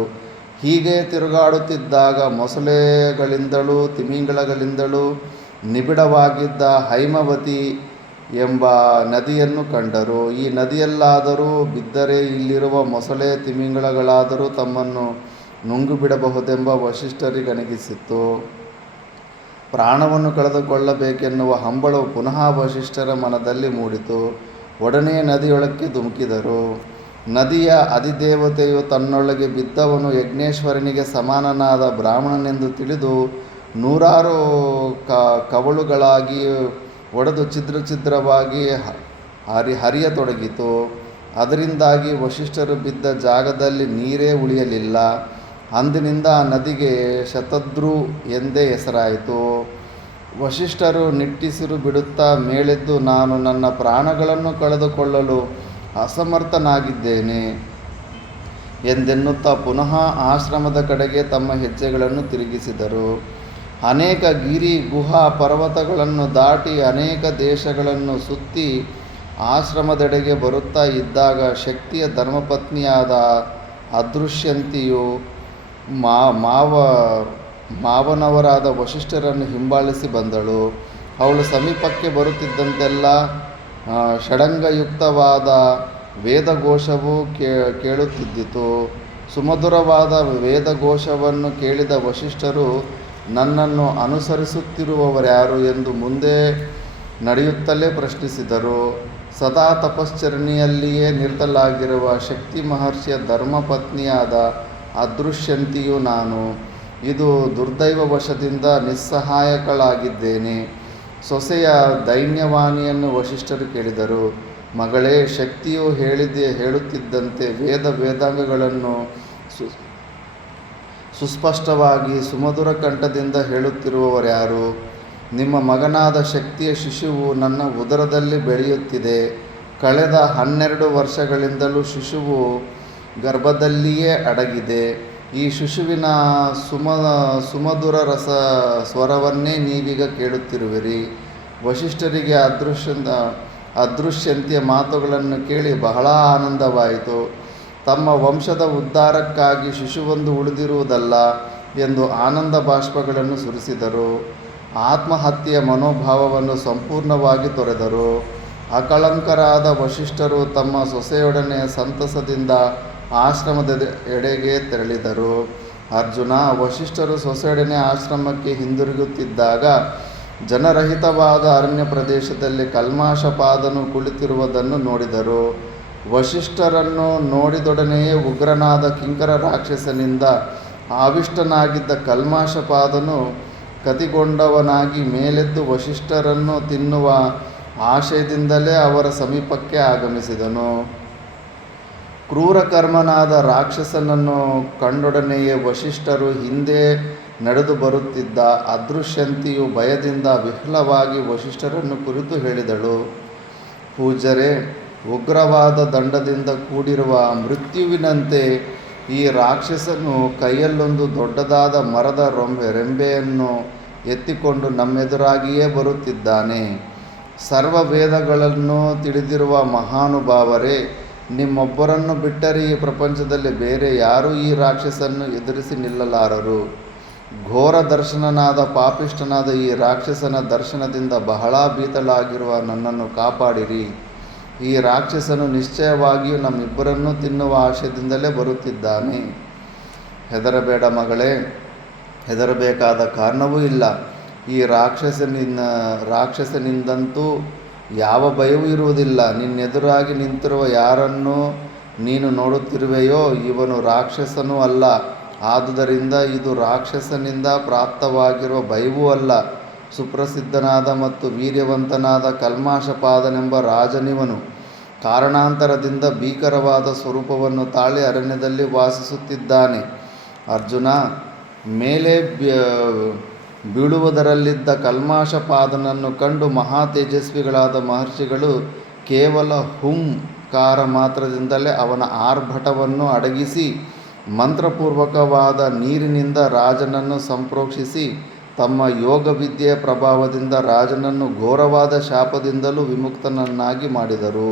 ಹೀಗೆ ತಿರುಗಾಡುತ್ತಿದ್ದಾಗ ಮೊಸಳೆಗಳಿಂದಲೂ ತಿಮಿಂಗಿಲಗಳಿಂದಲೂ ನಿಬಿಡವಾಗಿದ್ದ ಹೈಮವತಿ ಎಂಬ ನದಿಯನ್ನು ಕಂಡರು. ಈ ನದಿಯಲ್ಲಾದರೂ ಬಿದ್ದರೆ ಇಲ್ಲಿರುವ ಮೊಸಳೆ ತಿಮಿಂಗಿಲಗಳಾದರೂ ತಮ್ಮನ್ನು ನುಂಗು ಬಿಡಬಹುದೆಂಬ ವಶಿಷ್ಠರಿಗನಿಸಿತು. ಪ್ರಾಣವನ್ನು ಕಳೆದುಕೊಳ್ಳಬೇಕೆನ್ನುವ ಹಂಬಲವು ಪುನಃ ವಶಿಷ್ಠರ ಮನದಲ್ಲಿ ಮೂಡಿತು. ಒಡನೆಯೇ ನದಿಯೊಳಕ್ಕೆ ಧುಮುಕಿದರು. ನದಿಯ ಅಧಿದೇವತೆಯು ತನ್ನೊಳಗೆ ಬಿದ್ದವನು ಯಜ್ಞೇಶ್ವರನಿಗೆ ಸಮಾನನಾದ ಬ್ರಾಹ್ಮಣನೆಂದು ತಿಳಿದು ನೂರಾರು ಕವಳುಗಳಾಗಿ ಒಡೆದು ಛಿದ್ರವಾಗಿ ಹರಿಯತೊಡಗಿತು. ಅದರಿಂದಾಗಿ ವಶಿಷ್ಠರು ಬಿದ್ದ ಜಾಗದಲ್ಲಿ ನೀರೇ ಉಳಿಯಲಿಲ್ಲ. ಅಂದಿನಿಂದ ಆ ನದಿಗೆ ಶತದ್ರು ಎಂದೇ ಹೆಸರಾಯಿತು. ವಶಿಷ್ಠರು ನಿಟ್ಟುಸಿರು ಬಿಡುತ್ತಾ ಮೇಲೆದ್ದು, ನಾನು ನನ್ನ ಪ್ರಾಣಗಳನ್ನು ಕಳೆದುಕೊಳ್ಳಲು ಅಸಮರ್ಥನಾಗಿದ್ದೇನೆ ಎಂದೆನ್ನುತ್ತಾ ಪುನಃ ಆಶ್ರಮದ ಕಡೆಗೆ ತಮ್ಮ ಹೆಜ್ಜೆಗಳನ್ನು ತಿರುಗಿಸಿದರು. ಅನೇಕ ಗಿರಿ ಗುಹಾ ಪರ್ವತಗಳನ್ನು ದಾಟಿ ಅನೇಕ ದೇಶಗಳನ್ನು ಸುತ್ತಿ ಆಶ್ರಮದೆಡೆಗೆ ಬರುತ್ತಾ ಇದ್ದಾಗ ಶಕ್ತಿಯ ಧರ್ಮಪತ್ನಿಯಾದ ಅದೃಶ್ಯಂತಿಯು ಮಾವನವರಾದ ವಶಿಷ್ಠರನ್ನು ಹಿಂಬಾಲಿಸಿ ಬಂದಳು. ಅವಳು ಸಮೀಪಕ್ಕೆ ಬರುತ್ತಿದ್ದಂತೆಲ್ಲ ಷಡಂಗಯುಕ್ತವಾದ ವೇದಘೋಷವು ಕೇಳುತ್ತಿದ್ದಿತು. ಸುಮಧುರವಾದ ವೇದಘೋಷವನ್ನು ಕೇಳಿದ ವಶಿಷ್ಠರು ನನ್ನನ್ನು ಅನುಸರಿಸುತ್ತಿರುವವರ್ಯಾರು ಎಂದು ಮುಂದೆ ನಡೆಯುತ್ತಲೇ ಪ್ರಶ್ನಿಸಿದರು. ಸದಾ ತಪಶ್ಚರಣೆಯಲ್ಲಿಯೇ ನಿರತಲಾಗಿರುವ ಶಕ್ತಿ ಮಹರ್ಷಿಯ ಧರ್ಮಪತ್ನಿಯಾದ ಅದೃಶ್ಯಂತಿಯು ನಾನು. ಇದು ದುರ್ದೈವವಶದಿಂದ ನಿಸ್ಸಹಾಯಕಳಾಗಿದ್ದೇನೆ. ಸೊಸೆಯ ದೈನ್ಯವಾಣಿಯನ್ನು ವಶಿಷ್ಠರು ಕೇಳಿದರು. ಮಗಳೇ, ಶಕ್ತಿಯು ಹೇಳುತ್ತಿದ್ದಂತೆ ವೇದಾಂಗಗಳನ್ನು ಸುಸ್ಪಷ್ಟವಾಗಿ ಸುಮಧುರ ಕಂಠದಿಂದ ಹೇಳುತ್ತಿರುವವರ್ಯಾರು? ನಿಮ್ಮ ಮಗನಾದ ಶಕ್ತಿಯ ಶಿಶುವು ನನ್ನ ಉದರದಲ್ಲಿ ಬೆಳೆಯುತ್ತಿದೆ. ಕಳೆದ 12 ವರ್ಷಗಳಿಂದಲೂ ಶಿಶುವು ಗರ್ಭದಲ್ಲಿಯೇ ಅಡಗಿದೆ. ಈ ಶಿಶುವಿನ ಸುಮಧುರ ಸ್ವರವನ್ನೇ ನೀವೀಗ ಕೇಳುತ್ತಿರುವಿರಿ. ವಶಿಷ್ಠರಿಗೆ ಅದೃಶ್ಯಂತಿಯ ಮಾತುಗಳನ್ನು ಕೇಳಿ ಬಹಳ ಆನಂದವಾಯಿತು. ತಮ್ಮ ವಂಶದ ಉದ್ಧಾರಕ್ಕಾಗಿ ಶಿಶುವೊಂದು ಉಳಿದಿರುವುದಲ್ಲ ಎಂದು ಆನಂದ ಬಾಷ್ಪಗಳನ್ನು ಸುರಿಸಿದರು. ಆತ್ಮಹತ್ಯೆಯ ಮನೋಭಾವವನ್ನು ಸಂಪೂರ್ಣವಾಗಿ ತೊರೆದರು. ಅಕಳಂಕರಾದ ವಶಿಷ್ಠರು ತಮ್ಮ ಸೊಸೆಯೊಡನೆ ಸಂತಸದಿಂದ ಆಶ್ರಮದ ಎಡೆಗೆ ತೆರಳಿದರು. ಅರ್ಜುನ, ವಸಿಷ್ಠರು ಸೊಸೆಯೊಡನೆ ಆಶ್ರಮಕ್ಕೆ ಹಿಂದಿರುಗುತ್ತಿದ್ದಾಗ ಜನರಹಿತವಾದ ಅರಣ್ಯ ಪ್ರದೇಶದಲ್ಲಿ ಕಲ್ಮಾಷಪಾದನು ಕುಳಿತಿರುವುದನ್ನು ನೋಡಿದರು. ವಸಿಷ್ಠರನ್ನು ನೋಡಿದೊಡನೆಯೇ ಉಗ್ರನಾದ ಕಿಂಕರ ರಾಕ್ಷಸನಿಂದ ಆವಿಷ್ಟನಾಗಿದ್ದ ಕಲ್ಮಾಷಪಾದನು ಕತಿಗೊಂಡವನಾಗಿ ಮೇಲೆದ್ದು ವಸಿಷ್ಠರನ್ನು ತಿನ್ನುವ ಆಶಯದಿಂದಲೇ ಅವರ ಸಮೀಪಕ್ಕೆ ಆಗಮಿಸಿದನು. ಕ್ರೂರಕರ್ಮನಾದ ರಾಕ್ಷಸನನ್ನು ಕಂಡೊಡನೆಯೇ ವಸಿಷ್ಠರು ಹಿಂದೆ ನಡೆದು ಬರುತ್ತಿದ್ದ ಅದೃಶ್ಯಂತಿಯು ಭಯದಿಂದ ವಿಹ್ವಲವಾಗಿ ವಸಿಷ್ಠರನ್ನು ಕುರಿತು ಹೇಳಿದಳು. ಪೂಜ್ಯರೇ, ಉಗ್ರವಾದ ದಂಡದಿಂದ ಕೂಡಿರುವ ಮೃತ್ಯುವಿನಂತೆ ಈ ರಾಕ್ಷಸನು ಕೈಯಲ್ಲೊಂದು ದೊಡ್ಡದಾದ ಮರದ ರೆಂಬೆಯನ್ನು ಎತ್ತಿಕೊಂಡು ನಮ್ಮೆದುರಾಗಿಯೇ ಬರುತ್ತಿದ್ದಾನೆ. ಸರ್ವ ವೇದಗಳನ್ನು ತಿಳಿದಿರುವ ಮಹಾನುಭಾವರೇ, ನಿಮ್ಮೊಬ್ಬರನ್ನು ಬಿಟ್ಟರೆ ಈ ಪ್ರಪಂಚದಲ್ಲಿ ಬೇರೆ ಯಾರೂ ಈ ರಾಕ್ಷಸನ್ನು ಎದುರಿಸಿ ನಿಲ್ಲಲಾರರು. ಘೋರ ದರ್ಶನನಾದ ಪಾಪಿಷ್ಠನಾದ ಈ ರಾಕ್ಷಸನ ದರ್ಶನದಿಂದ ಬಹಳ ಭೀತಳಾಗಿರುವ ನನ್ನನ್ನು ಕಾಪಾಡಿರಿ. ಈ ರಾಕ್ಷಸನು ನಿಶ್ಚಯವಾಗಿಯೂ ನಮ್ಮಿಬ್ಬರನ್ನು ತಿನ್ನುವ ಆಶಯದಿಂದಲೇ ಬರುತ್ತಿದ್ದಾನೆ. ಹೆದರಬೇಡ ಮಗಳೇ, ಹೆದರಬೇಕಾದ ಕಾರಣವೂ ಇಲ್ಲ. ಈ ರಾಕ್ಷಸನಿಂದಂತೂ ಯಾವ ಭಯವೂ ಇರುವುದಿಲ್ಲ. ನಿನ್ನೆದುರಾಗಿ ನಿಂತಿರುವ ಯಾರನ್ನು ನೀನು ನೋಡುತ್ತಿರುವೆಯೋ ಇವನು ರಾಕ್ಷಸನೂ ಅಲ್ಲ. ಆದುದರಿಂದ ಇದು ರಾಕ್ಷಸನಿಂದ ಪ್ರಾಪ್ತವಾಗಿರುವ ಭಯವೂ ಅಲ್ಲ. ಸುಪ್ರಸಿದ್ಧನಾದ ಮತ್ತು ವೀರ್ಯವಂತನಾದ ಕಲ್ಮಾಷಪಾದನೆಂಬ ರಾಜನಿವನು. ಕಾರಣಾಂತರದಿಂದ ಭೀಕರವಾದ ಸ್ವರೂಪವನ್ನು ತಾಳಿ ಅರಣ್ಯದಲ್ಲಿ ವಾಸಿಸುತ್ತಿದ್ದಾನೆ. ಅರ್ಜುನ, ಮೇಲೆ ಬೀಳುವುದರಲ್ಲಿದ್ದ ಕಲ್ಮಾಷಪಾದನನ್ನು ಕಂಡು ಮಹಾ ತೇಜಸ್ವಿಗಳಾದ ಮಹರ್ಷಿಗಳು ಕೇವಲ ಹುಂಕಾರ ಮಾತ್ರದಿಂದಲೇ ಅವನ ಆರ್ಭಟವನ್ನು ಅಡಗಿಸಿ ಮಂತ್ರಪೂರ್ವಕವಾದ ನೀರಿನಿಂದ ರಾಜನನ್ನು ಸಂಪ್ರೋಕ್ಷಿಸಿ ತಮ್ಮ ಯೋಗವಿದ್ಯೆಯ ಪ್ರಭಾವದಿಂದ ರಾಜನನ್ನು ಘೋರವಾದ ಶಾಪದಿಂದಲೂ ವಿಮುಕ್ತನನ್ನಾಗಿ ಮಾಡಿದರು.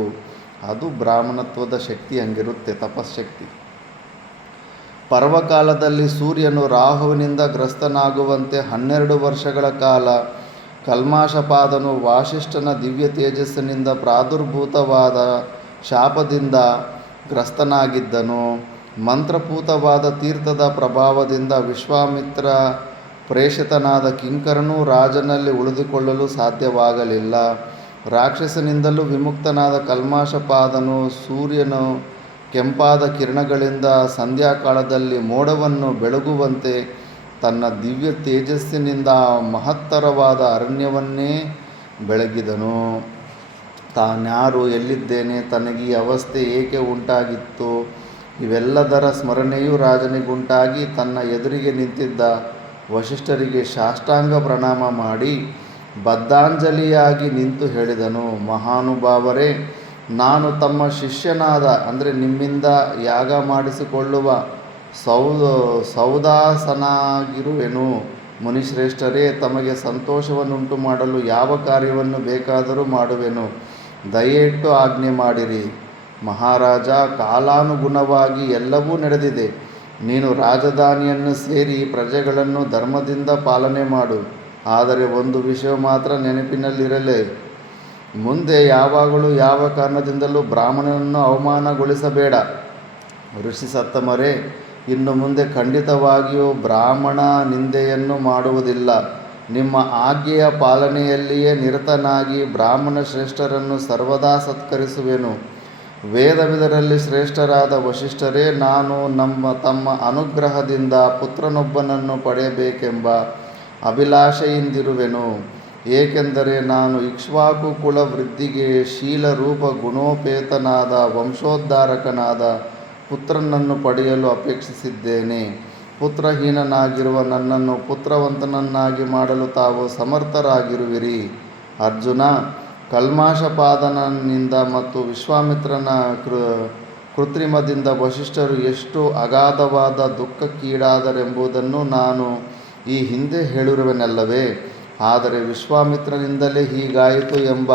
ಅದು ಬ್ರಾಹ್ಮಣತ್ವದ ಶಕ್ತಿ ಹಂಗಿರುತ್ತೆ, ತಪಶ್ಶಕ್ತಿ. ಪರ್ವಕಾಲದಲ್ಲಿ ಸೂರ್ಯನು ರಾಹುವಿನಿಂದ ಗ್ರಸ್ತನಾಗುವಂತೆ 12 ವರ್ಷಗಳ ಕಾಲ ಕಲ್ಮಾಷಪಾದನು ವಾಸಿಷ್ಠನ ದಿವ್ಯ ತೇಜಸ್ಸಿನಿಂದ ಪ್ರಾದುರ್ಭೂತವಾದ ಶಾಪದಿಂದ ಗ್ರಸ್ತನಾಗಿದ್ದನು. ಮಂತ್ರಪೂತವಾದ ತೀರ್ಥದ ಪ್ರಭಾವದಿಂದ ವಿಶ್ವಾಮಿತ್ರ ಪ್ರೇಷಿತನಾದ ಕಿಂಕರನೂ ರಾಜನಲ್ಲಿ ಉಳಿದುಕೊಳ್ಳಲು ಸಾಧ್ಯವಾಗಲಿಲ್ಲ. ರಾಕ್ಷಸನಿಂದಲೂ ವಿಮುಕ್ತನಾದ ಕಲ್ಮಾಷಪಾದನು ಸೂರ್ಯನು ಕೆಂಪಾದ ಕಿರಣಗಳಿಂದ ಸಂಧ್ಯಾಕಾಲದಲ್ಲಿ ಮೋಡವನ್ನು ಬೆಳಗುವಂತೆ ತನ್ನ ದಿವ್ಯ ತೇಜಸ್ಸಿನಿಂದ ಮಹತ್ತರವಾದ ಅರಣ್ಯವನ್ನೇ ಬೆಳಗಿದನು. ತಾನ್ಯಾರು, ಎಲ್ಲಿದ್ದೇನೆ, ತನಗೆ ಈ ಅವಸ್ಥೆ ಏಕೆ ಉಂಟಾಗಿತ್ತು, ಇವೆಲ್ಲದರ ಸ್ಮರಣೆಯೂ ರಾಜನಿಗುಂಟಾಗಿ ತನ್ನ ಎದುರಿಗೆ ನಿಂತಿದ್ದ ವಸಿಷ್ಠರಿಗೆ ಸಾಷ್ಟಾಂಗ ಪ್ರಣಾಮ ಮಾಡಿ ಬದ್ಧಾಂಜಲಿಯಾಗಿ ನಿಂತು ಹೇಳಿದನು. ಮಹಾನುಭಾವರೇ, ನಾನು ತಮ್ಮ ಶಿಷ್ಯನಾದ ಅಂದರೆ ನಿಮ್ಮಿಂದ ಯಾಗ ಮಾಡಿಸಿಕೊಳ್ಳುವ ಸೌದಾಸನಾಗಿರುವೆನು. ಮುನಿಶ್ರೇಷ್ಠರೇ, ತಮಗೆ ಸಂತೋಷವನ್ನುಂಟು ಮಾಡಲು ಯಾವ ಕಾರ್ಯವನ್ನು ಬೇಕಾದರೂ ಮಾಡುವೆನು. ದಯೆಯಿಟ್ಟು ಆಜ್ಞೆ ಮಾಡಿರಿ. ಮಹಾರಾಜ, ಕಾಲಾನುಗುಣವಾಗಿ ಎಲ್ಲವೂ ನಡೆದಿದೆ. ನೀನು ರಾಜಧಾನಿಯನ್ನು ಸೇರಿ ಪ್ರಜೆಗಳನ್ನು ಧರ್ಮದಿಂದ ಪಾಲನೆ ಮಾಡು. ಆದರೆ ಒಂದು ವಿಷಯ ಮಾತ್ರ ನೆನಪಿನಲ್ಲಿರಲಿ. ಮುಂದೆ ಯಾವಾಗಲೂ ಯಾವ ಕಾರಣದಿಂದಲೂ ಬ್ರಾಹ್ಮಣನನ್ನು ಅವಮಾನಗೊಳಿಸಬೇಡ. ಋಷಿ ಸತ್ತಮರೇ, ಇನ್ನು ಮುಂದೆ ಖಂಡಿತವಾಗಿಯೂ ಬ್ರಾಹ್ಮಣ ನಿಂದೆಯನ್ನು ಮಾಡುವುದಿಲ್ಲ. ನಿಮ್ಮ ಆಜ್ಞೆಯ ಪಾಲನೆಯಲ್ಲಿಯೇ ನಿರತನಾಗಿ ಬ್ರಾಹ್ಮಣ ಶ್ರೇಷ್ಠರನ್ನು ಸರ್ವದಾ ಸತ್ಕರಿಸುವೆನು. ವೇದವಿದರಲ್ಲಿ ಶ್ರೇಷ್ಠರಾದ ವಸಿಷ್ಠರೇ, ನಾನು ತಮ್ಮ ಅನುಗ್ರಹದಿಂದ ಪುತ್ರನೊಬ್ಬನನ್ನು ಪಡೆಯಬೇಕೆಂಬ ಅಭಿಲಾಷೆಯಿಂದಿರುವೆನು. ಏಕೆಂದರೆ ನಾನು ಇಕ್ಷ್ವಾಕು ಕುಲ ವೃದ್ಧಿಗೆ ಶೀಲರೂಪ ಗುಣೋಪೇತನಾದ ವಂಶೋದ್ಧಾರಕನಾದ ಪುತ್ರನನ್ನು ಪಡೆಯಲು ಅಪೇಕ್ಷಿಸಿದ್ದೇನೆ. ಪುತ್ರಹೀನನಾಗಿರುವ ನನ್ನನ್ನು ಪುತ್ರವಂತನನ್ನಾಗಿ ಮಾಡಲು ತಾವು ಸಮರ್ಥರಾಗಿರುವಿರಿ. ಅರ್ಜುನ, ಕಲ್ಮಾಷಪಾದನನಿಂದ ಮತ್ತು ವಿಶ್ವಾಮಿತ್ರನ ಕೃತ್ರಿಮದಿಂದ ವಸಿಷ್ಠರು ಎಷ್ಟು ಅಗಾಧವಾದ ದುಃಖಕ್ಕೀಡಾದರೆಂಬುದನ್ನು ನಾನು ಈ ಹಿಂದೆ ಹೇಳಿರುವೆನಲ್ಲವೇ. ಆದರೆ ವಿಶ್ವಾಮಿತ್ರನಿಂದಲೇ ಹೀಗಾಯಿತು ಎಂಬ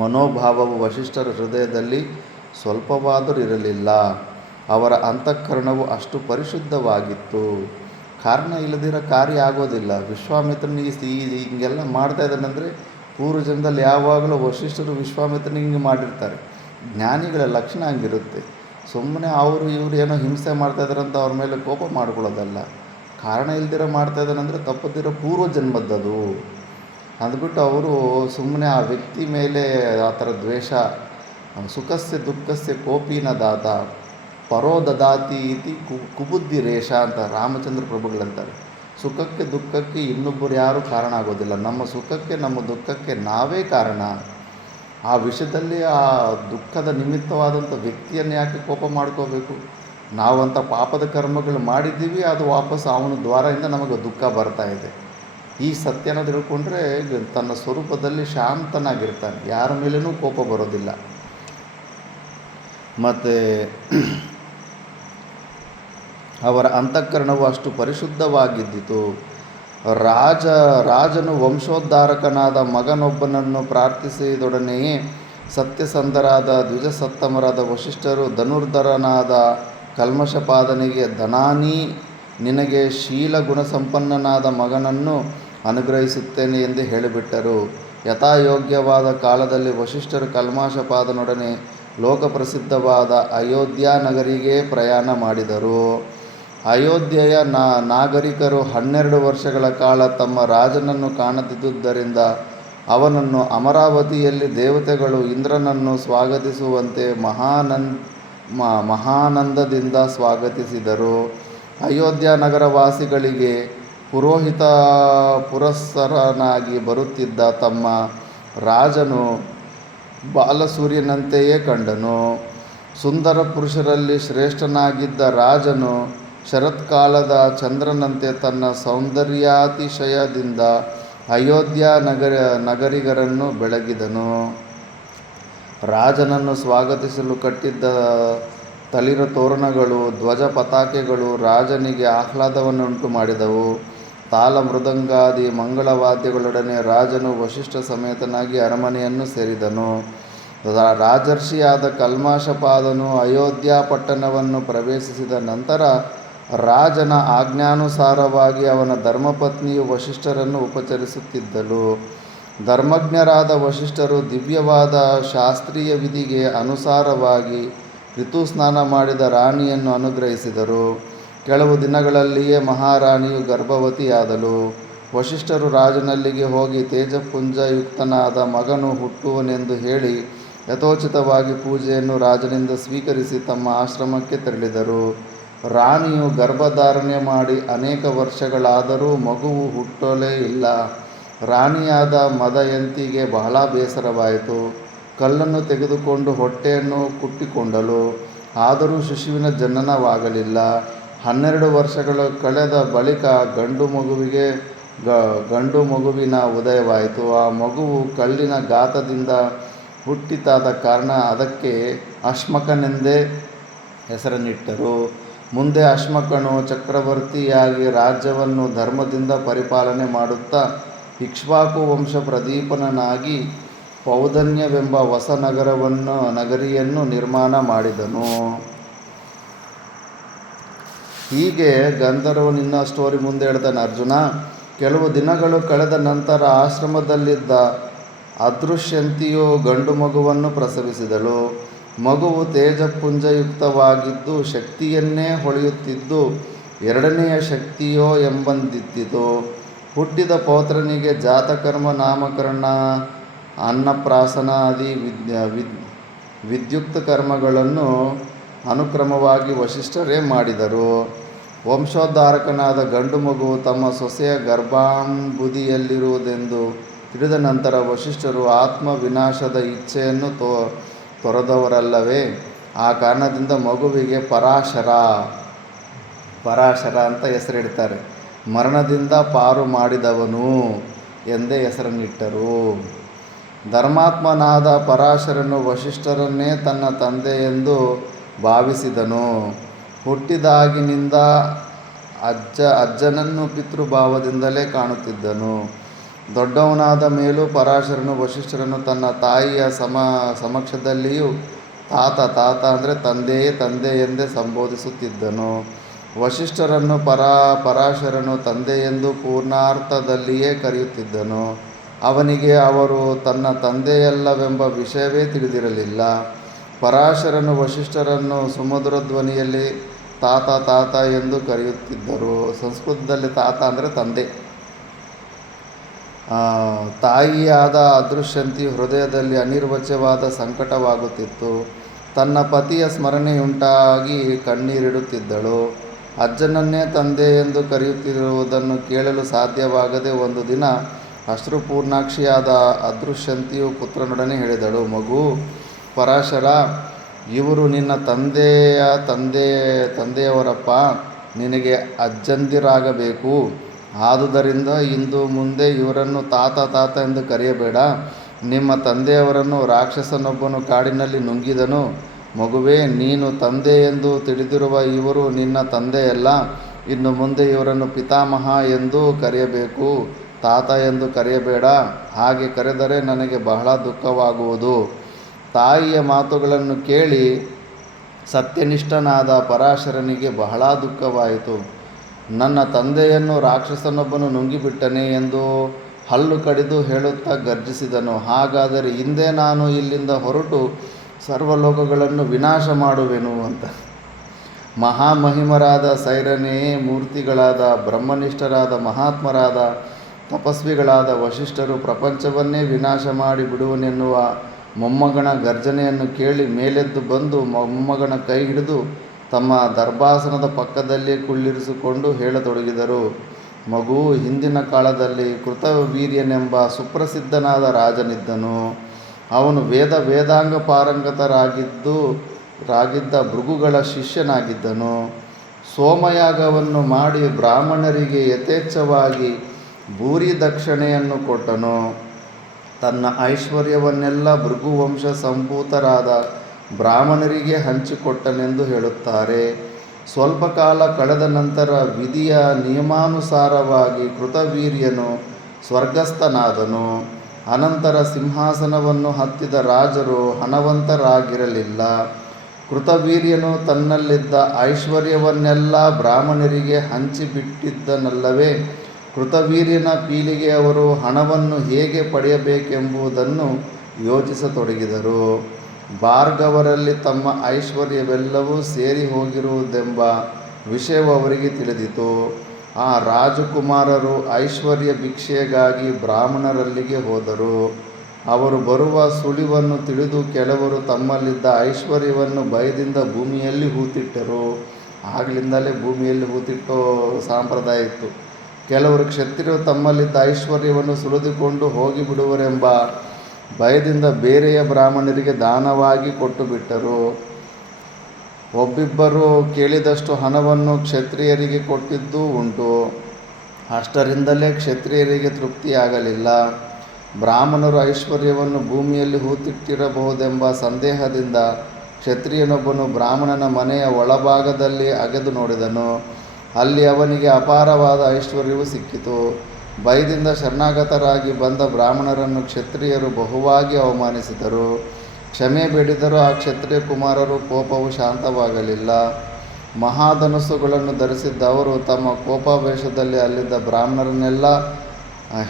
ಮನೋಭಾವವು ವಸಿಷ್ಠರ ಹೃದಯದಲ್ಲಿ ಸ್ವಲ್ಪವಾದರೂ ಇರಲಿಲ್ಲ. ಅವರ ಅಂತಃಕರಣವು ಅಷ್ಟು ಪರಿಶುದ್ಧವಾಗಿತ್ತು. ಕಾರಣ ಇಲ್ಲದಿರೋ ಕಾರ್ಯ ಆಗೋದಿಲ್ಲ. ವಿಶ್ವಾಮಿತ್ರನಿಗೆ ಹಿಂಗೆಲ್ಲ ಮಾಡ್ತಾ ಇದ್ದಾನೆಂದರೆ ಪೂರ್ವಜನ್ಮದಲ್ಲಿ ಯಾವಾಗಲೂ ವಸಿಷ್ಠರು ವಿಶ್ವಾಮಿತ್ರನಿಗೆ ಹಿಂಗೆ ಮಾಡಿರ್ತಾರೆ. ಜ್ಞಾನಿಗಳ ಲಕ್ಷಣ ಹಂಗಿರುತ್ತೆ. ಸುಮ್ಮನೆ ಅವರು ಇವರು ಏನೋ ಹಿಂಸೆ ಮಾಡ್ತಾಯಿದ್ದಾರೆ ಅಂತ ಅವ್ರ ಮೇಲೆ ಕೋಪ ಮಾಡ್ಕೊಳ್ಳೋದಲ್ಲ. ಕಾರಣ ಇಲ್ದಿರೋ ಮಾಡ್ತಾಯಿದ್ದಾನೆ ಅಂದರೆ ತಪ್ಪದಿರೋ ಪೂರ್ವ ಜನ್ಮದ್ದದು ಅಂದ್ಬಿಟ್ಟು ಅವರು ಸುಮ್ಮನೆ ಆ ವ್ಯಕ್ತಿ ಮೇಲೆ ಆ ಥರ ದ್ವೇಷ. ಸುಖಸ್ಯ ದುಃಖಸ್ಯ ಕೋಪಿನ ದಾತ ಪರೋ ದದಾತಿ ಇತಿ ಕುಬುದ್ಧಿ ರೇಷ ಅಂತ ರಾಮಚಂದ್ರ ಪ್ರಭುಗಳಂತಾರೆ. ಸುಖಕ್ಕೆ ದುಃಖಕ್ಕೆ ಇನ್ನೊಬ್ಬರು ಯಾರೂ ಕಾರಣ ಆಗೋದಿಲ್ಲ, ನಮ್ಮ ಸುಖಕ್ಕೆ ನಮ್ಮ ದುಃಖಕ್ಕೆ ನಾವೇ ಕಾರಣ. ಆ ವಿಷಯದಲ್ಲಿ ಆ ದುಃಖದ ನಿಮಿತ್ತವಾದಂಥ ವ್ಯಕ್ತಿಯನ್ನು ಯಾಕೆ ಕೋಪ ಮಾಡ್ಕೋಬೇಕು? ನಾವಂಥ ಪಾಪದ ಕರ್ಮಗಳು ಮಾಡಿದ್ದೀವಿ, ಅದು ವಾಪಸ್ ಅವನ ದ್ವಾರದಿಂದ ನಮಗೆ ದುಃಖ ಬರ್ತಾ ಇದೆ. ಈ ಸತ್ಯನ ತಿಳ್ಕೊಂಡ್ರೆ ತನ್ನ ಸ್ವರೂಪದಲ್ಲಿ ಶಾಂತನಾಗಿರ್ತಾನೆ, ಯಾರ ಮೇಲೇನೂ ಕೋಪ ಬರೋದಿಲ್ಲ. ಮತ್ತು ಅವರ ಅಂತಃಕರಣವು ಅಷ್ಟು ಪರಿಶುದ್ಧವಾಗಿದ್ದಿತು. ರಾಜನು ವಂಶೋದ್ಧಾರಕನಾದ ಮಗನೊಬ್ಬನನ್ನು ಪ್ರಾರ್ಥಿಸಿದೊಡನೆಯೇ ಸತ್ಯಸಂಧರಾದ ದ್ವಿಜಸತ್ತಮರಾದ ವಶಿಷ್ಠರು ಧನುರ್ಧರನಾದ ಕಲ್ಮಷಪಾದನಿಗೆ ಧನಾನಿ ನಿನಗೆ ಶೀಲ ಗುಣಸಂಪನ್ನನಾದ ಮಗನನ್ನು ಅನುಗ್ರಹಿಸುತ್ತೇನೆ ಎಂದು ಹೇಳಿಬಿಟ್ಟರು. ಯಥಾಯೋಗ್ಯವಾದ ಕಾಲದಲ್ಲಿ ವಶಿಷ್ಠರು ಕಲ್ಮಷಪಾದನೊಡನೆ ಲೋಕಪ್ರಸಿದ್ಧವಾದ ಅಯೋಧ್ಯ ನಗರಿಗೆ ಪ್ರಯಾಣ ಮಾಡಿದರು. ಅಯೋಧ್ಯೆಯ ನಾಗರಿಕರು 12 ವರ್ಷಗಳ ಕಾಲ ತಮ್ಮ ರಾಜನನ್ನು ಕಾಣದಿದ್ದುದರಿಂದ ಅವನನ್ನು ಅಮರಾವತಿಯಲ್ಲಿ ದೇವತೆಗಳು ಇಂದ್ರನನ್ನು ಸ್ವಾಗತಿಸುವಂತೆ ಮಹಾನಂದದಿಂದ ಸ್ವಾಗತಿಸಿದರು. ಅಯೋಧ್ಯ ನಗರವಾಸಿಗಳಿಗೆ ಪುರೋಹಿತ ಪುರಸ್ಸರನಾಗಿ ಬರುತ್ತಿದ್ದ ತಮ್ಮ ರಾಜನು ಬಾಲಸೂರ್ಯನಂತೆಯೇ ಕಂಡನು. ಸುಂದರ ಪುರುಷರಲ್ಲಿ ಶ್ರೇಷ್ಠನಾಗಿದ್ದ ರಾಜನು ಶರತ್ಕಾಲದ ಚಂದ್ರನಂತೆ ತನ್ನ ಸೌಂದರ್ಯಾತಿಶಯದಿಂದ ಅಯೋಧ್ಯ ನಗರಿಗರನ್ನು ಬೆಳಗಿದನು. ರಾಜನನ್ನು ಸ್ವಾಗತಿಸಲು ಕಟ್ಟಿದ್ದ ತಳಿರ ತೋರಣಗಳು, ಧ್ವಜ ಪತಾಕೆಗಳು ರಾಜನಿಗೆ ಆಹ್ಲಾದವನ್ನುಂಟು ಮಾಡಿದವು. ತಾಲ ಮೃದಂಗಾದಿ ಮಂಗಳವಾದ್ಯಗಳೊಡನೆ ರಾಜನು ವಶಿಷ್ಠ ಸಮೇತನಾಗಿ ಅರಮನೆಯನ್ನು ಸೇರಿದನು. ರಾಜರ್ಷಿಯಾದ ಕಲ್ಮಷಪಾದನು ಅಯೋಧ್ಯ ಪಟ್ಟಣವನ್ನು ಪ್ರವೇಶಿಸಿದ ನಂತರ ರಾಜನ ಆಜ್ಞಾನುಸಾರವಾಗಿ ಅವನ ಧರ್ಮಪತ್ನಿಯು ವಶಿಷ್ಠರನ್ನು ಉಪಚರಿಸುತ್ತಿದ್ದಳು. ಧರ್ಮಜ್ಞರಾದ ವಶಿಷ್ಠರು ದಿವ್ಯವಾದ ಶಾಸ್ತ್ರೀಯ ವಿಧಿಗೆ ಅನುಸಾರವಾಗಿ ಋತುಸ್ನಾನ ಮಾಡಿದ ರಾಣಿಯನ್ನು ಅನುಗ್ರಹಿಸಿದರು. ಕೆಲವು ದಿನಗಳಲ್ಲಿಯೇ ಮಹಾರಾಣಿಯು ಗರ್ಭವತಿಯಾದಳು. ವಶಿಷ್ಠರು ರಾಜನಲ್ಲಿಗೆ ಹೋಗಿ ತೇಜಪುಂಜಯುಕ್ತನಾದ ಮಗನು ಹುಟ್ಟುವನೆಂದು ಹೇಳಿ ಯಥೋಚಿತವಾಗಿ ಪೂಜೆಯನ್ನು ರಾಜನಿಂದ ಸ್ವೀಕರಿಸಿ ತಮ್ಮ ಆಶ್ರಮಕ್ಕೆ ತೆರಳಿದರು. ರಾಣಿಯು ಗರ್ಭಧಾರಣೆ ಮಾಡಿ ಅನೇಕ ವರ್ಷಗಳಾದರೂ ಮಗುವು ಹುಟ್ಟಲೇ ಇಲ್ಲ. ರಾಣಿಯಾದ ಮದಯಂತಿಗೆ ಬಹಳ ಬೇಸರವಾಯಿತು. ಕಲ್ಲನ್ನು ತೆಗೆದುಕೊಂಡು ಹೊಟ್ಟೆಯನ್ನು ಕುಟ್ಟಿಕೊಂಡಳು, ಆದರೂ ಶಿಶುವಿನ ಜನನವಾಗಲಿಲ್ಲ. 12 ವರ್ಷಗಳು ಕಳೆದ ಬಳಿಕ ಗಂಡು ಮಗುವಿನ ಉದಯವಾಯಿತು. ಆ ಮಗುವು ಕಲ್ಲಿನ ಗಾತ್ರದಿಂದ ಹುಟ್ಟಿತಾದ ಕಾರಣ ಅದಕ್ಕೆ ಅಶ್ಮಕನೆಂದೇ ಹೆಸರನ್ನಿಟ್ಟರು. ಮುಂದೆ ಅಶ್ಮಕನು ಚಕ್ರವರ್ತಿಯಾಗಿ ರಾಜ್ಯವನ್ನು ಧರ್ಮದಿಂದ ಪರಿಪಾಲನೆ ಮಾಡುತ್ತಾ ಇಕ್ಷ್ವಾಕು ವಂಶ ಪ್ರದೀಪನಾಗಿ ಪೌದನ್ಯವೆಂಬ ಹೊಸ ನಗರಿಯನ್ನು ನಿರ್ಮಾಣ ಮಾಡಿದನು. ಹೀಗೆ ಗಂಧರ್ವನು ಇನ್ನೂ ಸ್ಟೋರಿ ಮುಂದೆ ಹೇಳ್ತಾನೆ. ಅರ್ಜುನ, ಕೆಲವು ದಿನಗಳು ಕಳೆದ ನಂತರ ಆಶ್ರಮದಲ್ಲಿದ್ದ ಅದೃಶ್ಯಂತಿಯು ಗಂಡು ಮಗುವನ್ನು ಪ್ರಸವಿಸಿದಳು. ಮಗುವು ತೇಜಪುಂಜಯುಕ್ತವಾಗಿದ್ದು ಶಕ್ತಿಯನ್ನೇ ಹೊಳೆಯುತ್ತಿದ್ದು ಎರಡನೆಯ ಶಕ್ತಿಯೋ ಎಂಬಂದಿದ್ದಿತು. ಹುಟ್ಟಿದ ಪೌತ್ರನಿಗೆ ಜಾತಕರ್ಮ, ನಾಮಕರಣ, ಅನ್ನಪ್ರಾಸನಾದಿ ವಿದ್ಯುಕ್ತ ಕರ್ಮಗಳನ್ನು ಅನುಕ್ರಮವಾಗಿ ವಶಿಷ್ಠರೇ ಮಾಡಿದರು. ವಂಶೋದ್ಧಾರಕನಾದ ಗಂಡು ಮಗುವು ತಮ್ಮ ಸೊಸೆಯ ಗರ್ಭಾಂಬುದಿಯಲ್ಲಿರುವುದೆಂದು ತಿಳಿದ ನಂತರ ವಶಿಷ್ಠರು ಆತ್ಮ ವಿನಾಶದ ಇಚ್ಛೆಯನ್ನು ತೊರೆದವರಲ್ಲವೇ. ಆ ಕಾರಣದಿಂದ ಮಗುವಿಗೆ ಪರಾಶರ ಅಂತ ಹೆಸರಿಡ್ತಾರೆ. ಮರಣದಿಂದ ಪಾರು ಮಾಡಿದವನು ಎಂದೇ ಹೆಸರನ್ನಿಟ್ಟರು. ಧರ್ಮಾತ್ಮನಾದ ಪರಾಶರನು ವಶಿಷ್ಠರನ್ನೇ ತನ್ನ ತಂದೆಯೆಂದು ಭಾವಿಸಿದನು. ಹುಟ್ಟಿದಾಗಿನಿಂದ ಅಜ್ಜನನ್ನು ಪಿತೃಭಾವದಿಂದಲೇ ಕಾಣುತ್ತಿದ್ದನು. ದೊಡ್ಡವನಾದ ಮೇಲೂ ಪರಾಶರನು ವಶಿಷ್ಠರನ್ನು ತನ್ನ ತಾಯಿಯ ಸಮಕ್ಷದಲ್ಲಿಯೂ ತಾತ ಅಂದರೆ ತಂದೆ ಎಂದೇ ಸಂಬೋಧಿಸುತ್ತಿದ್ದನು. ವಶಿಷ್ಠರನ್ನು ಪರಾಶರನು ತಂದೆಯೆಂದು ಪೂರ್ಣಾರ್ಥದಲ್ಲಿಯೇ ಕರೆಯುತ್ತಿದ್ದನು. ಅವನಿಗೆ ಅವರು ತನ್ನ ತಂದೆಯಲ್ಲವೆಂಬ ವಿಷಯವೇ ತಿಳಿದಿರಲಿಲ್ಲ. ಪರಾಶರನು ವಸಿಷ್ಠರನ್ನು ಸುಮಧುರ ಧ್ವನಿಯಲ್ಲಿ ತಾತ ತಾತ ಎಂದು ಕರೆಯುತ್ತಿದ್ದರು. ಸಂಸ್ಕೃತದಲ್ಲಿ ತಾತ ಅಂದರೆ ತಂದೆ. ತಾಯಿಯಾದ ಅದೃಶ್ಯಂತಿ ಹೃದಯದಲ್ಲಿ ಅನಿರ್ವಚವಾದ ಸಂಕಟವಾಗುತ್ತಿತ್ತು. ತನ್ನ ಪತಿಯ ಸ್ಮರಣೆಯುಂಟಾಗಿ ಕಣ್ಣೀರಿಡುತ್ತಿದ್ದಳು. ಅಜ್ಜನನ್ನೇ ತಂದೆ ಎಂದು ಕರೆಯುತ್ತಿರುವುದನ್ನು ಕೇಳಲು ಸಾಧ್ಯವಾಗದೆ ಒಂದು ದಿನ ಅಶ್ರುಪೂರ್ಣಾಕ್ಷಿಯಾದ ಅದೃಶ್ಯಂತಿಯು ಪುತ್ರನೊಡನೆ ಹೇಳಿದಳು, ಮಗು ಪರಾಶರ, ಇವರು ನಿನ್ನ ತಂದೆಯವರಪ್ಪ. ನಿನಗೆ ಅಜ್ಜಂದಿರಾಗಬೇಕು. ಆದುದರಿಂದ ಇಂದು ಮುಂದೆ ಇವರನ್ನು ತಾತ ತಾತ ಎಂದು ಕರೆಯಬೇಡ. ನಿಮ್ಮ ತಂದೆಯವರನ್ನು ರಾಕ್ಷಸನೊಬ್ಬನು ಕಾಡಿನಲ್ಲಿ ನುಂಗಿದನು. ಮಗುವೇ, ನೀನು ತಂದೆ ಎಂದು ತಿಳಿದಿರುವ ಇವರು ನಿನ್ನ ತಂದೆಯಲ್ಲ. ಇನ್ನು ಮುಂದೆ ಇವರನ್ನು ಪಿತಾಮಹ ಎಂದು ಕರೆಯಬೇಕು, ತಾತ ಎಂದು ಕರೆಯಬೇಡ. ಹಾಗೆ ಕರೆದರೆ ನನಗೆ ಬಹಳ ದುಃಖವಾಗುವುದು. ತಾಯಿಯ ಮಾತುಗಳನ್ನು ಕೇಳಿ ಸತ್ಯನಿಷ್ಠನಾದ ಪರಾಶರನಿಗೆ ಬಹಳ ದುಃಖವಾಯಿತು. ನನ್ನ ತಂದೆಯನ್ನು ರಾಕ್ಷಸನೊಬ್ಬನು ನುಂಗಿಬಿಟ್ಟನೆ ಎಂದು ಹಲ್ಲು ಕಡಿದು ಹೇಳುತ್ತಾ ಗರ್ಜಿಸಿದನು. ಹಾಗಾದರೆ ಹಿಂದೆ ನಾನು ಇಲ್ಲಿಂದ ಹೊರಟು ಸರ್ವಲೋಕಗಳನ್ನು ವಿನಾಶ ಮಾಡುವೆನು ಅಂತ. ಮಹಾಮಹಿಮರಾದ ಸೈರನೇ, ಮೂರ್ತಿಗಳಾದ ಬ್ರಹ್ಮನಿಷ್ಠರಾದ ಮಹಾತ್ಮರಾದ ತಪಸ್ವಿಗಳಾದ ವಸಿಷ್ಠರು ಪ್ರಪಂಚವನ್ನೇ ವಿನಾಶ ಮಾಡಿ ಬಿಡುವನೆನ್ನುವ ಮೊಮ್ಮಗನ ಗರ್ಜನೆಯನ್ನು ಕೇಳಿ ಮೇಲೆದ್ದು ಬಂದು ಮೊಮ್ಮಗನ ಕೈ ಹಿಡಿದು ತಮ್ಮ ದರ್ಭಾಸನದ ಪಕ್ಕದಲ್ಲೇ ಕುಳ್ಳಿರಿಸಿಕೊಂಡು ಹೇಳತೊಡಗಿದರು. ಮಗು, ಹಿಂದಿನ ಕಾಲದಲ್ಲಿ ಕೃತವೀರ್ಯನೆಂಬ ಸುಪ್ರಸಿದ್ಧನಾದ ರಾಜನಿದ್ದನು. ಅವನು ವೇದಾಂಗ ಪಾರಂಗತರಾಗಿದ್ದ ಭೃಗುಗಳ ಶಿಷ್ಯನಾಗಿದ್ದನು. ಸೋಮಯಾಗವನ್ನು ಮಾಡಿ ಬ್ರಾಹ್ಮಣರಿಗೆ ಯಥೇಚ್ಛವಾಗಿ ಭೂರಿ ದಕ್ಷಿಣೆಯನ್ನು ಕೊಟ್ಟನು. ತನ್ನ ಐಶ್ವರ್ಯವನ್ನೆಲ್ಲ ಭೃಗುವಂಶ ಸಂಭೂತರಾದ ಬ್ರಾಹ್ಮಣರಿಗೆ ಹಂಚಿಕೊಟ್ಟನೆಂದು ಹೇಳುತ್ತಾರೆ. ಸ್ವಲ್ಪ ಕಾಲ ಕಳೆದ ನಂತರ ವಿಧಿಯ ನಿಯಮಾನುಸಾರವಾಗಿ ಕೃತವೀರ್ಯನು ಸ್ವರ್ಗಸ್ಥನಾದನು. ಅನಂತರ ಸಿಂಹಾಸನವನ್ನು ಹತ್ತಿದ ರಾಜರು ಹಣವಂತರಾಗಿರಲಿಲ್ಲ. ಕೃತವೀರ್ಯನು ತನ್ನಲ್ಲಿದ್ದ ಐಶ್ವರ್ಯವನ್ನೆಲ್ಲ ಬ್ರಾಹ್ಮಣರಿಗೆ ಹಂಚಿಬಿಟ್ಟಿದ್ದನಲ್ಲವೇ. ಕೃತವೀರ್ಯನ ಪೀಳಿಗೆಯವರು ಹಣವನ್ನು ಹೇಗೆ ಪಡೆಯಬೇಕೆಂಬುದನ್ನು ಯೋಚಿಸತೊಡಗಿದರು. ಭಾರ್ಗವರಲ್ಲಿ ತಮ್ಮ ಐಶ್ವರ್ಯವೆಲ್ಲವೂ ಸೇರಿ ಹೋಗಿರುವುದೆಂಬ ವಿಷಯವು ಅವರಿಗೆ ತಿಳಿದಿತು. ಆ ರಾಜಕುಮಾರರು ಐಶ್ವರ್ಯ ಭಿಕ್ಷೆಗಾಗಿ ಬ್ರಾಹ್ಮಣರಲ್ಲಿಗೆ ಹೋದರು. ಅವರು ಬರುವ ಸುಳಿವನ್ನು ತಿಳಿದು ಕೆಲವರು ತಮ್ಮಲ್ಲಿದ್ದ ಐಶ್ವರ್ಯವನ್ನು ಭಯದಿಂದ ಭೂಮಿಯಲ್ಲಿ ಹೂತಿಟ್ಟರು. ಆಗಲಿಂದಲೇ ಭೂಮಿಯಲ್ಲಿ ಹೂತಿಟ್ಟೋ ಸಂಪ್ರದಾಯ ಇತ್ತು. ಕೆಲವರು ಕ್ಷತ್ರಿಯರು ತಮ್ಮಲ್ಲಿದ್ದ ಐಶ್ವರ್ಯವನ್ನು ಸುಲಿದುಕೊಂಡು ಹೋಗಿಬಿಡುವರೆಂಬ ಭಯದಿಂದ ಬೇರೆಯ ಬ್ರಾಹ್ಮಣರಿಗೆ ದಾನವಾಗಿ ಕೊಟ್ಟುಬಿಟ್ಟರು. ಒಬ್ಬಿಬ್ಬರು ಕೇಳಿದಷ್ಟು ಹಣವನ್ನು ಕ್ಷತ್ರಿಯರಿಗೆ ಕೊಟ್ಟಿದ್ದೂ ಉಂಟು. ಅಷ್ಟರಿಂದಲೇ ಕ್ಷತ್ರಿಯರಿಗೆ ತೃಪ್ತಿಯಾಗಲಿಲ್ಲ. ಬ್ರಾಹ್ಮಣರು ಐಶ್ವರ್ಯವನ್ನು ಭೂಮಿಯಲ್ಲಿ ಹೂತಿಟ್ಟಿರಬಹುದೆಂಬ ಸಂದೇಹದಿಂದ ಕ್ಷತ್ರಿಯನೊಬ್ಬನು ಬ್ರಾಹ್ಮಣನ ಮನೆಯ ಒಳಭಾಗದಲ್ಲಿ ಅಗೆದು ನೋಡಿದನು. ಅಲ್ಲಿ ಅವನಿಗೆ ಅಪಾರವಾದ ಐಶ್ವರ್ಯವು ಸಿಕ್ಕಿತು. ಭಯದಿಂದ ಶರಣಾಗತರಾಗಿ ಬಂದ ಬ್ರಾಹ್ಮಣರನ್ನು ಕ್ಷತ್ರಿಯರು ಬಹುವಾಗಿ ಅವಮಾನಿಸಿದರು. ಕ್ಷಮೆ ಬೇಡಿದರೂ ಆ ಕ್ಷತ್ರಿಯ ಕುಮಾರರು ಕೋಪವು ಶಾಂತವಾಗಲಿಲ್ಲ. ಮಹಾಧನುಸ್ಸುಗಳನ್ನು ಧರಿಸಿದ್ದ ಅವರು ತಮ್ಮ ಕೋಪಾವೇಶದಲ್ಲಿ ಅಲ್ಲಿದ್ದ ಬ್ರಾಹ್ಮಣರನ್ನೆಲ್ಲ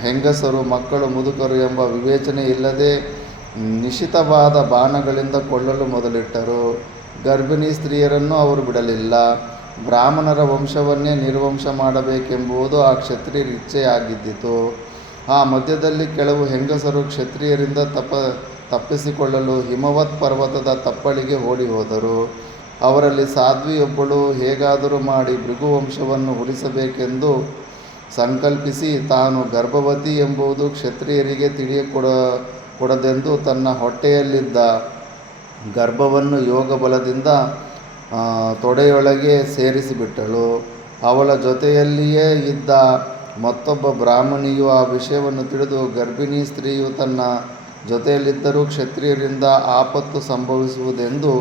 ಹೆಂಗಸರು, ಮಕ್ಕಳು, ಮುದುಕರು ಎಂಬ ವಿವೇಚನೆ ಇಲ್ಲದೆ ನಿಶಿತವಾದ ಬಾಣಗಳಿಂದ ಕೊಲ್ಲಲು ಮೊದಲಿಟ್ಟರು. ಗರ್ಭಿಣಿ ಸ್ತ್ರೀಯರನ್ನು ಅವರು ಬಿಡಲಿಲ್ಲ. ಬ್ರಾಹ್ಮಣರ ವಂಶವನ್ನೇ ನಿರ್ವಂಶ ಮಾಡಬೇಕೆಂಬುದು ಆ ಕ್ಷತ್ರಿಯರ ಇಚ್ಛೆಯಾಗಿದ್ದಿತು. ಆ ಮಧ್ಯದಲ್ಲಿ ಕೆಲವು ಹೆಂಗಸರು ಕ್ಷತ್ರಿಯರಿಂದ ತಪ್ಪಿಸಿಕೊಳ್ಳಲು ಹಿಮವತ್ ಪರ್ವತದ ತಪ್ಪಲಿಗೆ ಓಡಿ ಹೋದರು. ಅವರಲ್ಲಿ ಸಾಧ್ವಿಯೊಬ್ಬಳು ಹೇಗಾದರೂ ಮಾಡಿ ಭೃಗುವಂಶವನ್ನು ಉಳಿಸಬೇಕೆಂದು ಸಂಕಲ್ಪಿಸಿ ತಾನು ಗರ್ಭವತಿ ಎಂಬುದು ಕ್ಷತ್ರಿಯರಿಗೆ ತಿಳಿಯಕೊಡದೆಂದು ತನ್ನ ಹೊಟ್ಟೆಯಲ್ಲಿದ್ದ ಗರ್ಭವನ್ನು ಯೋಗಬಲದಿಂದ ತೊಡೆಯೊಳಗೆ ಸೇರಿಸಿಬಿಟ್ಟಳು. ಅವಳ ಜೊತೆಯಲ್ಲಿಯೇ ಇದ್ದ ಮತ್ತೊಬ್ಬ ಬ್ರಾಹ್ಮಣಿಯು ಆ ವಿಷಯವನ್ನು ತಿಳಿದು ಗರ್ಭಿಣಿ ಸ್ತ್ರೀಯು ತನ್ನ ಜೊತೆಯಲ್ಲಿದ್ದರೂ ಕ್ಷತ್ರಿಯರಿಂದ ಆಪತ್ತು ಸಂಭವಿಸುವುದೆಂದು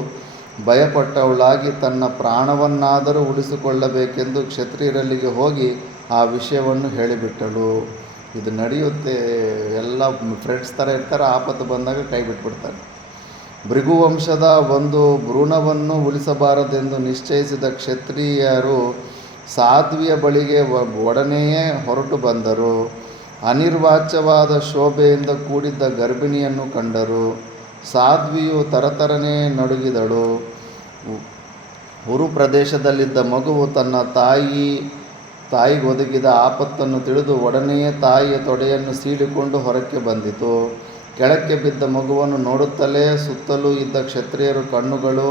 ಭಯಪಟ್ಟವಳಾಗಿ ತನ್ನ ಪ್ರಾಣವನ್ನಾದರೂ ಉಳಿಸಿಕೊಳ್ಳಬೇಕೆಂದು ಕ್ಷತ್ರಿಯರಲ್ಲಿಗೆ ಹೋಗಿ ಆ ವಿಷಯವನ್ನು ಹೇಳಿಬಿಟ್ಟಳು. ಇದು ನಡೆಯುತ್ತೆ. ಎಲ್ಲ ಫ್ರೆಂಡ್ಸ್ ಥರ ಇರ್ತಾರೆ, ಆಪತ್ತು ಬಂದಾಗ ಕೈ ಬಿಟ್ಬಿಡ್ತಾರೆ. ಭೃಗುವಂಶದ ಒಂದು ಭ್ರೂಣವನ್ನು ಉಳಿಸಬಾರದೆಂದು ನಿಶ್ಚಯಿಸಿದ ಕ್ಷತ್ರಿಯರು ಸಾಧ್ವಿಯ ಬಳಿಗೆ ಒಡನೆಯೇ ಹೊರಟು ಬಂದರು. ಅನಿರ್ವಾಚ್ಯವಾದ ಶೋಭೆಯಿಂದ ಕೂಡಿದ್ದ ಗರ್ಭಿಣಿಯನ್ನು ಕಂಡರು. ಸಾಧ್ವಿಯು ತರತರನೆ ನಡುಗಿದಳು. ಉರು ಪ್ರದೇಶದಲ್ಲಿದ್ದ ಮಗುವು ತನ್ನ ತಾಯಿಗೊದಗಿದ ಆಪತ್ತನ್ನು ತಿಳಿದು ಒಡನೆಯೇ ತಾಯಿಯ ತೊಡೆಯನ್ನು ಸೀಳಿಕೊಂಡು ಹೊರಕ್ಕೆ ಬಂದಿತು. ಕೆಳಕ್ಕೆ ಬಿದ್ದ ಮಗುವನ್ನು ನೋಡುತ್ತಲೇ ಸುತ್ತಲೂ ಇದ್ದ ಕ್ಷತ್ರಿಯರ ಕಣ್ಣುಗಳು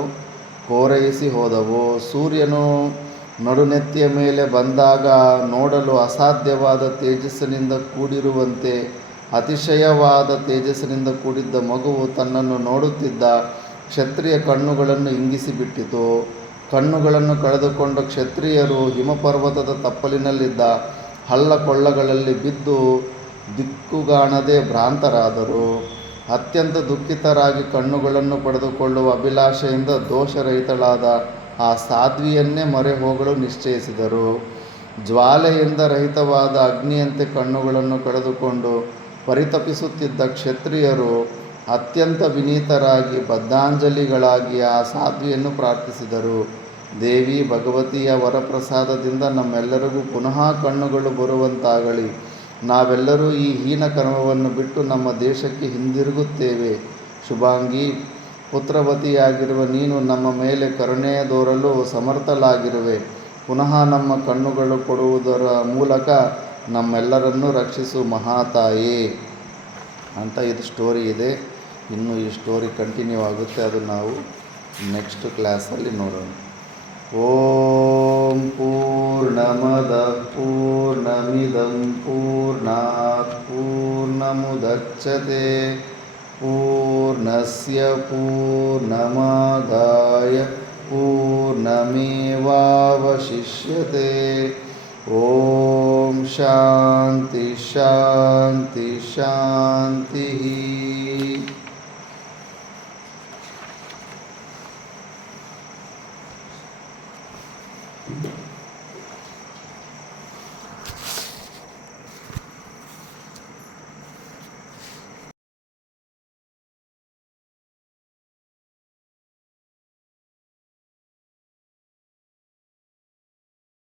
ಕೋರೈಸಿ ಹೋದವು. ಸೂರ್ಯನು ನಡುನೆತ್ತಿಯ ಮೇಲೆ ಬಂದಾಗ ನೋಡಲು ಅಸಾಧ್ಯವಾದ ತೇಜಸ್ಸಿನಿಂದ ಕೂಡಿರುವಂತೆ ಅತಿಶಯವಾದ ತೇಜಸ್ಸಿನಿಂದ ಕೂಡಿದ್ದ ಮಗುವು ತನ್ನನ್ನು ನೋಡುತ್ತಿದ್ದ ಕ್ಷತ್ರಿಯ ಕಣ್ಣುಗಳನ್ನು ಇಂಗಿಸಿಬಿಟ್ಟಿತು. ಕಣ್ಣುಗಳನ್ನು ಕಳೆದುಕೊಂಡ ಕ್ಷತ್ರಿಯರು ಹಿಮಪರ್ವತದ ತಪ್ಪಲಿನಲ್ಲಿದ್ದ ಹಳ್ಳಕೊಳ್ಳಗಳಲ್ಲಿ ಬಿದ್ದು ದಿಕ್ಕುಗಾಣದೆ ಭ್ರಾಂತರಾದರು. ಅತ್ಯಂತ ದುಃಖಿತರಾಗಿ ಕಣ್ಣುಗಳನ್ನು ಪಡೆದುಕೊಳ್ಳುವ ಅಭಿಲಾಷೆಯಿಂದ ದೋಷರಹಿತಳಾದ ಆ ಸಾಧ್ವಿಯನ್ನೇ ಮೊರೆ ಹೋಗಲು ನಿಶ್ಚಯಿಸಿದರು. ಜ್ವಾಲೆಯಿಂದ ರಹಿತವಾದ ಅಗ್ನಿಯಂತೆ ಕಣ್ಣುಗಳನ್ನು ಕಳೆದುಕೊಂಡು ಪರಿತಪಿಸುತ್ತಿದ್ದ ಕ್ಷತ್ರಿಯರು ಅತ್ಯಂತ ವಿನೀತರಾಗಿ ಬದ್ಧಾಂಜಲಿಗಳಾಗಿ ಆ ಸಾಧ್ವಿಯನ್ನು ಪ್ರಾರ್ಥಿಸಿದರು. ದೇವಿ ಭಗವತಿಯ ವರಪ್ರಸಾದದಿಂದ ನಮ್ಮೆಲ್ಲರಿಗೂ ಪುನಃ ಕಣ್ಣುಗಳು ಬರುವಂತಾಗಲಿ. ನಾವೆಲ್ಲರೂ ಈ ಹೀನ ಕರ್ಮವನ್ನು ಬಿಟ್ಟು ನಮ್ಮ ದೇಶಕ್ಕೆ ಹಿಂದಿರುಗುತ್ತೇವೆ. ಶುಭಾಂಗಿ, ಪುತ್ರವತಿಯಾಗಿರುವ ನೀನು ನಮ್ಮ ಮೇಲೆ ಕರುಣೆಯ ತೋರಲು ಸಮರ್ಥಳಾಗಿರುವೆ. ಪುನಃ ನಮ್ಮ ಕಣ್ಣುಗಳು ಕೊಡುವುದರ ಮೂಲಕ ನಮ್ಮೆಲ್ಲರನ್ನೂ ರಕ್ಷಿಸು ಮಹಾತಾಯೇ ಅಂತ ಇದು ಸ್ಟೋರಿ ಇದೆ. ಇನ್ನು ಈ ಸ್ಟೋರಿ ಕಂಟಿನ್ಯೂ ಆಗುತ್ತೆ, ಅದು ನಾವು ನೆಕ್ಸ್ಟ್ ಕ್ಲಾಸಲ್ಲಿ ನೋಡೋಣ. ಓಂ ಪೂರ್ಣಮದ ಪೂರ್ಣಮಿದಂ ಪೂರ್ಣಾತ್ ಪೂರ್ಣಮುದಚ್ಯತೆ ಪೂರ್ಣಸ್ಯ ಪೂರ್ಣಮಾದಾಯ ಪೂರ್ಣಮೇವಾವಶಿಷ್ಯತೆ. ಓಂ ಶಾಂತಿ ಶಾಂತಿ ಶಾಂತಿ.